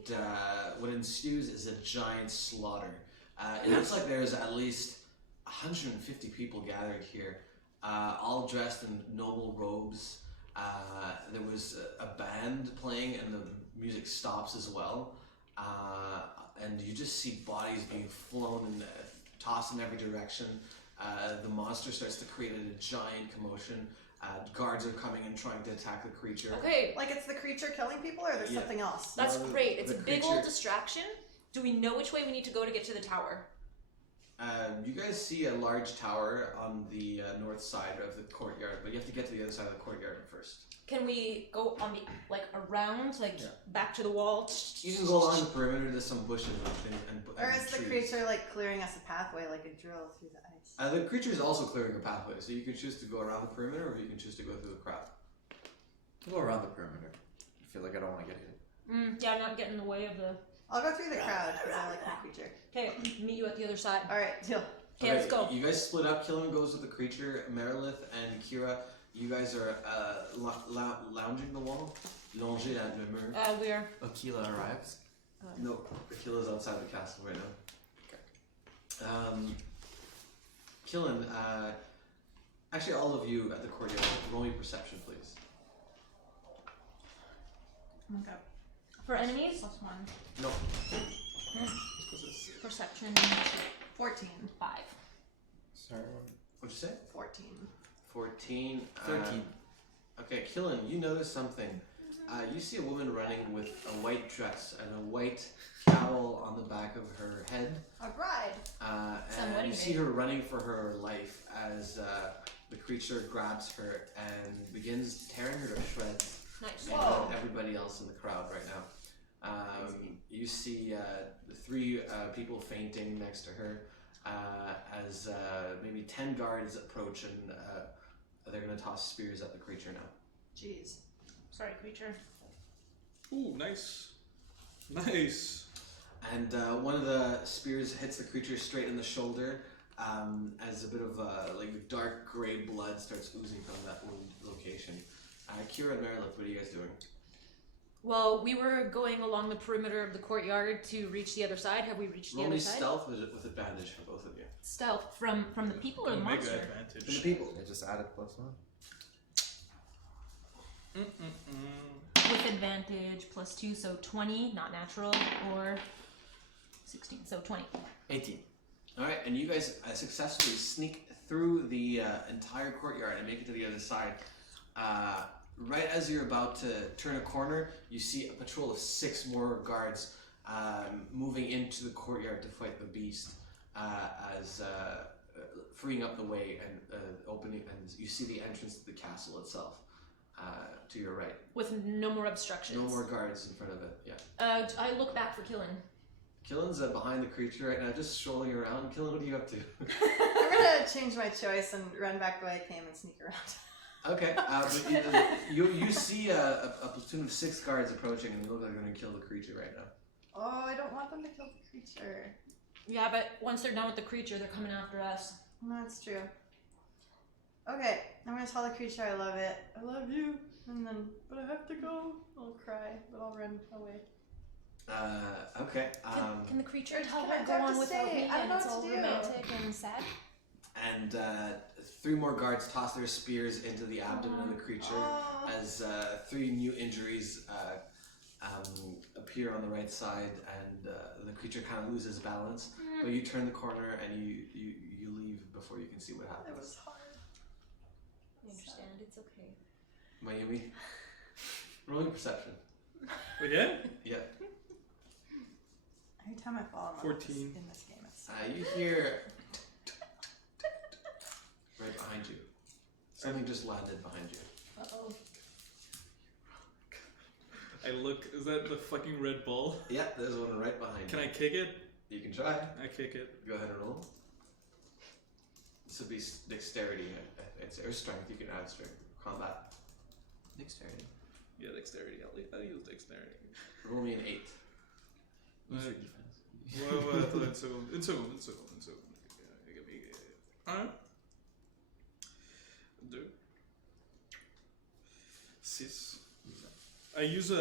what ensues is a giant slaughter. It looks like there's at least 150 people gathered here, all dressed in noble robes. There was a band playing, and the music stops as well. And you just see bodies being flown and tossed in every direction. The monster starts to create a giant commotion. Guards are coming and trying to attack the creature. Okay, Like it's the creature killing people, or there's Yeah. something else. that's Well, great. It's the a big creature- old distraction. Do we know which way we need to go to get to the tower? You guys see a large tower on the north side of the courtyard, but you have to get to the other side of the courtyard first. Can we go on the around, back to the wall? You can go along the perimeter. There's some bushes and things, and Or is the trees. creature like clearing us a pathway, like a drill through the ice? The creature is also clearing a pathway, so you can choose to go around the perimeter, or you can choose to go through the crowd. We'll go around the perimeter. I feel like I don't want to get hit. Yeah, not get in the way of the. I'll go through the crowd because I like my creature. Okay, meet you at the other side. All right, deal. Okay, let's go. You guys split up. Killen goes with the creature. Merilith and Kira, you guys are lounging the wall. Longer la demeure. We are. Aquila arrives. No, Akila's outside the castle right now. Killen, actually all of you at the courtyard, roll me perception, please. Okay. For enemies? +1. No. Perception 14. 5. Sorry. What'd you say? 14. 14. 13. Okay, Killen, you notice something. You see a woman running with a white dress and a white cowl on the back of her head. A bride. Some And wedding you see day. her running for her life as the creature grabs her and begins tearing her to shreds. Nice. And Whoa. everybody else in the crowd right now. You see the 3 people fainting next to her. as maybe 10 guards approach and they're going to toss spears at the creature now. Jeez. Sorry, creature. Ooh, nice. Nice. And one of the spears hits the creature straight in the shoulder as a bit of like dark gray blood starts oozing from that wound location. Kira and Marilyn, what are you guys doing? Well, we were going along the perimeter of the courtyard to reach the other side. Have we reached the Roll other me side? stealth with advantage for both of you. Stealth from the people or the Mega monster? advantage. For the people. I just added +1. With advantage +2, so 20, not natural, or 16, so 20. 18. Alright, and you guys successfully sneak through the entire courtyard and make it to the other side. Right as you're about to turn a corner, you see a patrol of 6 more guards moving into the courtyard to fight the beast, as freeing up the way and opening, and you see the entrance to the castle itself to your right. With no more obstructions. No more guards in front of it, yeah. I look back for Killen. Killen's behind the creature right now, just strolling around. Killen, what are you up to? I'm gonna change my choice and run back the way I came and sneak around. Okay, but you see a platoon of 6 guards approaching, and they look like they're going to kill the creature right now. Oh, I don't want them to kill the creature. Yeah, but once they're done with the creature, they're coming after us. That's true. Okay, I'm gonna tell the creature I love it. I love you. And then, but I have to go. I'll cry, but I'll run away. Okay. Can the creature tell Can her I go have on to without say? me I don't and know it's what all to do. romantic and sad? And 3 more guards toss their spears into the abdomen of the creature as 3 new injuries appear on the right side, and the creature kind of loses balance. But you turn the corner and you leave before you can see what happens. It was hard. I understand, it's okay. Miami, rolling perception. Again? Yeah. Every time I fall in love 14. in this game, it's You hear right behind you. Something just landed behind you. Uh-oh. I look, is that the fucking red ball? Yeah, there's one right behind Can you. I kick it? You can try. I kick it. Go ahead and roll. This would be dexterity. Or strength. You can add strength. Combat. Dexterity. Yeah, dexterity. I'll use dexterity. Roll me an 8. Who's your defense? Well, un second. Un. 2. 6. I use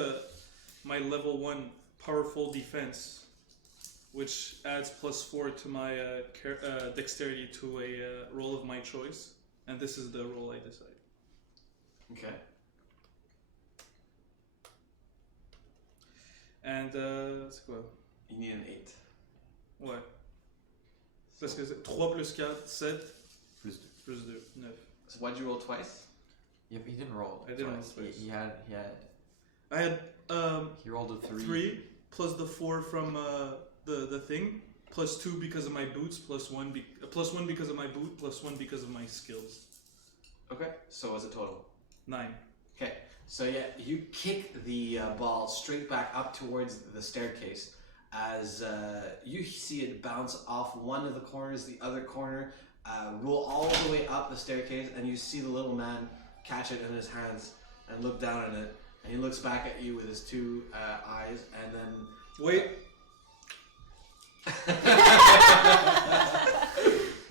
my level 1 powerful defense, which adds +4 to my dexterity to a roll of my choice, and this is the roll I decide. Okay. And c'est quoi? You need an 8. Ouais. Parce que c'est 3 plus 4, 7. Plus 2. Plus 2, 9. So why'd you roll twice? Yep, he didn't roll. I didn't roll twice. twice. He had I had he rolled a 3. 3 plus the 4 from the thing, plus 2 because of my boots, plus 1 because of my boot, plus 1 because of my skills. Okay. So what's the total? 9. Okay. So yeah, you kick the ball straight back up towards the staircase as you see it bounce off one of the corners, the other corner, roll all the way up the staircase, and you see the little man catch it in his hands and look down at it, and he looks back at you with his 2 eyes, and then Wait.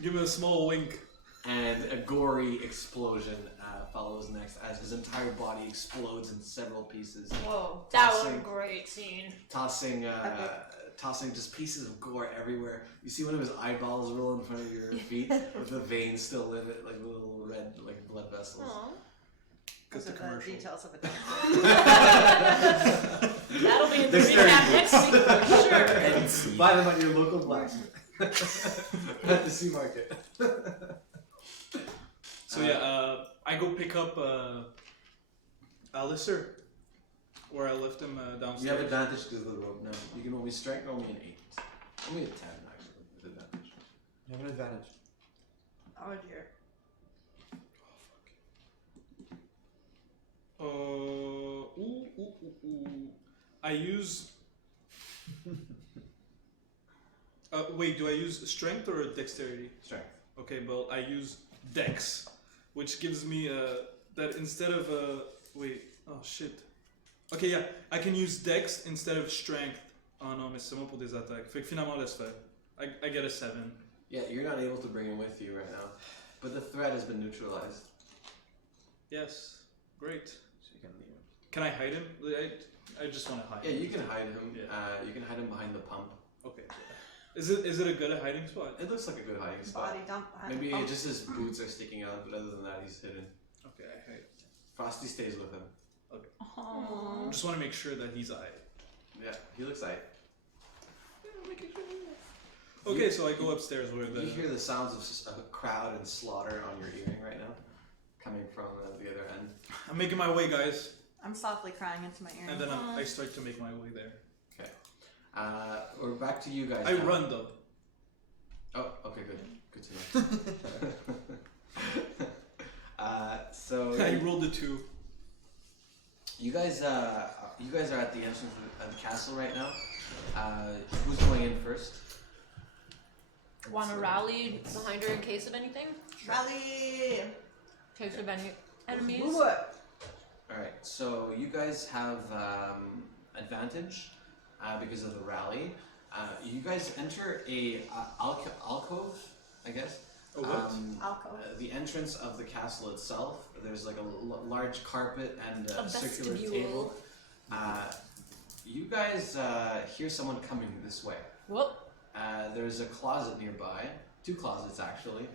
Give me a small wink. and a gory explosion follows next as his entire body explodes in several pieces. whoa. That was a Tossing- great scene. Tossing just pieces of gore everywhere. You see one of his eyeballs roll in front of your feet with the veins still in it, like little red like blood vessels. Aww. Because of the commercial. details of it. That'll be in the Dexterity recap next week for sure. Buy them at your local blacksmith at the sea market. So yeah, I go pick up Alistair, where I left him downstairs. You have advantage because of the rope now. You can roll me strength, roll me an 8. Roll me a 10 actually with advantage. You have an advantage. Oh dear. I use Wait, do I use strength or dexterity? Strength. Okay, well, I use dex, which gives me that instead of wait, oh shit. Ok, yeah, I can use dex instead of strength. Oh non, mais c'est bon pour des attaques. Fait que finalement, laisse faire. I get a 7. Yeah, you're not able to bring him with you right now, but the threat has been neutralized. Yes, great. So you can leave him. Can I hide him? I just want to hide Yeah, him. you can hide him. Yeah. You can hide him behind the pump. Okay. Is it a good hiding spot? It looks like a good hiding spot. Body dump. Maybe just his boots are sticking out, but other than that, he's hidden. Okay, I hide. Frosty stays with him. Aww. Just want to make sure that he's I. Yeah, he looks like. Okay, so I go upstairs where the. You hear the sounds of a crowd and slaughter on your earring right now, coming from the other end. I'm making my way, guys, I'm softly crying into my ear. and then I start to make my way there. We're back to you guys. I now. run though. Oh, okay, good. Good to know. So I rolled a 2. you guys are at the entrance of the castle right now. Who's going in first? Want to rally behind her in case of anything? Rally! In case of any enemies? Move it! Alright, so you guys have advantage because of the rally. You guys enter a alcove, I guess. A what? Alcove. The entrance of the castle itself, there's like a large carpet and a A circular vestibule. table. You guys hear someone coming this way. Whoop. There's a closet nearby, 2 closets actually,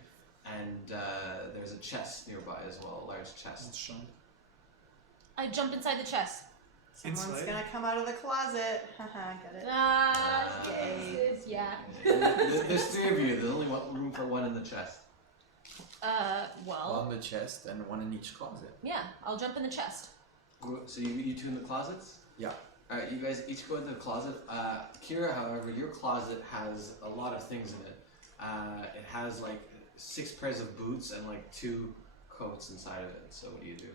and there's a chest nearby as well, a large chest. It's Sean. I jump inside the chest. Someone's Inside? gonna come out of the closet. Haha, get it. Yay. Yeah. There's 3 of you, there's only room for 1 in the chest. Well, One in the chest and one in each closet. yeah, I'll jump in the chest. So you 2 in the closets? Yeah. Alright, you guys each go into the closet. Kira, however, your closet has a lot of things in it. It has like 6 pairs of boots and like 2 coats inside of it. So what do you do?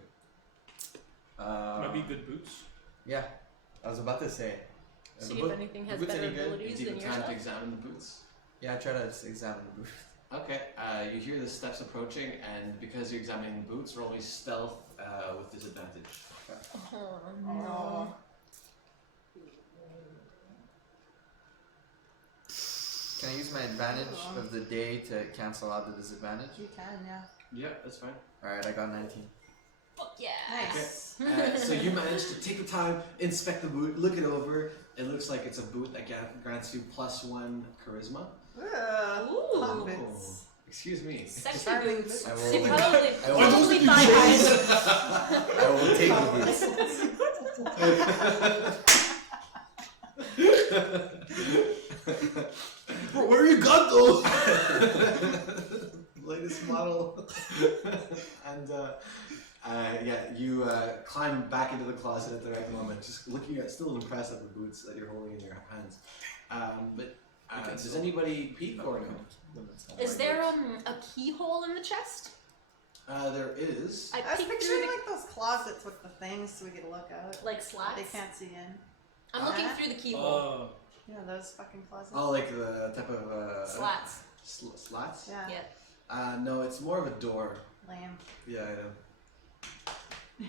Might be good boots. Yeah, I was about to say. See The if anything has boots better any good? abilities Do you than have your time to stuff. examine the boots? Yeah, I try to examine the booth. Okay, you hear the steps approaching, and because you're examining the boots, roll me stealth with disadvantage. Oh, no. Can I use my advantage of the day to cancel out the disadvantage? You can, yeah. Yeah, that's fine. Alright, I got 19. Fuck yeah. Nice. So you manage to take the time, inspect the boot, look it over. It looks like it's a boot that grants you +1 charisma. Ooh. Confidence. Excuse me. Sexy Starving boots. I They will, probably I will- probably thigh highs. I will take the boots. Bro, where you got those? Latest model. And yeah, you climb back into the closet at the right moment, just looking at, still impressed at the boots that you're holding in your hands. But does anybody peek or no? Is there a keyhole in the chest? There is. I I was peek through picturing the like those closets with the things so we could look out. like slats. They can't see in. I'm looking through the keyhole. Oh. You know those fucking closets? Oh, like the type of Slats. Slats? Yeah. Yeah. No, it's more of a door. Lame. Yeah, I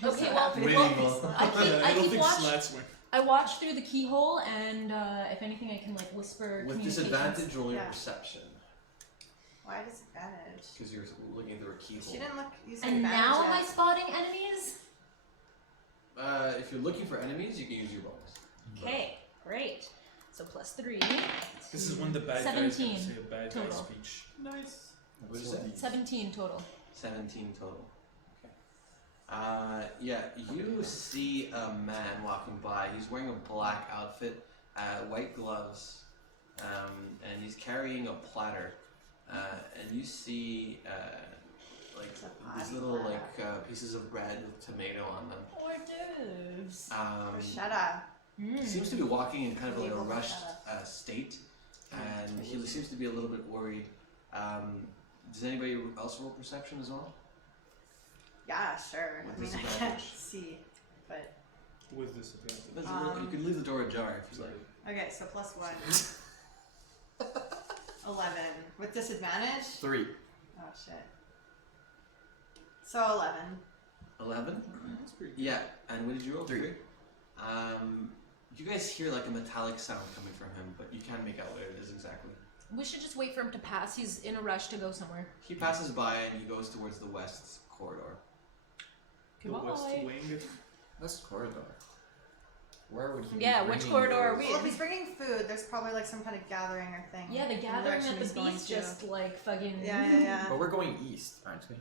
know. Okay, well, Medieval. I keep, I I don't keep think watch. slats work. I watch through the keyhole, and if anything, I can like whisper. With communications. disadvantage, roll your Yeah. perception. Why disadvantage? Because you're looking through a keyhole. She didn't look using And advantage now am I yet. spotting enemies? If you're looking for enemies, you can use your bonus. Okay, great. So +3. This is when the bad guys gonna 17 say a bad guy total. speech. Nice. What did you say? 17 total. 17 total. Okay. Yeah, you see a man walking by. He's wearing a black outfit, white gloves, and he's carrying a platter. And you see like It's a potty these little platter. like pieces of bread with tomato on them. Hors d'oeuvres. Bruschetta. He seems to be walking in kind of like a Naval rushed state, and he seems to be a little bit worried. Does anybody else roll perception as well? Yeah, sure. With I mean, I can't disadvantage. see, but With disadvantage. You can leave the door ajar if you like. okay. So +1. 11 with disadvantage. 3. Oh shit. So 11. 11? That's pretty. Yeah, and what did you roll? 3. You guys hear like a metallic sound coming from him, but you can't make out what it is exactly. We should just wait for him to pass. He's in a rush to go somewhere. He passes by and he goes towards the west corridor. The West Goodbye. Wing. That's corridor. Where would he be Yeah, which bringing corridor are those? we Well, if he's bringing food, there's probably like some kind of gathering or thing. Yeah, the in gathering direction at the he's going beast to. just like fucking. Yeah. But we're going east, aren't we?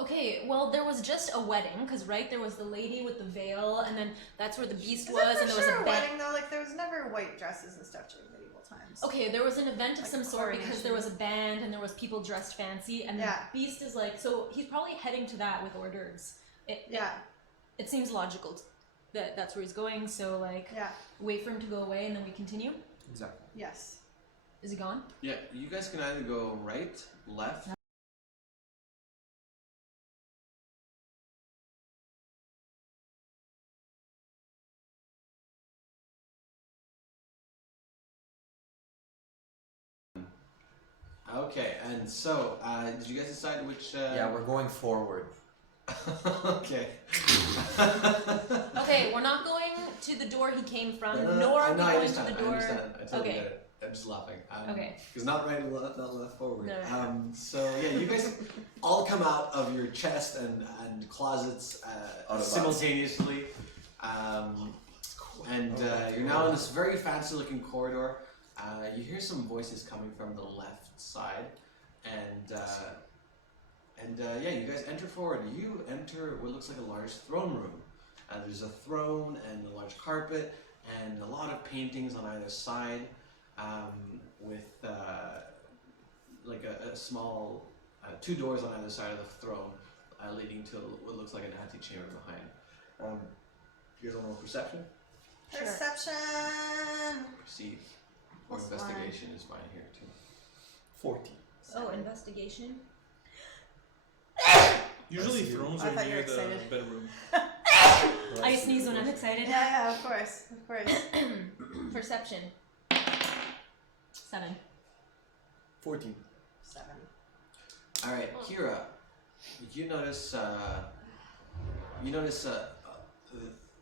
Okay, well, there was just a wedding, because, right, there was the lady with the veil, and then that's where the beast Is was, it for and there was sure a a bed. wedding though? Like there was never white dresses and stuff during medieval times. Okay, there was an event of Like some sort because coronation. there was a band and there was people dressed fancy, and the Yeah. beast is like, so he's probably heading to that with hors d'oeuvres. Yeah. It seems logical that that's where he's going, so, like, Yeah. wait for him to go away and then we continue. Exactly. Yes. Is he gone? Yeah, you guys can either go right, left. Okay, and so, did you guys decide which? Yeah, we're going forward. Okay. Okay, we're not going to the door he came from, No, nor are we no, I going to understand. the door. I understand. I totally Okay. get it. I'm just laughing. Okay. Because not right, not left forward. No. So yeah, you guys all come out of your chest and closets Out of simultaneously, and you're now in this very fancy-looking corridor. You hear some voices coming from the left side, and yeah, you guys enter forward. You enter what looks like a large throne room. There's a throne and a large carpet and a lot of paintings on either side, with like a small 2 doors on either side of the throne, leading to what looks like an antechamber behind. You guys want to roll perception? Sure. Perception. Perceive. Or Plus investigation is fine here too. 14. Oh, investigation. Usually That's thrones I are thought you were near the excited. bedroom. I sneeze when I'm excited. Yeah, of course, of course. Perception. 7. 14. 7. All right, Kira, you notice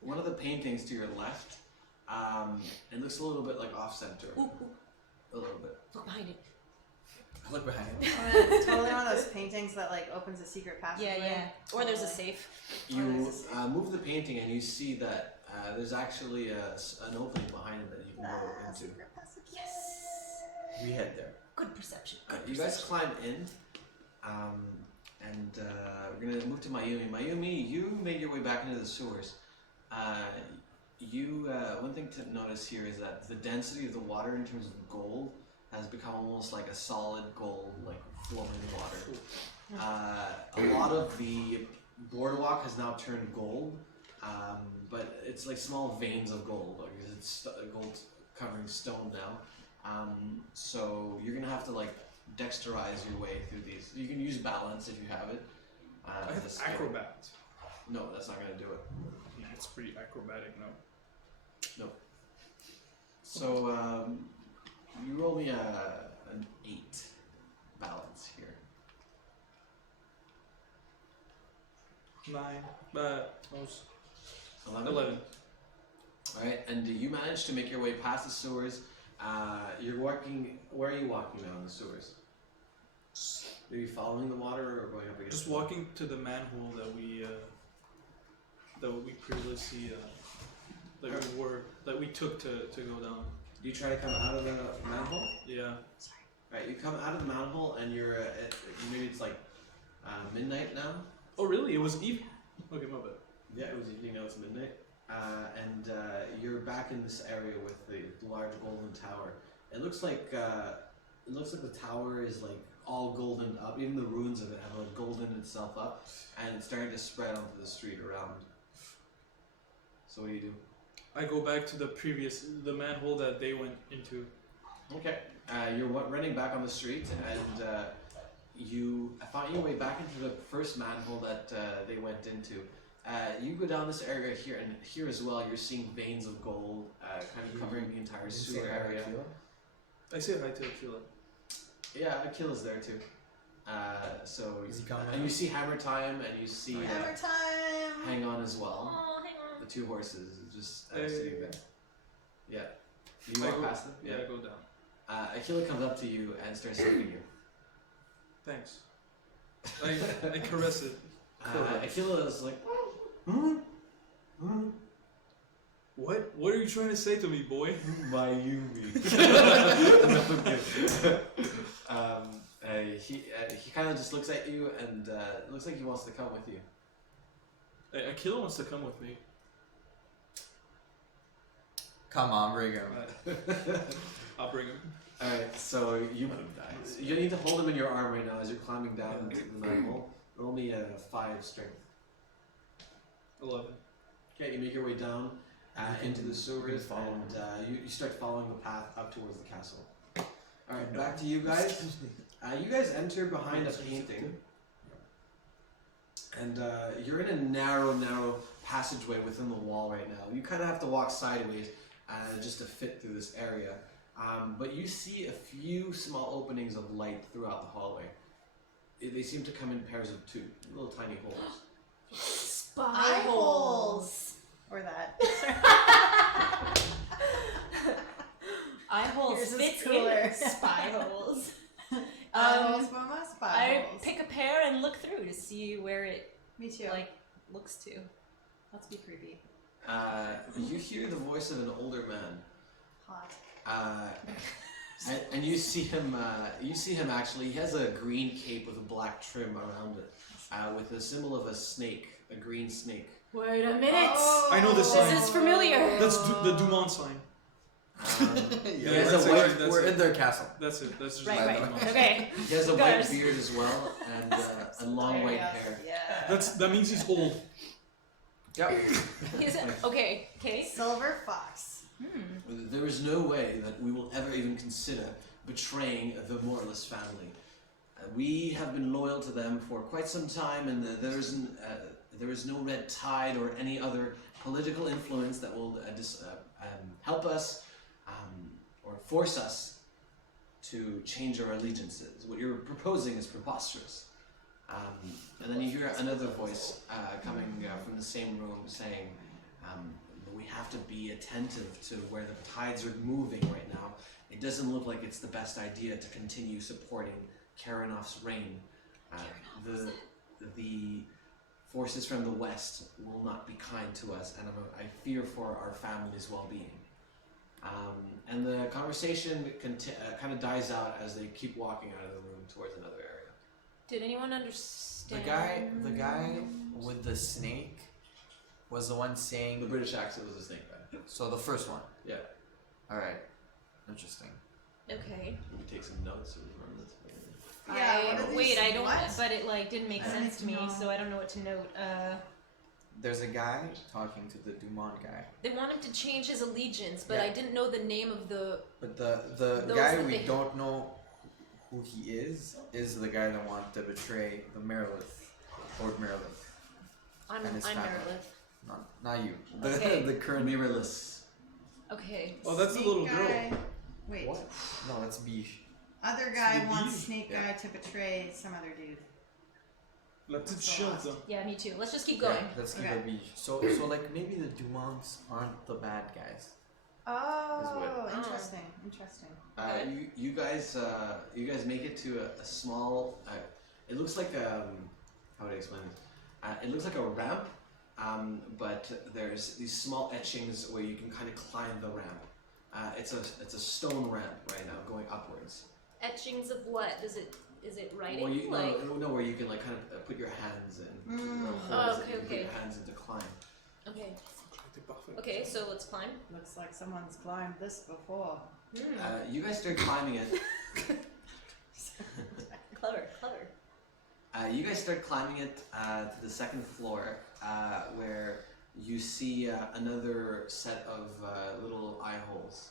one of the paintings to your left. It looks a little bit like off center. Ooh, A little bit. look behind it. I look behind him. It's totally one of those paintings that like opens a secret passageway. Yeah. Or there's a safe. You move the painting and you see that there's actually an opening behind it that you can go into. Secret passage. Yes. We head there. Good perception. Good You guys perception. climb in, and we're gonna move to Mayumi. Mayumi, you made your way back into the sewers. One thing to notice here is that the density of the water in terms of gold has become almost like a solid gold, like flowing water. A lot of the boardwalk has now turned gold, but it's like small veins of gold, like it's gold covering stone now. So you're gonna have to like dexterize your way through these. You can use balance if you have it. I have this- acrobat. No, that's not gonna do it. Yeah, it's pretty acrobatic, no? So you roll me an 8 balance here. 9. But 11. 11. All right, and you manage to make your way past the sewers. You're walking. Where are you walking now in the sewers? Are you following the water or going up against? Just walking to the manhole that we previously that we took to go down. You try to come out of the manhole. Yeah. Right, you come out of the manhole and you're maybe it's like midnight now. Oh really? It was evening. Okay, my bad. Yeah, it was evening. Now it's midnight, and you're back in this area with the large golden tower. It looks like the tower is like all golden up. Even the ruins of it have like goldened itself up, and it's starting to spread onto the street around. So what do you do? I go back to the manhole that they went into. Okay, you're running back on the street, and you found your way back into the first manhole that they went into. You go down this area here, and here as well, you're seeing veins of gold kind of covering the entire sewer area. I say hi to Akila. Yeah, Akila's there too. So Is he coming? and you see Hammer Time, and you see Hammer time. Hang On as well. Oh, hang on. The two horses just Hey. sitting there. Yeah. You I walk go- past them? Yeah, I go down. Akila comes up to you and starts hugging you. Thanks. I caress it. Akila is like, What? What are you trying to say to me, boy? Mayumi. He kind of just looks at you and it looks like he wants to come with you. Akila wants to come with me. Come on, bring him. I'll bring him. Alright, so you need to hold him in your arm right now as you're climbing down into the manhole. Roll me a 5 strength. 11. Okay, you make your way down into the sewers and you start following the path up towards the castle. Alright, back to you guys. You guys enter behind a painting. And you're in a narrow passageway within the wall right now. You kind of have to walk sideways just to fit through this area. But you see a few small openings of light throughout the hallway. They seem to come in pairs of 2, little tiny holes. Spy Eye holes. Or that. Eye holes Yours is fits cooler. in spy holes. Eye holes, mama. Spy I holes. pick a pair and look through to see where it Me too. looks to. Let's be creepy. You hear the voice of an older man. Hot. And you see him. Actually, he has a green cape with a black trim around it, with a symbol of a snake, a green snake. Wait a minute. I know this sign. This is familiar. That's the Dumont sign. He Yeah, has that's a white. actually- that's we're it. in their castle. That's it. That's just Right. Okay. He has a Guys. white beard as well, and long white hair. Yeah. That means he's old. Yep. Okay. Silver fox. There is no way that we will ever even consider betraying the Morless family. We have been loyal to them for quite some time, and there is no red tide or any other political influence that will help us or force us to change our allegiances. What you're proposing is preposterous. And then you hear another voice coming from the same room saying, we have to be attentive to where the tides are moving right now. It doesn't look like it's the best idea to continue supporting Karanoff's reign. The forces from the west will not be kind to us, and I fear for our family's well-being. And the conversation kind of dies out as they keep walking out of the room towards another area. Did anyone The understand? guy with the snake was the one The saying. British accent was a snake guy. So the first one. Yeah. All right. Interesting. Okay. Maybe take some notes or remember this. Yeah, what are Wait, these- I don't. what? But it didn't make I don't sense to me, know. so I don't know what to note. There's a guy talking to the Dumont guy, They want him to change his allegiance, but Yeah. I didn't know the name of the. but the Those guy that we they- don't know who he is the guy that wanted to betray the Merilith, Lord Merilith. I'm And his family. Merilith. Not you. The Okay. the current. Mirrorless. Okay. Oh, that's the Snake little guy. girl. Wait. What? No, that's Biche. Other guy Snake wants Beach? Snake Yeah. Guy to betray some other dude. La petite So chiante. lost. Yeah, me too. Let's just keep going. Yeah, let's keep Okay. it Biche. So like maybe the Dumonts aren't the bad guys. Oh, what- interesting. Interesting. You guys make it to a small. It looks like how would I explain this? It looks like a ramp, but there's these small etchings where you can kind of climb the ramp. It's a stone ramp right now going upwards. Etchings of what? Is it writing? Well, you like. no, where you can like kind of put your hands in. Mm. Holes Oh, that okay, you can put okay. your hands in to climb. Okay. Okay, so let's climb. Looks like someone's climbed this before. You guys start climbing it. Clever. You guys start climbing it to the second floor, where you see another set of little eye holes.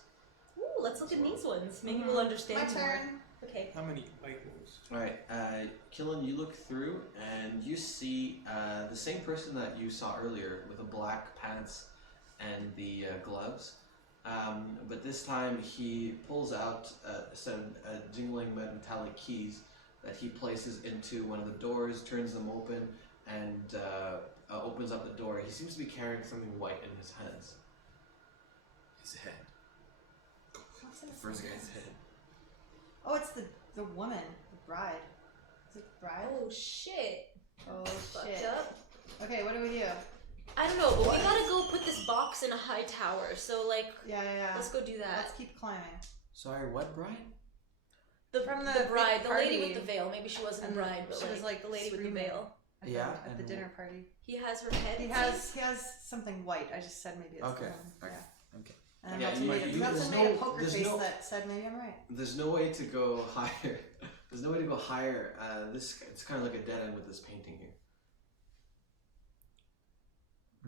Ooh, let's look at these ones. Maybe we'll understand My more. turn. Okay. How many eyeballs? Alright, Killen, you look through and you see the same person that you saw earlier with the black pants and the gloves. But this time he pulls out some jingling metallic keys that he places into one of the doors, turns them open, and opens up the door. He seems to be carrying something white in his hands. His head. What's in The his first hands? guy's head. Oh, it's the woman, the bride. Is it the bride? Oh shit. Oh Fucked shit. up. Okay, what do we do? I don't know, but we gotta go put this box in a high tower. So like, Yeah. let's go do that. Let's keep climbing. Sorry, what bride? From The the bride, big the lady party. with the veil. Maybe she wasn't And the bride, but she was, like, the lady with the screaming. veil. Yeah, At the and dinner party. He has her head. He has something white. I just said maybe it's Okay, the one. okay, Yeah. okay. And then Yeah, Melton you- made, you- Melton there's made a no- poker there's face no- that said maybe I'm right. There's no way to go higher. There's no way to go higher. It's kind of like a dead end with this painting here.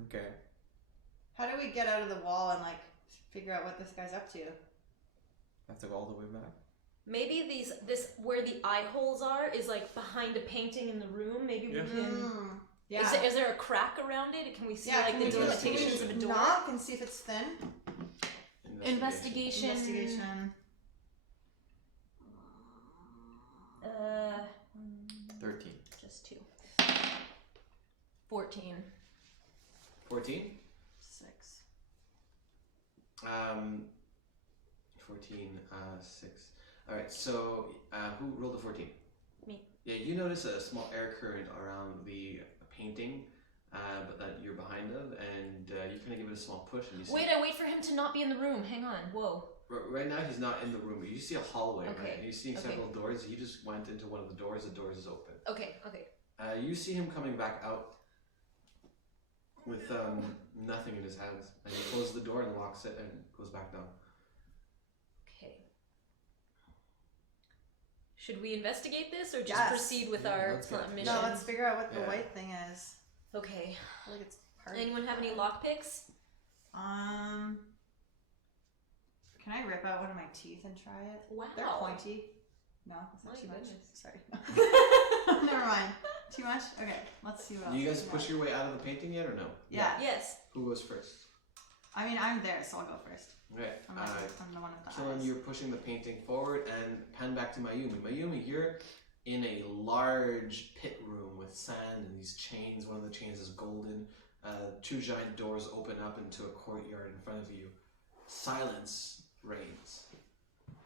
Okay. How do we get out of the wall and like figure out what this guy's up to? Have to go all the way back. Maybe this where the eye holes are is like behind a painting in the room. Maybe we Yeah. can. Yeah. Is there a crack around it? Can we see Yeah, like can the we do delimitations of a door? knock and see if it's thin? Investigation. Investigation. 13. Just 2. 14. 14? 6. 14, 6. Alright, so who rolled the 14? Me. Yeah, you notice a small air current around the painting, but that you're behind of, and you kind of give it a small push, and you see. Wait, I wait for him to not be in the room. Hang on. Whoa. Right now he's not in the room, but you see a hallway, Okay, right? And you're seeing okay. several doors. He just went into one of the doors is open. Okay. You see him coming back out with nothing in his hands, and he closes the door and locks it and goes back down. Okay. Should we investigate this or just Yes. proceed with Yeah, our let's go. mission? No, let's figure out what the Yeah. white thing is. Okay. I feel like it's part. Anyone have any lockpicks? Can I rip out one of my teeth and try it? Wow. They're pointy. No, that's not My too much. goodness. Sorry. Never mind. Too much? Okay, let's see what else. Do you guys we push got. your way out of the painting yet, or no? Yeah. Yes. Who goes first? I mean, I'm there, so I'll go first. Okay. I'm, not, I'm the one with the Killen, eyes. you're pushing the painting forward, and pan back to Mayumi. Mayumi, you're in a large pit room with sand and these chains. One of the chains is golden. 2 giant doors open up into a courtyard in front of you. Silence reigns.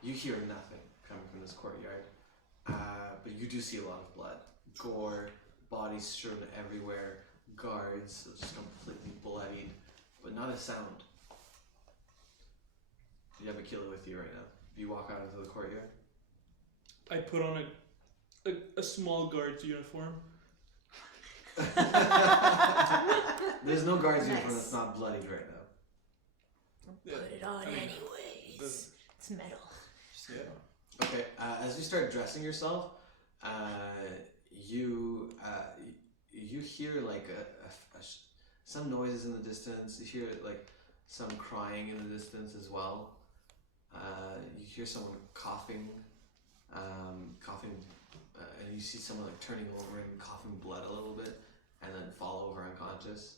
You hear nothing coming from this courtyard, but you do see a lot of blood, gore, bodies strewn everywhere, guards just completely bloodied, but not a sound. You have a killer with you right now. You walk out into the courtyard. I put on a small guard's uniform. There's no guards uniform Nice. that's not bloodied right now. Yeah. Put it on I mean, anyways. the- It's metal. Yeah. Okay, as you start dressing yourself, you hear like some noises in the distance. You hear like some crying in the distance as well. You hear someone coughing, and you see someone like turning over and coughing blood a little bit, and then fall over unconscious.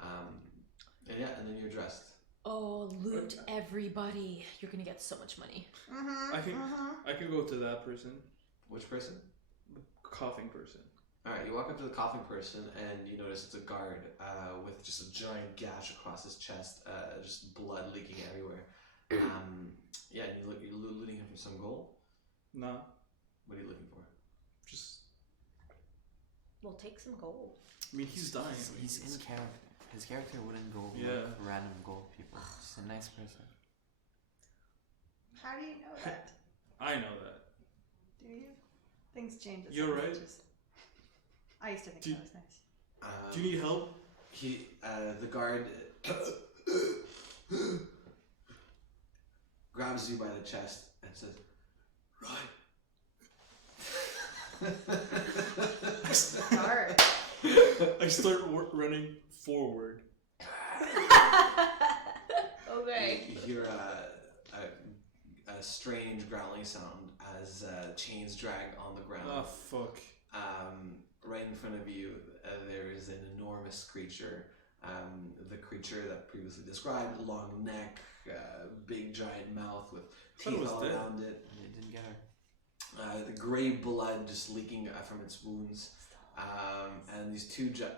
And then you're dressed. Oh, loot everybody. You're gonna get so much money. Mm-hmm. I can go to that person, Which person? the coughing person. Alright, you walk up to the coughing person and you notice it's a guard with just a giant gash across his chest, just blood leaking everywhere. And you're looting him for some gold? Nah, What are you looking for? just We'll take some gold. I mean he's dying. He's in character. His character wouldn't go with Yeah. random gold people. He's a nice person. How do you know that? I know that. Do you? Things change. at You're some right. ages. I used to think Do- that was nice. Do you need help? The guard grabs you by the chest and says, Guard. I start running forward. Okay. You hear a strange growling sound as chains drag on the ground. Oh fuck. Right in front of you, there is an enormous creature. The creature that previously described, long neck, big giant mouth with Thought it teeth was all dead. around it. You didn't get her. The gray blood just leaking from its wounds. And these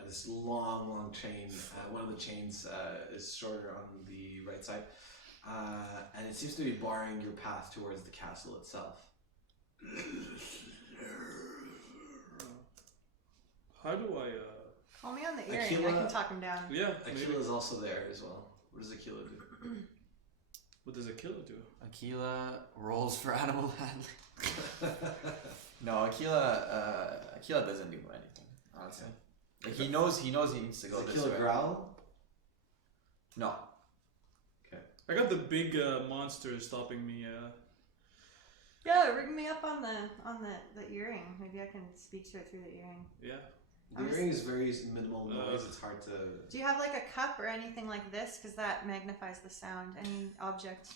this long chain. One of the chains is shorter on the right side. And it seems to be barring your path towards the castle itself. How do I Call me on the earring. I Aquila- can talk him down. yeah, maybe. Aquila is also there as well. What does Aquila do? What does Aquila do? Aquila rolls for animal handling. No, Aquila doesn't do anything, honestly. Like he knows he needs to go Does this Aquila way. growl? No. I got the big monster stopping me. Yeah, ring me up on the earring. Maybe I can speak to it through the earring. Yeah. The earring is very minimal noise. It's hard to. Do you have like a cup or anything like this? Because that magnifies the sound. Any object.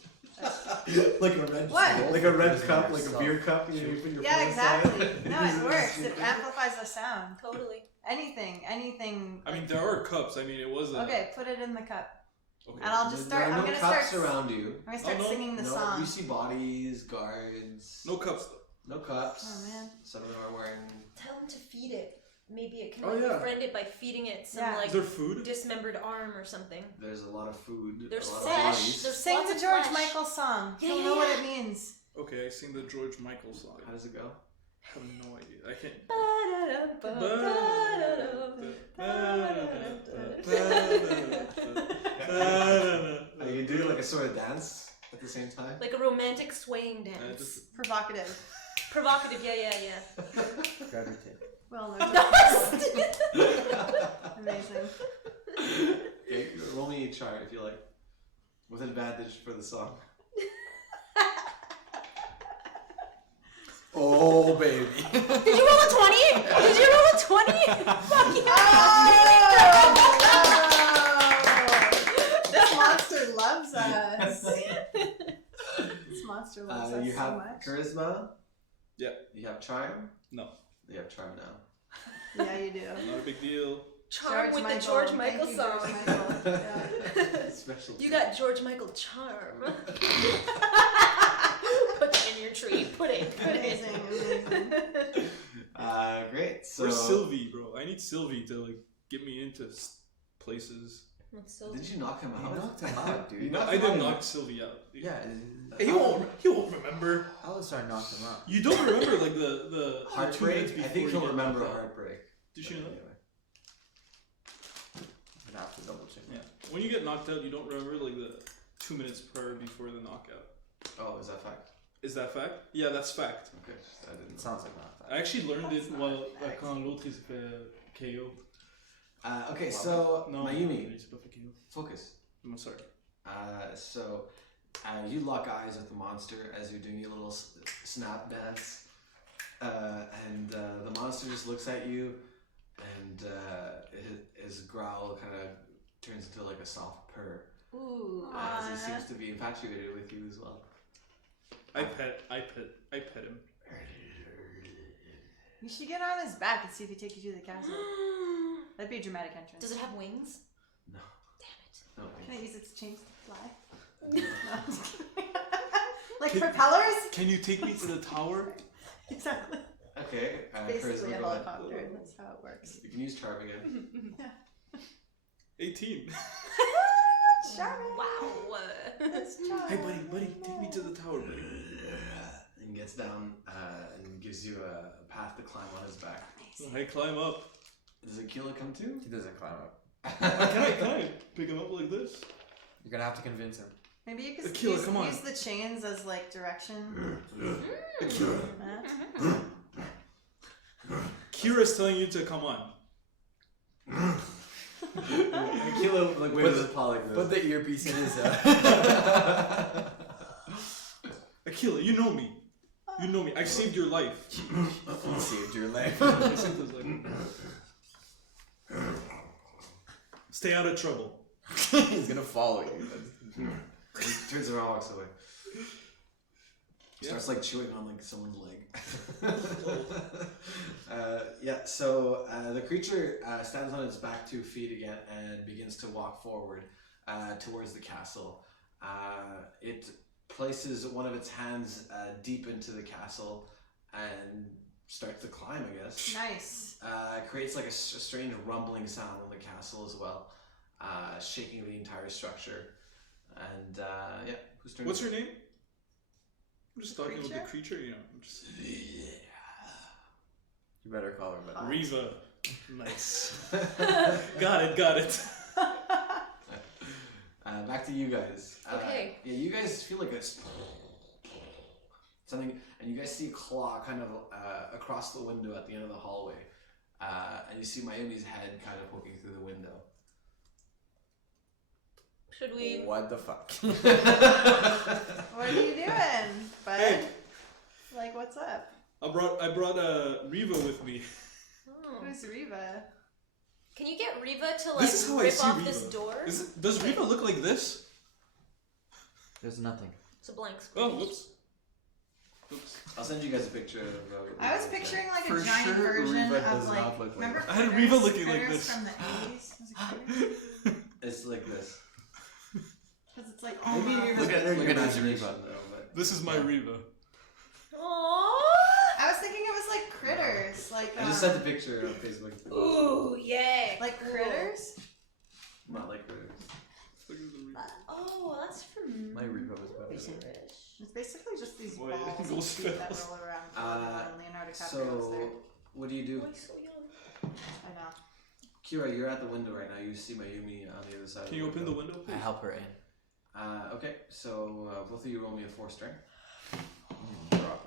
Like a red What? Like a red Person cup, like a yourself. beer cup. You know, you put your Yeah, phone inside. exactly. No, it works. It amplifies the sound. Totally. Anything. I mean, there are cups. I mean, it was a. Okay, put it in the cup. Okay. And I'll just start. There are I'm no gonna cups start. around you. I'm gonna start Oh, no. singing the No, song. you see bodies, guards. No cups though. No cups. Oh man. Some of them are wearing. Tell him to feed it. Maybe it can Oh, yeah. befriend it by feeding it some Yeah. like Is there food? dismembered arm or something. There's a lot of food. There's a lot flesh, of bodies. there's- Sing lots the of George flesh. Michael song. Yeah, You'll yeah, know what yeah. it means. Okay, I sing the George Michael song. How does it go? I have no idea. I can't. You can do like a sort of dance at the same time. Like a romantic swaying dance. just Provocative. Provocative, yeah. Grab your tip. Well, no. Amazing. Okay, roll me a chart if you like, with advantage for the song. Oh baby. Did you roll a 20? Did you roll a 20? Fuck yeah! Oh! This monster loves us. This monster loves us You so have much. charisma. Yeah. You have charm. No. You have charm now. Yeah, you do. Not a big deal. Charm with Michael. the George Thank Michael you, song. George Michael. Yeah. Special. You got George Michael charm. Put it in your tree. Put it. Amazing, amazing. Great. So Where's Sylvie, bro? I need Sylvie to like get me into places. That's so did you knock him You out? knocked him out, dude. You knocked I him did out. knock Sylvie out. Yeah. He won't remember. Alistar knocked him out. You don't remember like the 2 minutes Heartbreak. before I think you he'll get remember knocked out. heartbreak. Did you know that? Anyway. I'm gonna have to double check. Yeah. When you get knocked out, you don't remember like the 2 minutes prior before the knockout. Oh, is that fact? Is that fact? Yeah, that's fact. Okay, I didn't. It know. sounds like not I actually learned That's it not while fact. quand l'autre il s'est fait KO. Okay, so No, Mayumi, il s'est pas fait KO. focus. I'm sorry. You lock eyes with the monster as you're doing your little snap dance, and the monster just looks at you, and his growl kind of turns into like a soft purr, Ooh. as he seems to be infatuated with you as well. I pet him. You should get on his back and see if he takes you to the castle. That'd be a dramatic entrance. Does it have wings? No. Damn it. No. Can I use its chains to fly? No, I'm just kidding. Like propellers? Can you take me to the tower? Exactly. Okay, Basically charisma, a go ahead. helicopter. That's how it works. You can use charm again. 18. Charming. Wow. That's charming. Hey buddy, take me to the tower, buddy. And gets down and gives you a path to climb on his back. I climb up. Does Aquila come too? He doesn't climb up. Can I pick him up like this? You're gonna have to convince him. Maybe you could Aquila, come on. use the chains as like direction. Akira. Huh? Kira's telling you to come on. Aquila, like, waves his paw like this. Put the earpiece in his Akila, you know me. You know me. I saved your life. He saved your life. I saved his life. Stay out of trouble. He's gonna follow you. He turns around and walks away. Starts like chewing on like someone's leg. So the creature stands on its back 2 feet again and begins to walk forward towards the castle. It places one of its hands deep into the castle and starts to climb, I guess. Nice. Creates like a strange rumbling sound in the castle as well, shaking the entire structure. And whose turn? What's is her it? name? I'm just talking with the creature, you know. You better call her better. Riva. Nice. Got it. Back to you guys. Okay. Yeah, you guys feel like something, and you guys see a claw kind of across the window at the end of the hallway, and you see Mayumi's head kind of poking through the window. Should we? What the fuck? What are you doing, bud? Hey. Like, what's up? I brought Riva with me. Oh. Who's Reva? Can you get Riva to like This is how I rip see off Riva. this door? Does Riva look like this? There's nothing. It's a blank screen. Oh, whoops. I'll send you guys a picture of. I was picturing like For a giant sure, version Reva of does like. not look like Remember that. I had Critters? Reva looking like Critters this. from the 80s. Was it Critters? It's like this. Because it's like Maybe almost. you're Look at- your look at his imagination, Reva. though, but This is my Riva. Aww. I was thinking it was like Critters, like. I just sent the picture on Facebook. Ooh, yeah. Like Cool. Critters. Not like critters. Look at the Riva. Oh, that's from. My Riva was better. It's basically just these Boy, balls gold of feet that spells. roll around. And Leonardo DiCaprio was there. So, what do you do? Oh, he's so young. I know. Kira, you're at the window right now. You see Mayumi on the other side. Can you open the window, I please? help her in. Okay, so both of you roll me a 4 strength. Drop.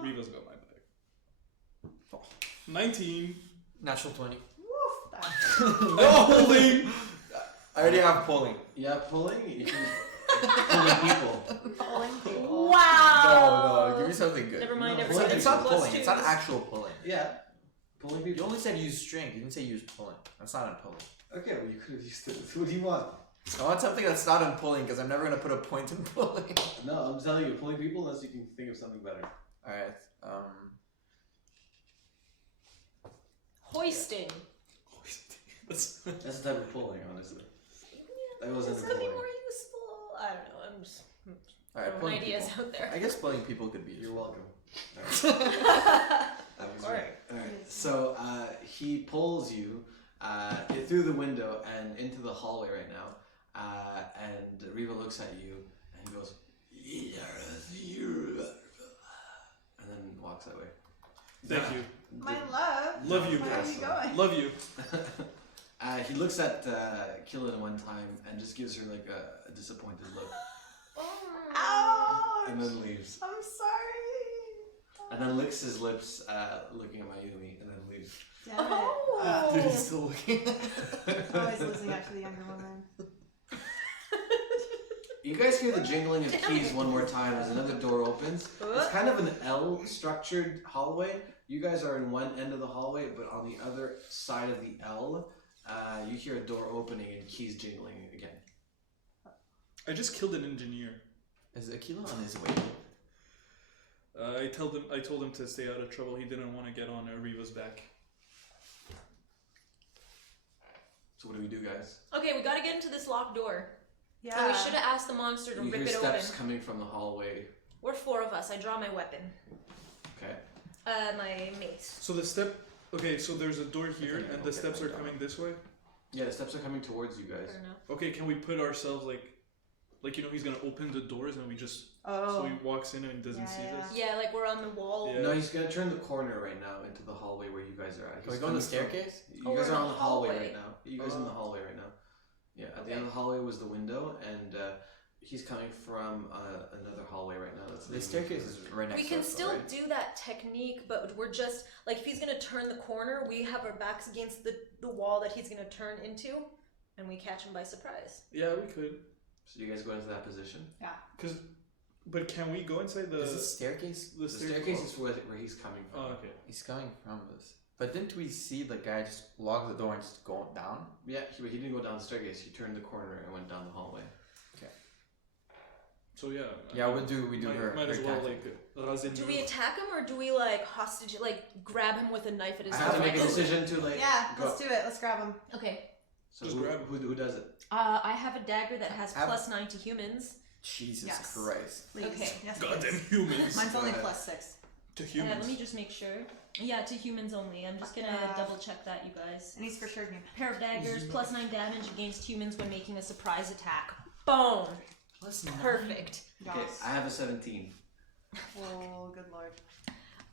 Riva's got my back. 19. Natural 20. Woof. No holding. I already have pulling. Yeah, pulling. You can pulling people. Pulling people. Wow. No, give me something good. Never mind. No, Never pulling- mind. It's not Plus pulling. It's not twos. actual pulling. Yeah, pulling You people. only said use strength. You didn't say use pulling. That's not in pulling. Okay, well you could have used it. What do you want? I want something that's not in pulling because I'm never gonna put a point in pulling. No, I'm telling you, pulling people unless you can think of something better. All right. Hoisting. That's That's the type of pulling, honestly. That This wasn't could be pulling. more useful. I don't know. I'm just All right. throwing Pulling ideas people. out there. I guess pulling people could be. You're welcome. Alright. Alright. So he pulls you through the window and into the hallway right now. And Riva looks at you and he goes, and then walks that way. Thank you. My love. Love you. Where are you going? Love you. He looks at Killen one time and just gives her like a disappointed look, Ouch. and then leaves. I'm sorry. And then licks his lips, looking at Mayumi, and then leaves. Damn it. Oh. Dude, he's still looking. Always losing out to the younger woman. You guys hear the jingling of Damn keys it. one more time as another door opens. It's kind of an L-structured hallway. You guys are in one end of the hallway, but on the other side of the L, you hear a door opening and keys jingling again. I just killed an engineer. Is Aquila on his way? I told him to stay out of trouble. He didn't want to get on Riva's back. So what do we do, guys? Okay, we gotta get into this locked door. Yeah. And we should have asked the monster to You rip hear it steps open. coming from the hallway. We're 4 of us. I draw my weapon. Okay. My mace. So the step. Okay, so there's a door here, think I and will the get steps my are gun. coming this way. Yeah, the steps are coming towards you guys. Fair enough. Okay, can we put ourselves like he's gonna open the doors and we just so Oh. he walks in and doesn't see Yeah, this. Yeah, like we're on the wall. Yeah. No, he's gonna turn the corner right now into the hallway where you guys are at. Can we He's go on the coming from- staircase? You Oh, guys we're are in on the the hallway hallway. right now. You guys are in the hallway right now. Yeah, at the end of the hallway was the window, and he's coming from another hallway right now. That's The leading staircase into- is right next We to can us, though, still right? do that technique, but we're just like if he's gonna turn the corner, we have our backs against the wall that he's gonna turn into, and we catch him by surprise. Yeah, we could. So you guys go into that position. But can we go inside the Is it staircase? the The staircase is where he's coming from. Oh, okay. He's coming from this. But didn't we see the guy just lock the door and just go down? Yeah, he didn't go down the staircase. He turned the corner and went down the hallway. So yeah. Yeah, we do her. Might her as well tactic. like Razin. Do we attack him or do we like hostage, like grab him with a knife at his I have to throat? make a decision to like. Yeah, go. let's do it. Let's grab him. Okay. So Just who, grab him. who does it? I have a dagger that has Have- +9 to humans. Jesus Yes. Christ. Please. Okay. Yes, Goddamn please. humans. Mine's only Go ahead. +6. To Let humans. me just make sure. Yeah, to humans only. I'm just gonna Yeah. double check that, you guys. And he's for sure. Pair of daggers, +9 damage against humans when making a surprise attack. Boom! Perfect. Okay, I have a 17. Oh, good lord.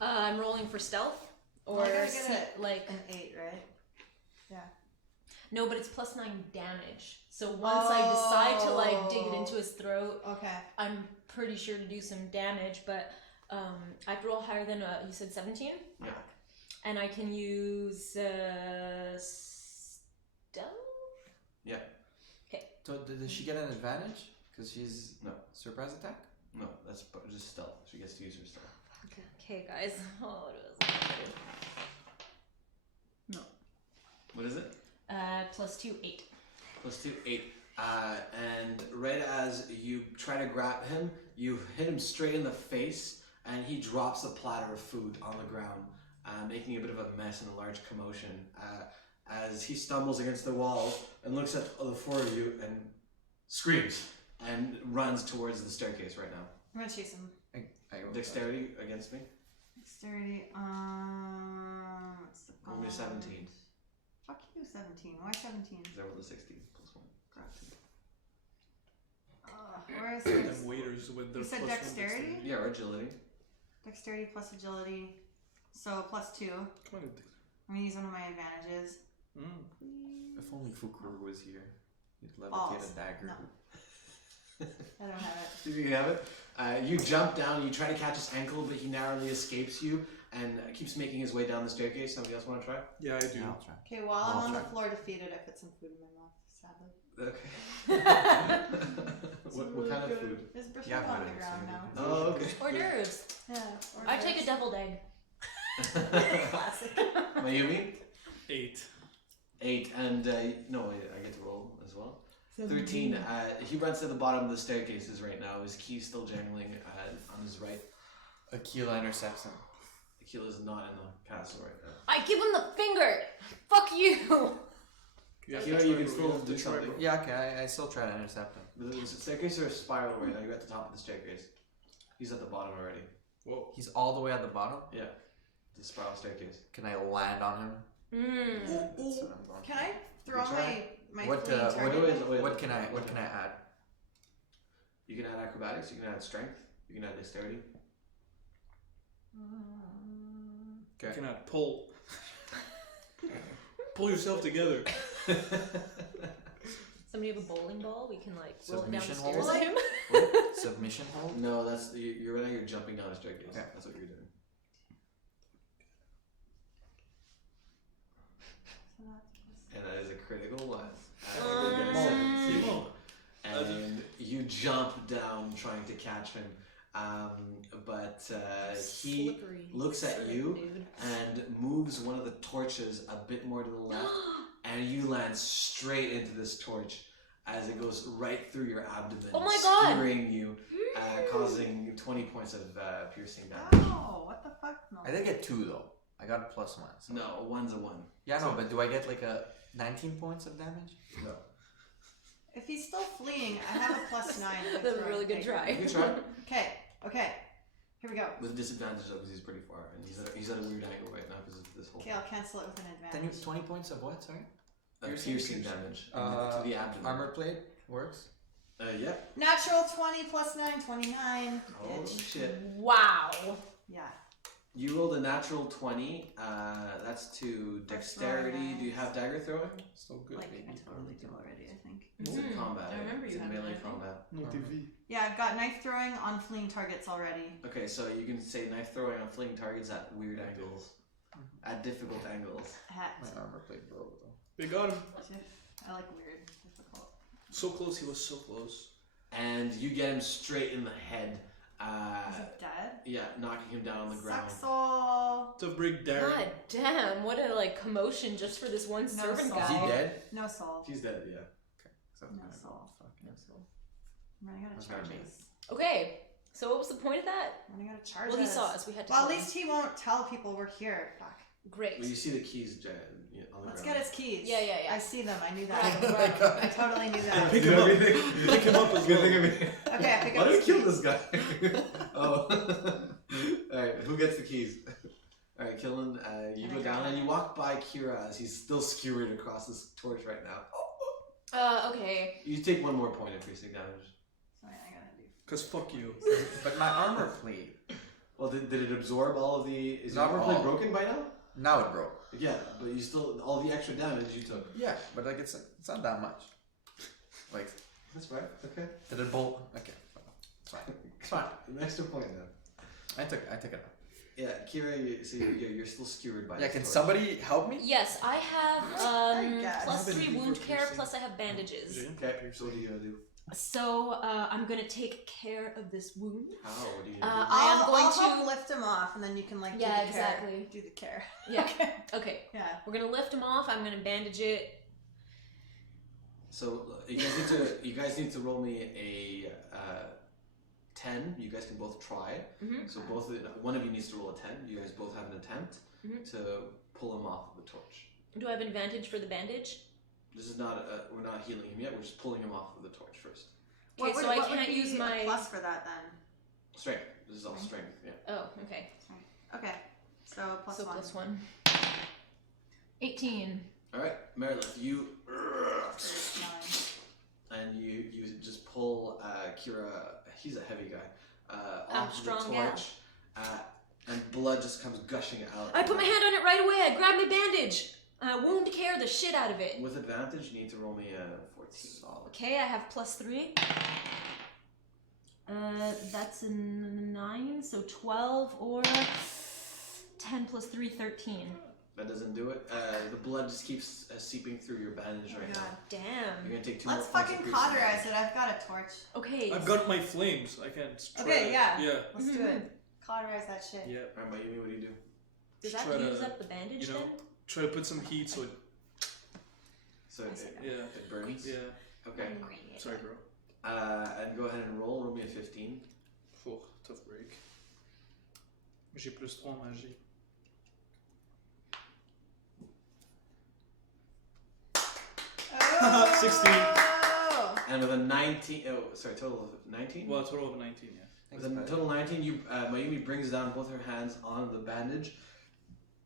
I'm rolling for stealth. Or Well, I gotta get it like An 8, right? no, but it's +9 damage. So once I decide to like dig it into his throat, Okay. I'm pretty sure to do some damage. But I'd roll higher than you said 17. Yeah. And I can use stealth. So does she get an advantage? Because she's No. surprise attack? No, that's just stealth. She gets to use her stealth. Okay, guys. Oh, it was What is it? +2, 8. +2, 8. And right as you try to grab him, you hit him straight in the face, and he drops a platter of food on the ground, making a bit of a mess and a large commotion. As he stumbles against the wall and looks at the four of you and screams and runs towards the staircase right now. I'm gonna chase him. I go Dexterity against me. Dexterity. What's the Roll me a 17. Fuck you, 17. Why 17? Because I rolled a 16 +1. Where is Them this? waiters with their You said +1 dexterity? Yeah, or agility. Dexterity plus agility. So +2. Come on. I'm gonna use one of my advantages. If only Fukur was here. He'd levitate Balls. a dagger. No. I don't have it. See if you can have it. You jump down, you try to catch his ankle, but he narrowly escapes you and keeps making his way down the staircase. Somebody else want to try? Yeah, I do. Yeah, I'll try. Okay, while I'm I'll on the try. floor defeated, I put some food in my mouth, sadly. Okay. what kind of food? There's brush Yeah, on but the it's- ground now. Oh, okay. Hors d'oeuvres. Yeah. I take a deviled egg. Classic. Mayumi? 8. 8, and no, wait, I get to roll as well. 13. He runs to the bottom of the staircases right now. His key's still jangling on his right. Aquila intercepts him. Akila's not in the castle right now. I give him the finger. Fuck you. Akila, you can still do something. Yeah, okay, I still try to intercept him. The staircases are a spiral right now. You're at the top of the staircase. He's at the bottom already. Whoa. He's all the way at the bottom. Yeah. The spiral staircase. Can I land on him? Mm. That's what I'm going. Can I throw You try. my What, fleeing what target? What can I add? You can add acrobatics, you can add strength, you can add dexterity. You cannot pull. Pull yourself together. Somebody have a bowling ball? We can like roll it down the Submission stairs hold? at him. Submission hold? No, that's you're right now. You're jumping down a staircase. Okay. That's what you're doing. And that is a critical one. You get a 17. And you jump down trying to catch him, but he Slippery. looks at Slippery, you dude. and moves one of the torches a bit more to the left, and you land straight into this torch as it goes right through your abdomen, Oh my God. skewering you, causing 20 points of piercing damage. Oh, what the fuck? No. I did get 2 though. I got a +1. So. No, one's a 1. Yeah, no, but do I get like a 19 points of damage? No. If he's still fleeing, I have a +9. That was a really good try. You can try. Okay. Here we go. With disadvantage though, because he's pretty far, and he's at a weird angle right now because of this whole Okay, I'll cancel it with an Then you advantage. 20 points of what? Sorry. piercing damage to the abdomen. Armor plate works. Yeah. Natural 20 plus 9, 29. Oh Bitch. shit. Wow. Yeah. You rolled a natural 20. That's to dexterity. That's Do you have dagger throwing? So good, Like, baby. I totally do already, I think. It's in combat. I remember it's you in having melee that, I think. combat. No TV. Yeah, I've got knife throwing on fleeing targets already. Okay, so you can say knife throwing on fleeing targets at weird angles, at difficult angles. Hat. My armor plate broke though. They got him. I like weird, difficult. So close, he was so close. And you get him straight in the head. Is he dead? Yeah, knocking him down on the ground. Sucks all. Tough break, Darren. God damn, what a like commotion just for this one No servant soul. guy. Is he dead? No soul. He's dead, yeah. So No soul. fuck. No soul. I'm running out of Okay. charges. Okay, so what was the point of that? When you gotta charge Well, he us. saw us. We had to. Well, at tell him. least he won't tell people we're here. Fuck. Great. Well, you see the keys, Jen, on the Let's ground. get his keys. Yeah. I see them. I knew Grab that. 'em, grab 'em. I totally knew And that. pick him up. Pick him up as Good well. thing of me. Okay, I pick Why up do we his kill keys. this guy? Oh. Alright, who gets the keys? Alright, Killen, you And go I down go and you walk by Kira as he's still skewered across this torch right now. Okay. You take one more point of piercing damage. Sorry, I gotta do. Cause fuck you. But my armor plate. Well, did it absorb all of the... Is your Not armor plate all. broken by now? Now it broke. Yeah, but you still... All the extra damage you took. Yeah, but like it's not that much. Like, That's right, okay. did it bolt? Okay, it's fine. It's fine. An extra point then. I took it. Yeah, Kira, so you're still skewered by Yeah, this can torch. somebody help me? Yes, I have I guess. +3 wound care, Piercing. plus I have bandages. Okay, so what are you gonna do? So I'm gonna take care of this wound. How? What are you I gonna am going I'll to. help lift him off, and then you can like Yeah, do the exactly. care. Do the care. Yeah. Okay. Okay, Yeah. we're gonna lift him off. I'm gonna bandage it. So you guys need to roll me a 10. You guys can both try. Mhm. So one of you needs to roll a 10. You guys both have an attempt Mhm. to pull him off of the torch. Do I have advantage for the bandage? This is not we're not healing him yet. We're just pulling him off of the torch first. Okay, so I can't be use a my. plus for that then. Strength. This is all strength. Yeah. Oh, okay. Okay. So plus So one. +1. 18. All right, Meredith, you There's 9. and you just pull Kira. He's a heavy guy. I'm Off the strong gal. torch, and blood just comes gushing out. I put my hand on it right away. I grab my bandage. Wound care the shit out of it. With advantage, you need to roll me a 14. Okay, I have +3. That's a 9, so 12 or 10 + 3, 13. That doesn't do it. The blood just keeps seeping through your bandage Oh right god. now. You're Damn. gonna take 2 Let's more points fucking of piercing cauterize damage. it. I've got a torch. Okay. I've got my flames. I can't. Try Okay, it. yeah. Yeah. Let's do it. Cauterize that shit. Yeah. Alright, Mayumi, what do you do? Does that Try to, use up the bandage you know, then? Try to put some heat so it. So I see. Yeah. it burns. Yeah. Okay. Sorry, bro. And go ahead and roll. Roll me a 15. Oh, tough break. J'ai +3 en magie. Oh! 16. And with a 19. Oh, sorry, total of 19. Well, a total of 19, yeah. With a total 19, you Mayumi brings down both her hands on the bandage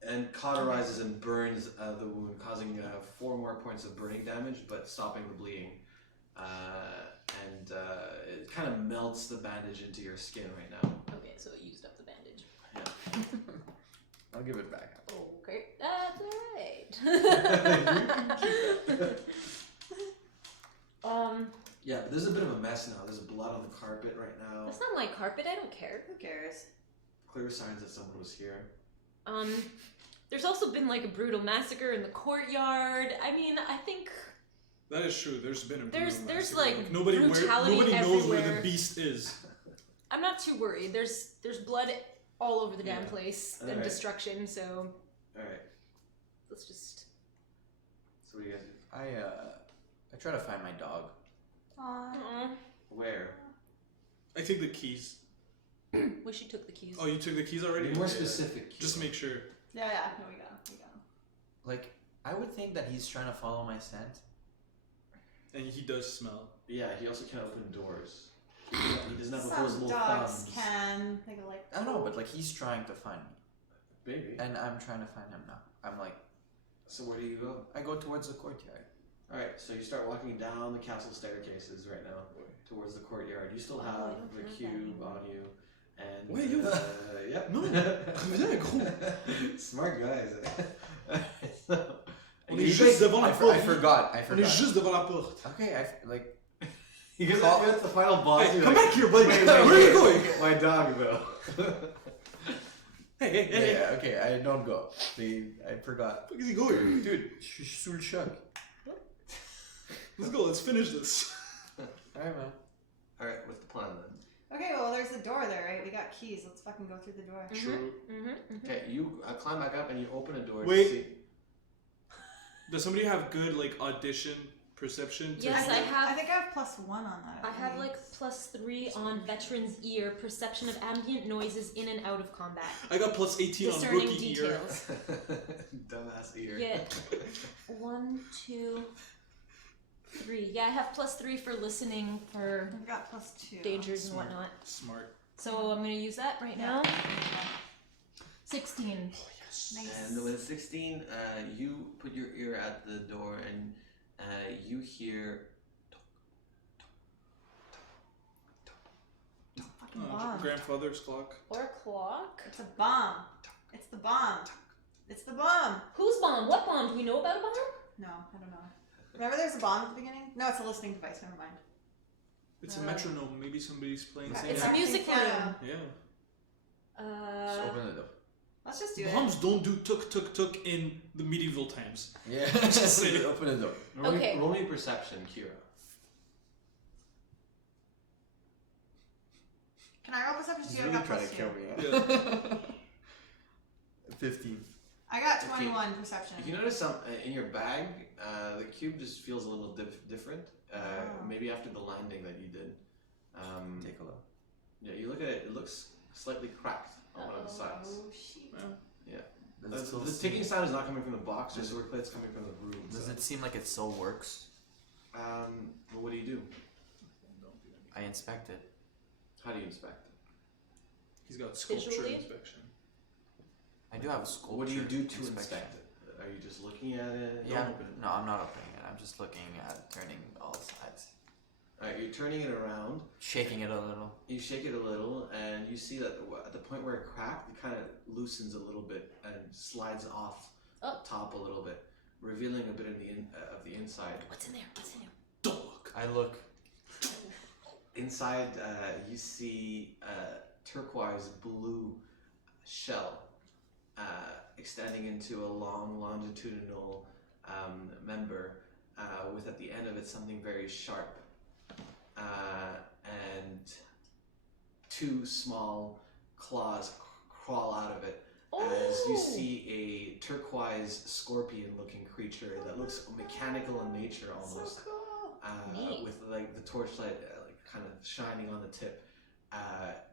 and cauterizes and burns the wound, causing 4 more points of burning damage, but stopping the bleeding. And it kind of melts the bandage into your skin right now. Okay, so it used up the bandage. I'll give it back. Okay, that's alright. Yeah, but there's a bit of a mess now. There's blood on the carpet right now. That's not my carpet. I don't care. Who cares? Clear signs that someone was here. There's also been like a brutal massacre in the courtyard. I mean, I think That is true. There's been a There's brutal massacre. like nobody brutality nobody knows where the everywhere. beast is. I'm not too worried. There's blood all over the damn Yeah. place and Alright. destruction. So Alright, let's just. so what do you guys do? I try to find my dog. Aw. Where? I take the keys. Wish you took the keys. Oh, you took the keys already? Be more Okay. specific. Just make sure. Yeah, yeah. No, we got him. We got him. Like, I would think that he's trying to follow my scent. And he does smell. Yeah, he also can open doors. He doesn't have Some opposable dogs thumbs. can. They go like. I don't know, but like he's trying to find me, Maybe. and I'm trying to find him now. I'm like, So where do you go? I go towards the courtyard. Alright, so you start walking down the castle staircases right now towards the courtyard. You still Oh, have I don't the have that cube anymore. on you. And Ouais, yo. yep. Non. Reviens, gros. Smart guys. On est juste devant la I porte. forgot. On est juste devant la porte. Okay, like You guys that's the final boss. Hey, You're come like, back here, buddy. Wait, Where are you going? My dog though. Hey, hey, hey. yeah, okay, I don't go. I forgot. Where is he going? Dude, je suis sous le choc. Let's go. Let's finish this. Alright, man. Alright, what's the plan then? Okay, well, there's a door there, right? We got keys. Let's fucking go through the door. True. Okay, you climb back up and you open a door. Wait. To see. Does somebody have good like audition perception. Yes, to- I have. I think I have +1 on that. I have like +3 on veteran's ear, perception of ambient noises in and out of combat, I got +18 on discerning rookie ear. details. Dumbass ear. Yeah. 1, 2, 3. Yeah, I have +3 for listening for I've got +2. dangers and Smart. whatnot. Smart. So I'm gonna use that right now. 16. Nice. And with 16, you put your ear at the door and you hear. Fucking bomb. Grandfather's clock. Or clock. It's a bomb. It's the bomb. It's the bomb. Whose bomb? What bomb? Do we know about a bomb? No, I don't know. Remember there's a bomb at the beginning? No, it's a listening device. Never mind. It's a metronome. Maybe somebody's playing. It's something. It's a music piano. room. Yeah. Just open it up. Let's just do Bombs don't do tuk tuk tuk in the medieval times. Yeah. Just say it. Open it up. Okay. Roll me perception, Kira. it. Can I roll perception? He's You really got trying to +2. kill me. 15. I got 21 perception. You notice some in your bag, the cube just feels a little different. Oh. Maybe after the landing that you did. Take a look. Yeah, you look at it. It looks slightly cracked on one of the sides. Oh, shit. The ticking sound is not coming from the box, just it's coming from the room. Does so. it seem like it still works? Well, what do you do? I inspect it. How do you inspect it? He's got sculpture Visually? inspection. I do have a sculpture. What do you do to inspection. inspect it? Are you just looking at it? Yeah. Don't open it. No, I'm not opening it. I'm just looking at turning all sides. Alright, you're turning it around. Shaking it a little. You shake it a little, and you see that at the point where it cracked, it kind of loosens a little bit and slides off Oh. the top a little bit, revealing a bit of the inside. What's in there? What's in there? Don't look. I look. Inside, you see a turquoise blue shell extending into a long longitudinal member with at the end of it something very sharp and two small claws crawl out of it as you see a turquoise scorpion looking creature that looks mechanical in nature almost. So cool. Neat. With like the torchlight like kind of shining on the tip,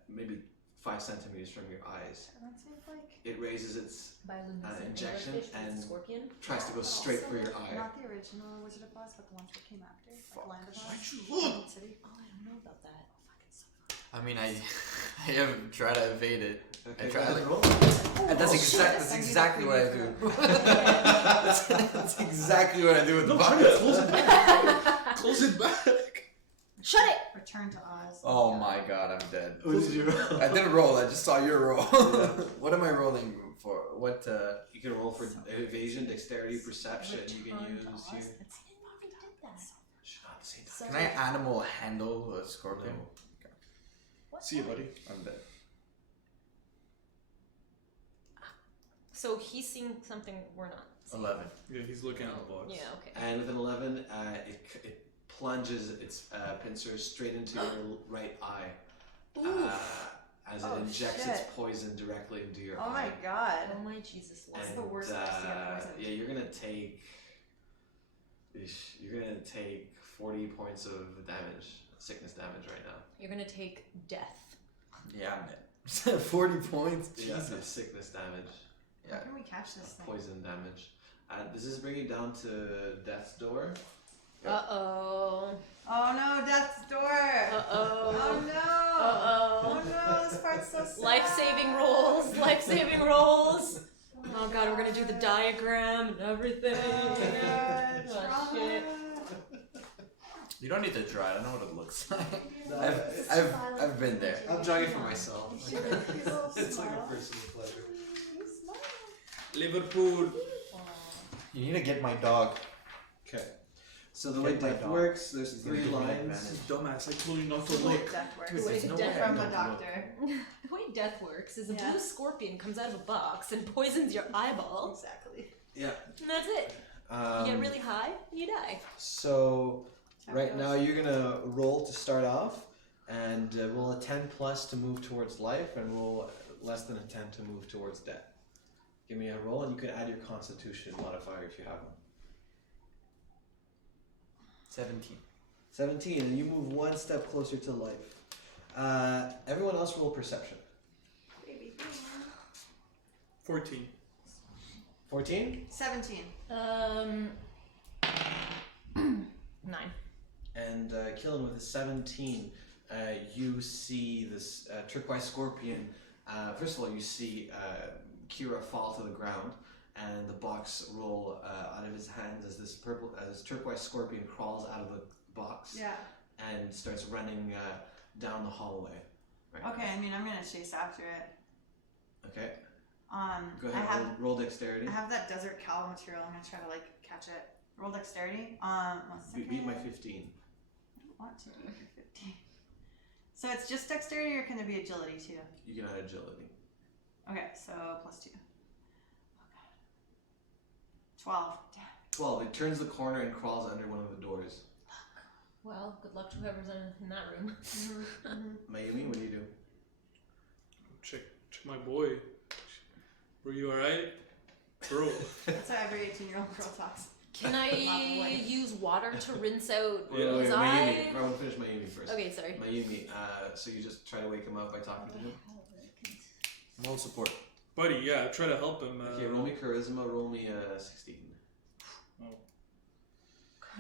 maybe 5 centimeters from your eyes. That seems like It raises its Bioluminescent injection anglerfish with and scorpion. tries to go straight for your eye. Not the original Wizard of Oz, but the ones that came after. Like Land of Oz. Why'd you look? Emerald City. Oh, I don't know about that. Oh, fucking so I mean, I have tried to evade it. Okay, I try go ahead, to roll. And that's shit. exactly what I do. that's exactly what I do with the No, try to box. close it back. Close it back. Shut it! Return to Oz. Oh my god, I'm dead. What did you roll? I didn't roll. I just saw your roll. What am I rolling for? What? You can roll for evasion, dexterity, perception. You can Return use to Oz. here. That's it. We already did that. Should not say that. So Can I animal handle a scorpion? No. what's See you, that? buddy. I'm dead. So he's seeing something we're not seeing. 11. Yeah, he's looking at the box. Yeah, okay. And with an 11, it plunges its pincers straight into your right eye as it Oh, injects shit. its poison directly into your Oh eye. my god. Oh my Jesus Lord. That's the worst place to get poisoned. Yeah, you're gonna take. You're gonna take 40 points of damage, sickness damage right now. You're gonna take death. Yeah, I'm dead. 40 points? Yeah, Jesus. sickness damage, How can we catch this thing? poison damage. This is bringing down to death's door. Uh-oh. Oh no, Death's Door! Uh-oh. Oh no! Uh-oh. Oh no, this part's so sad. Life-saving rolls. Life-saving rolls. Oh god, we're gonna do the diagram and everything. Oh god, Oh, trauma. shit. You don't need to draw it. I know what it looks like. No, I've been there. I'm drawing it for myself. His little It's like smile. a personal pleasure. You smile. Liverpool. You need to get my dog. Okay. So the way Get my death dog. works, there's He's gonna 3 give me lines. advantage. Dumbass, I told you not to The way look. death works. Dude, there's no Death way I From don't a look. doctor. The way death works is a Yeah. blue scorpion comes out of a box and poisons your eyeball. Exactly. Yeah. And that's it. You get really high, you die. So How it right now goes. you're gonna roll to start off, and roll a 10 plus to move towards life, and roll less than a 10 to move towards death. Give me a roll, and you can add your Constitution modifier if you have one. 17. 17, and you move one step closer to life. Everyone else roll perception. Baby. 14. 14? 17. 9. And killing with a 17, you see this turquoise scorpion. First of all, you see Kira fall to the ground, and the box roll out of his hands as this turquoise scorpion crawls out of the box Yeah. and starts running down the hallway. Right. Okay, I mean, I'm gonna chase after it. Okay. Go I ahead. have Roll dexterity. I have that desert cowl material. I'm gonna try to like catch it. Roll dexterity. 1 second. Beat my 15. I don't want to beat your 15. So it's just dexterity, or can there be agility too? You can add agility. Okay, so +2. Oh god. 12. Damn. 12. It turns the corner and crawls under one of the doors. Well, good luck to whoever's in that room. Mayumi, what do you do? Check my boy. Were you alright? Bro. That's how every 18-year-old girl talks. Can I use water to rinse out Wait, his Mayumi. eye? I want to finish Mayumi first. Okay, sorry. Mayumi, so you just try to wake him up by talking to him? Moral support. Buddy, yeah, try to help him. Okay, roll me charisma, roll me 16.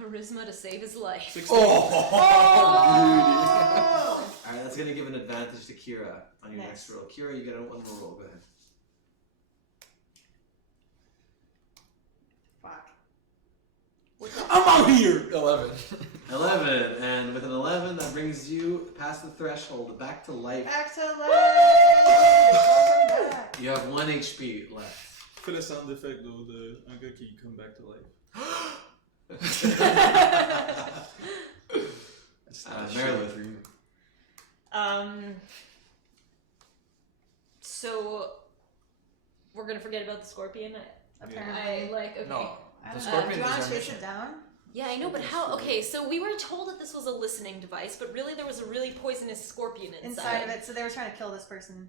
Charisma to save his life. 16. Alright, that's gonna give an advantage to Kira on your Nice. next roll. Kira, you get one more roll, go ahead. Fuck. I'm out here! 11. 11, and with an 11, that brings you past the threshold, back to life. Back to life! Welcome back. You have 1 HP left. Fais le sound effect though, un gars qui come back to life. Meredith. So we're gonna forget about the scorpion. Apparently. Okay. No, I the don't know. scorpion Do you is want our to chase mission. it down? Yeah, I know, but how? Okay, so we were told that this was a listening device, but really there was a really poisonous scorpion Inside of it, so they were trying to kill this person.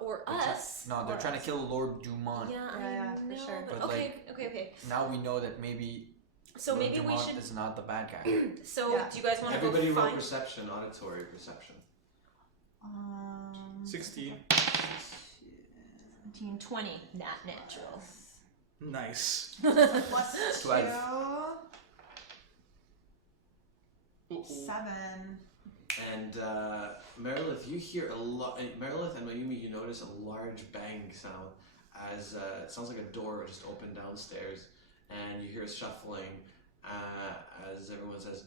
Or They're try- us. No, they're Or trying to us. kill Lord Dumont. Yeah, Yeah, I for know, sure. but But, okay. Now we know that maybe So Lord maybe we Dumont should. is not the bad guy. So Yeah. do you guys want to Everybody go roll find? perception, auditory perception. 16. 20, not natural. Nice. Plus 12. 2. 7. And Meredith, you hear a lot. Meredith and Mayumi, you notice a large bang sound as it sounds like a door just opened downstairs, and you hear a shuffling as everyone says,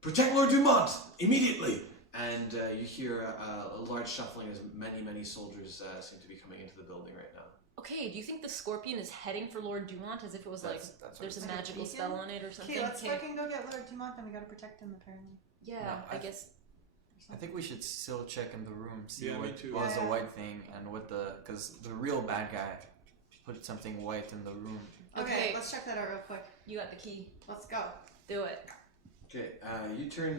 "Protect Lord Dumont immediately!" And you hear a large shuffling as many soldiers seem to be coming into the building right now. Okay, do you think the scorpion is heading for Lord Dumont as if it was That's there's a Like a magical beacon? spell on it or something? Okay, let's fucking go get Lord Dumont, then we gotta protect him, apparently. Yeah, No, I guess. I think we should still check in the room, see Yeah, me what too. was the Yeah. white thing and what because the real bad guy put something white in the room. Okay, Okay. let's check that out real quick. You got the key. Let's go. Do it. Okay, you turn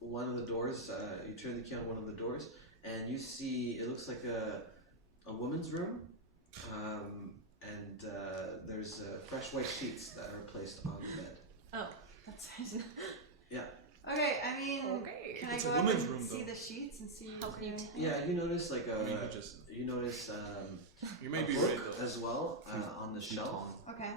one of the doors. You turn the key on one of the doors, and you see it looks like a woman's room, and there's fresh white sheets that are placed on the bed. Oh, that's Okay, I mean, Okay. can It's I a go up women's and room, see though. the sheets and see? How can you if- Yeah, you notice like I mean, just you notice you may a be book right though. as well on the shelf. Okay,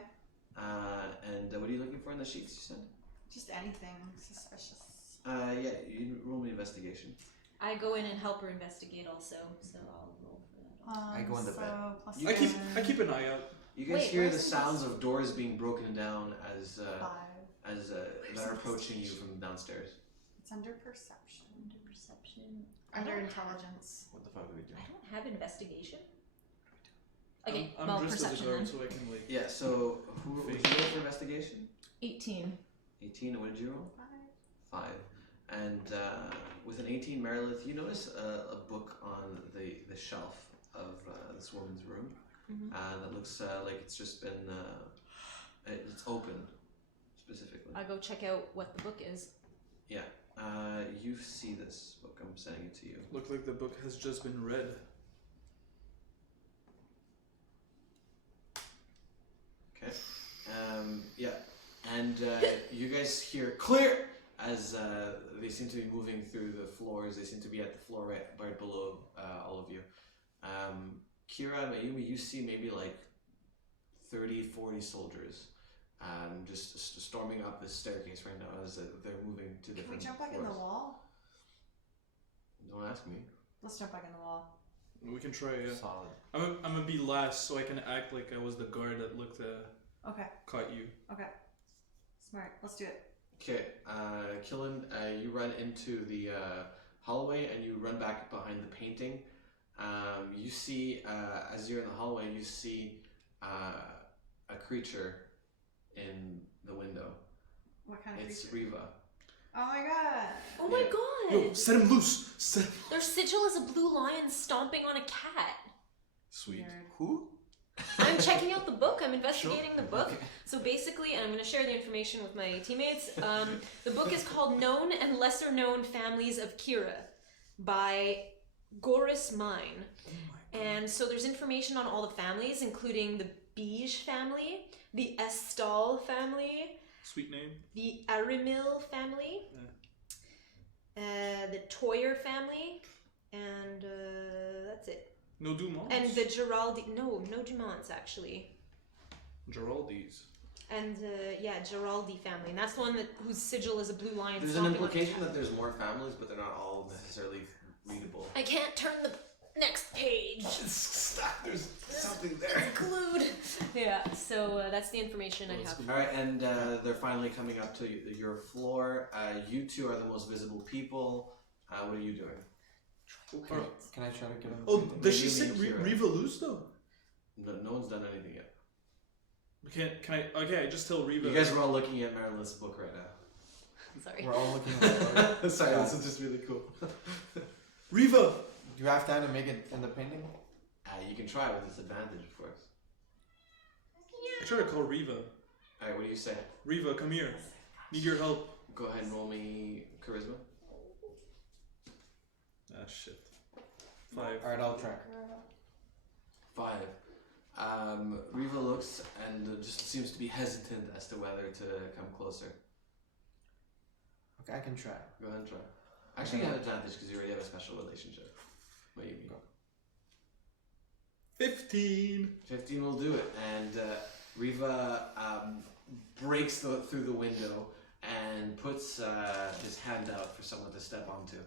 And what are you looking for in the sheets? You said. just anything suspicious. Yeah, you roll me investigation. I go in and help her investigate also, so I'll roll for that. I go in the so bed. plus You I seven, keep an eye out. You guys Wait, hear where's the the sounds of doors being broken down as 5. that are approaching you from downstairs. It's under perception. Under perception. Under I don't intelligence. What the fuck are we doing? I don't have investigation. Okay, I'm well, dressed as a perception guard, then. so I can like. Yeah. So who did you roll for investigation? 18. 18. And what did you roll? 5. 5. And with an 18, Meredith, you notice a book on the shelf of this woman's room Mhm. that looks like it's just been it's open specifically. I go check out what the book is. Yeah. You see this book. I'm sending it to you. Look like the book has just been read. Okay. Yeah. and you guys hear clear as they seem to be moving through the floors. They seem to be at the floor right below all of you. Kira and Mayumi, you see maybe like 30, 40 soldiers just storming up this staircase right now as they're moving to Can we different jump back in the floors. wall? Don't ask me. Let's jump back in the wall. We can try, yeah. Solid. I'm gonna be last so I can act like I was the guard that looked Okay. caught you. Okay. Smart. Let's do it. Okay, Killen, you run into the hallway and you run back behind the painting. You see, as you're in the hallway, you see a creature in the window. What kind of It's creature? Riva. Oh my god. Oh my Yeah. god! Yo, set him loose! Set him. Their sigil is a blue lion stomping on a cat. Sweet. Weird. Who? I'm checking out the book. I'm investigating the book. So basically, and I'm going to share the information with my teammates. The book is called Known and Lesser Known Families of Kira by Goris Mine. And so there's information on all the families, including the Beige family, the Estal family, Sweet name. the Arimil family, the Toyer family, and that's it. No Dumont. And the Geraldi, no Dumonts actually. Geraldi's. And Geraldi family, and that's the one whose sigil is a blue lion. There's an stomping on a implication cat. that there's more families, but they're not all necessarily readable. I can't turn the next page. Stop, there's something there. Glued. Yeah. So that's the information I have. Alright, and they're finally coming up to your floor. You two are the most visible people. What are you doing? Can I try to get him? Oh, does she Maybe say Kira. Riva loose though? No one's done anything yet. Can I? Okay, I just tell Riva. You guys are all looking at Marilyn's book right now. Sorry. We're all looking at the Sorry, Yeah. this is just really cool. Riva. Do you have time to make it in the painting? You can try with disadvantage, of course. I try to call Riva. Alright, what do you say? Riva, come here. Need your help. Go ahead and roll me charisma. Ah shit. 5. Alright, I'll try. 5. Riva looks and just seems to be hesitant as to whether to come closer. Okay, I can try. Go ahead and try. Actually, you have advantage because you already have a special relationship. What do you mean? 15. 15 will do it, and Riva breaks through the window and puts his hand out for someone to step onto.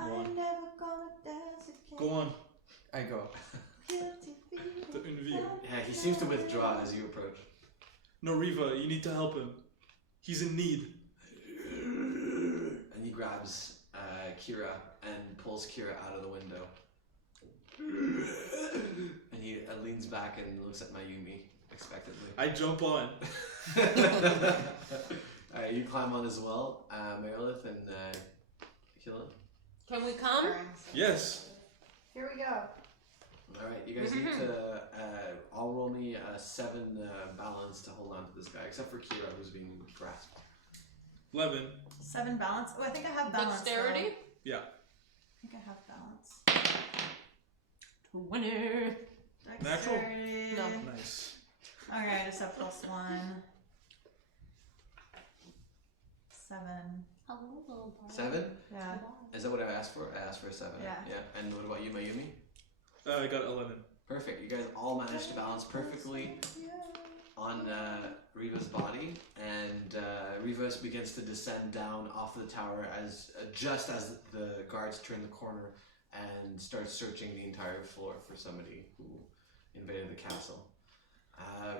I'm never gonna dance again. Go on. I go. Guilty feet. The une vie. Yeah, he seems to withdraw as you approach. No, Riva, you need to help him. He's in need. And he grabs Kira and pulls Kira out of the window. And he leans back and looks at Mayumi expectantly. I jump on. Alright, you climb on as well, Merilith and Killen. Can we come? Yes. Here we go. Alright, you guys need to all roll me a 7 balance to hold on to this guy, except for Kira who's being grasped. 11. 7 balance. Oh, I think I have balance. Dexterity. though. Yeah. I think I have balance. 20. Natural? Dexterity. No. Nice. Alright, it's a +1. 7. 7? Yeah. Is that what I asked for? I asked for a 7. Yeah. And what about you, Mayumi? I got 11. Perfect. You guys all managed to balance perfectly on Riva's body, and Riva begins to descend down off the tower as just as the guards turn the corner and start searching the entire floor for somebody who invaded the castle.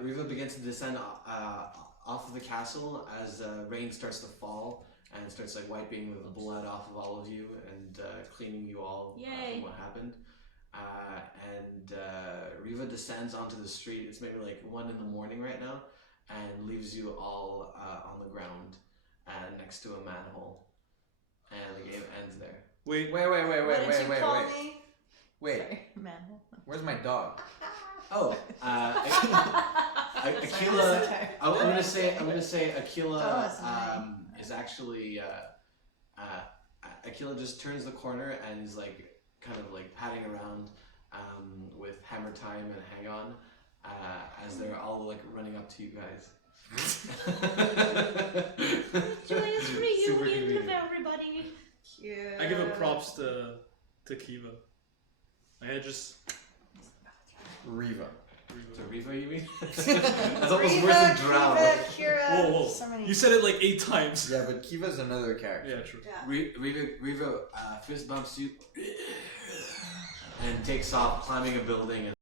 Riva begins to descend off of the castle as rain starts to fall and starts like wiping the blood off of all of you and cleaning you all from what happened. And Riva descends onto the street. It's maybe like 1 in the morning right now, and leaves you all on the ground next to a manhole. And the game ends there. Wait. What did you call me? Wait, Sorry, manhole. where's my dog? Oh, Aquila. I'm gonna say Aquila is actually Aquila just turns the corner and is like kind of like padding around with Hammer Time and Hang On as they're all like running up to you guys. Joyous Super reunion of convenient. everybody. Cute. I give it props to Kiva. I had just Riva. To Riva, you mean? That's almost worse than drown. Kiva, Kira, Whoa, whoa. so many. You said it like 8 times. Yeah, but Kiva's another character. Yeah, true. Yeah. Riva fist bumps you and takes off, climbing a building. And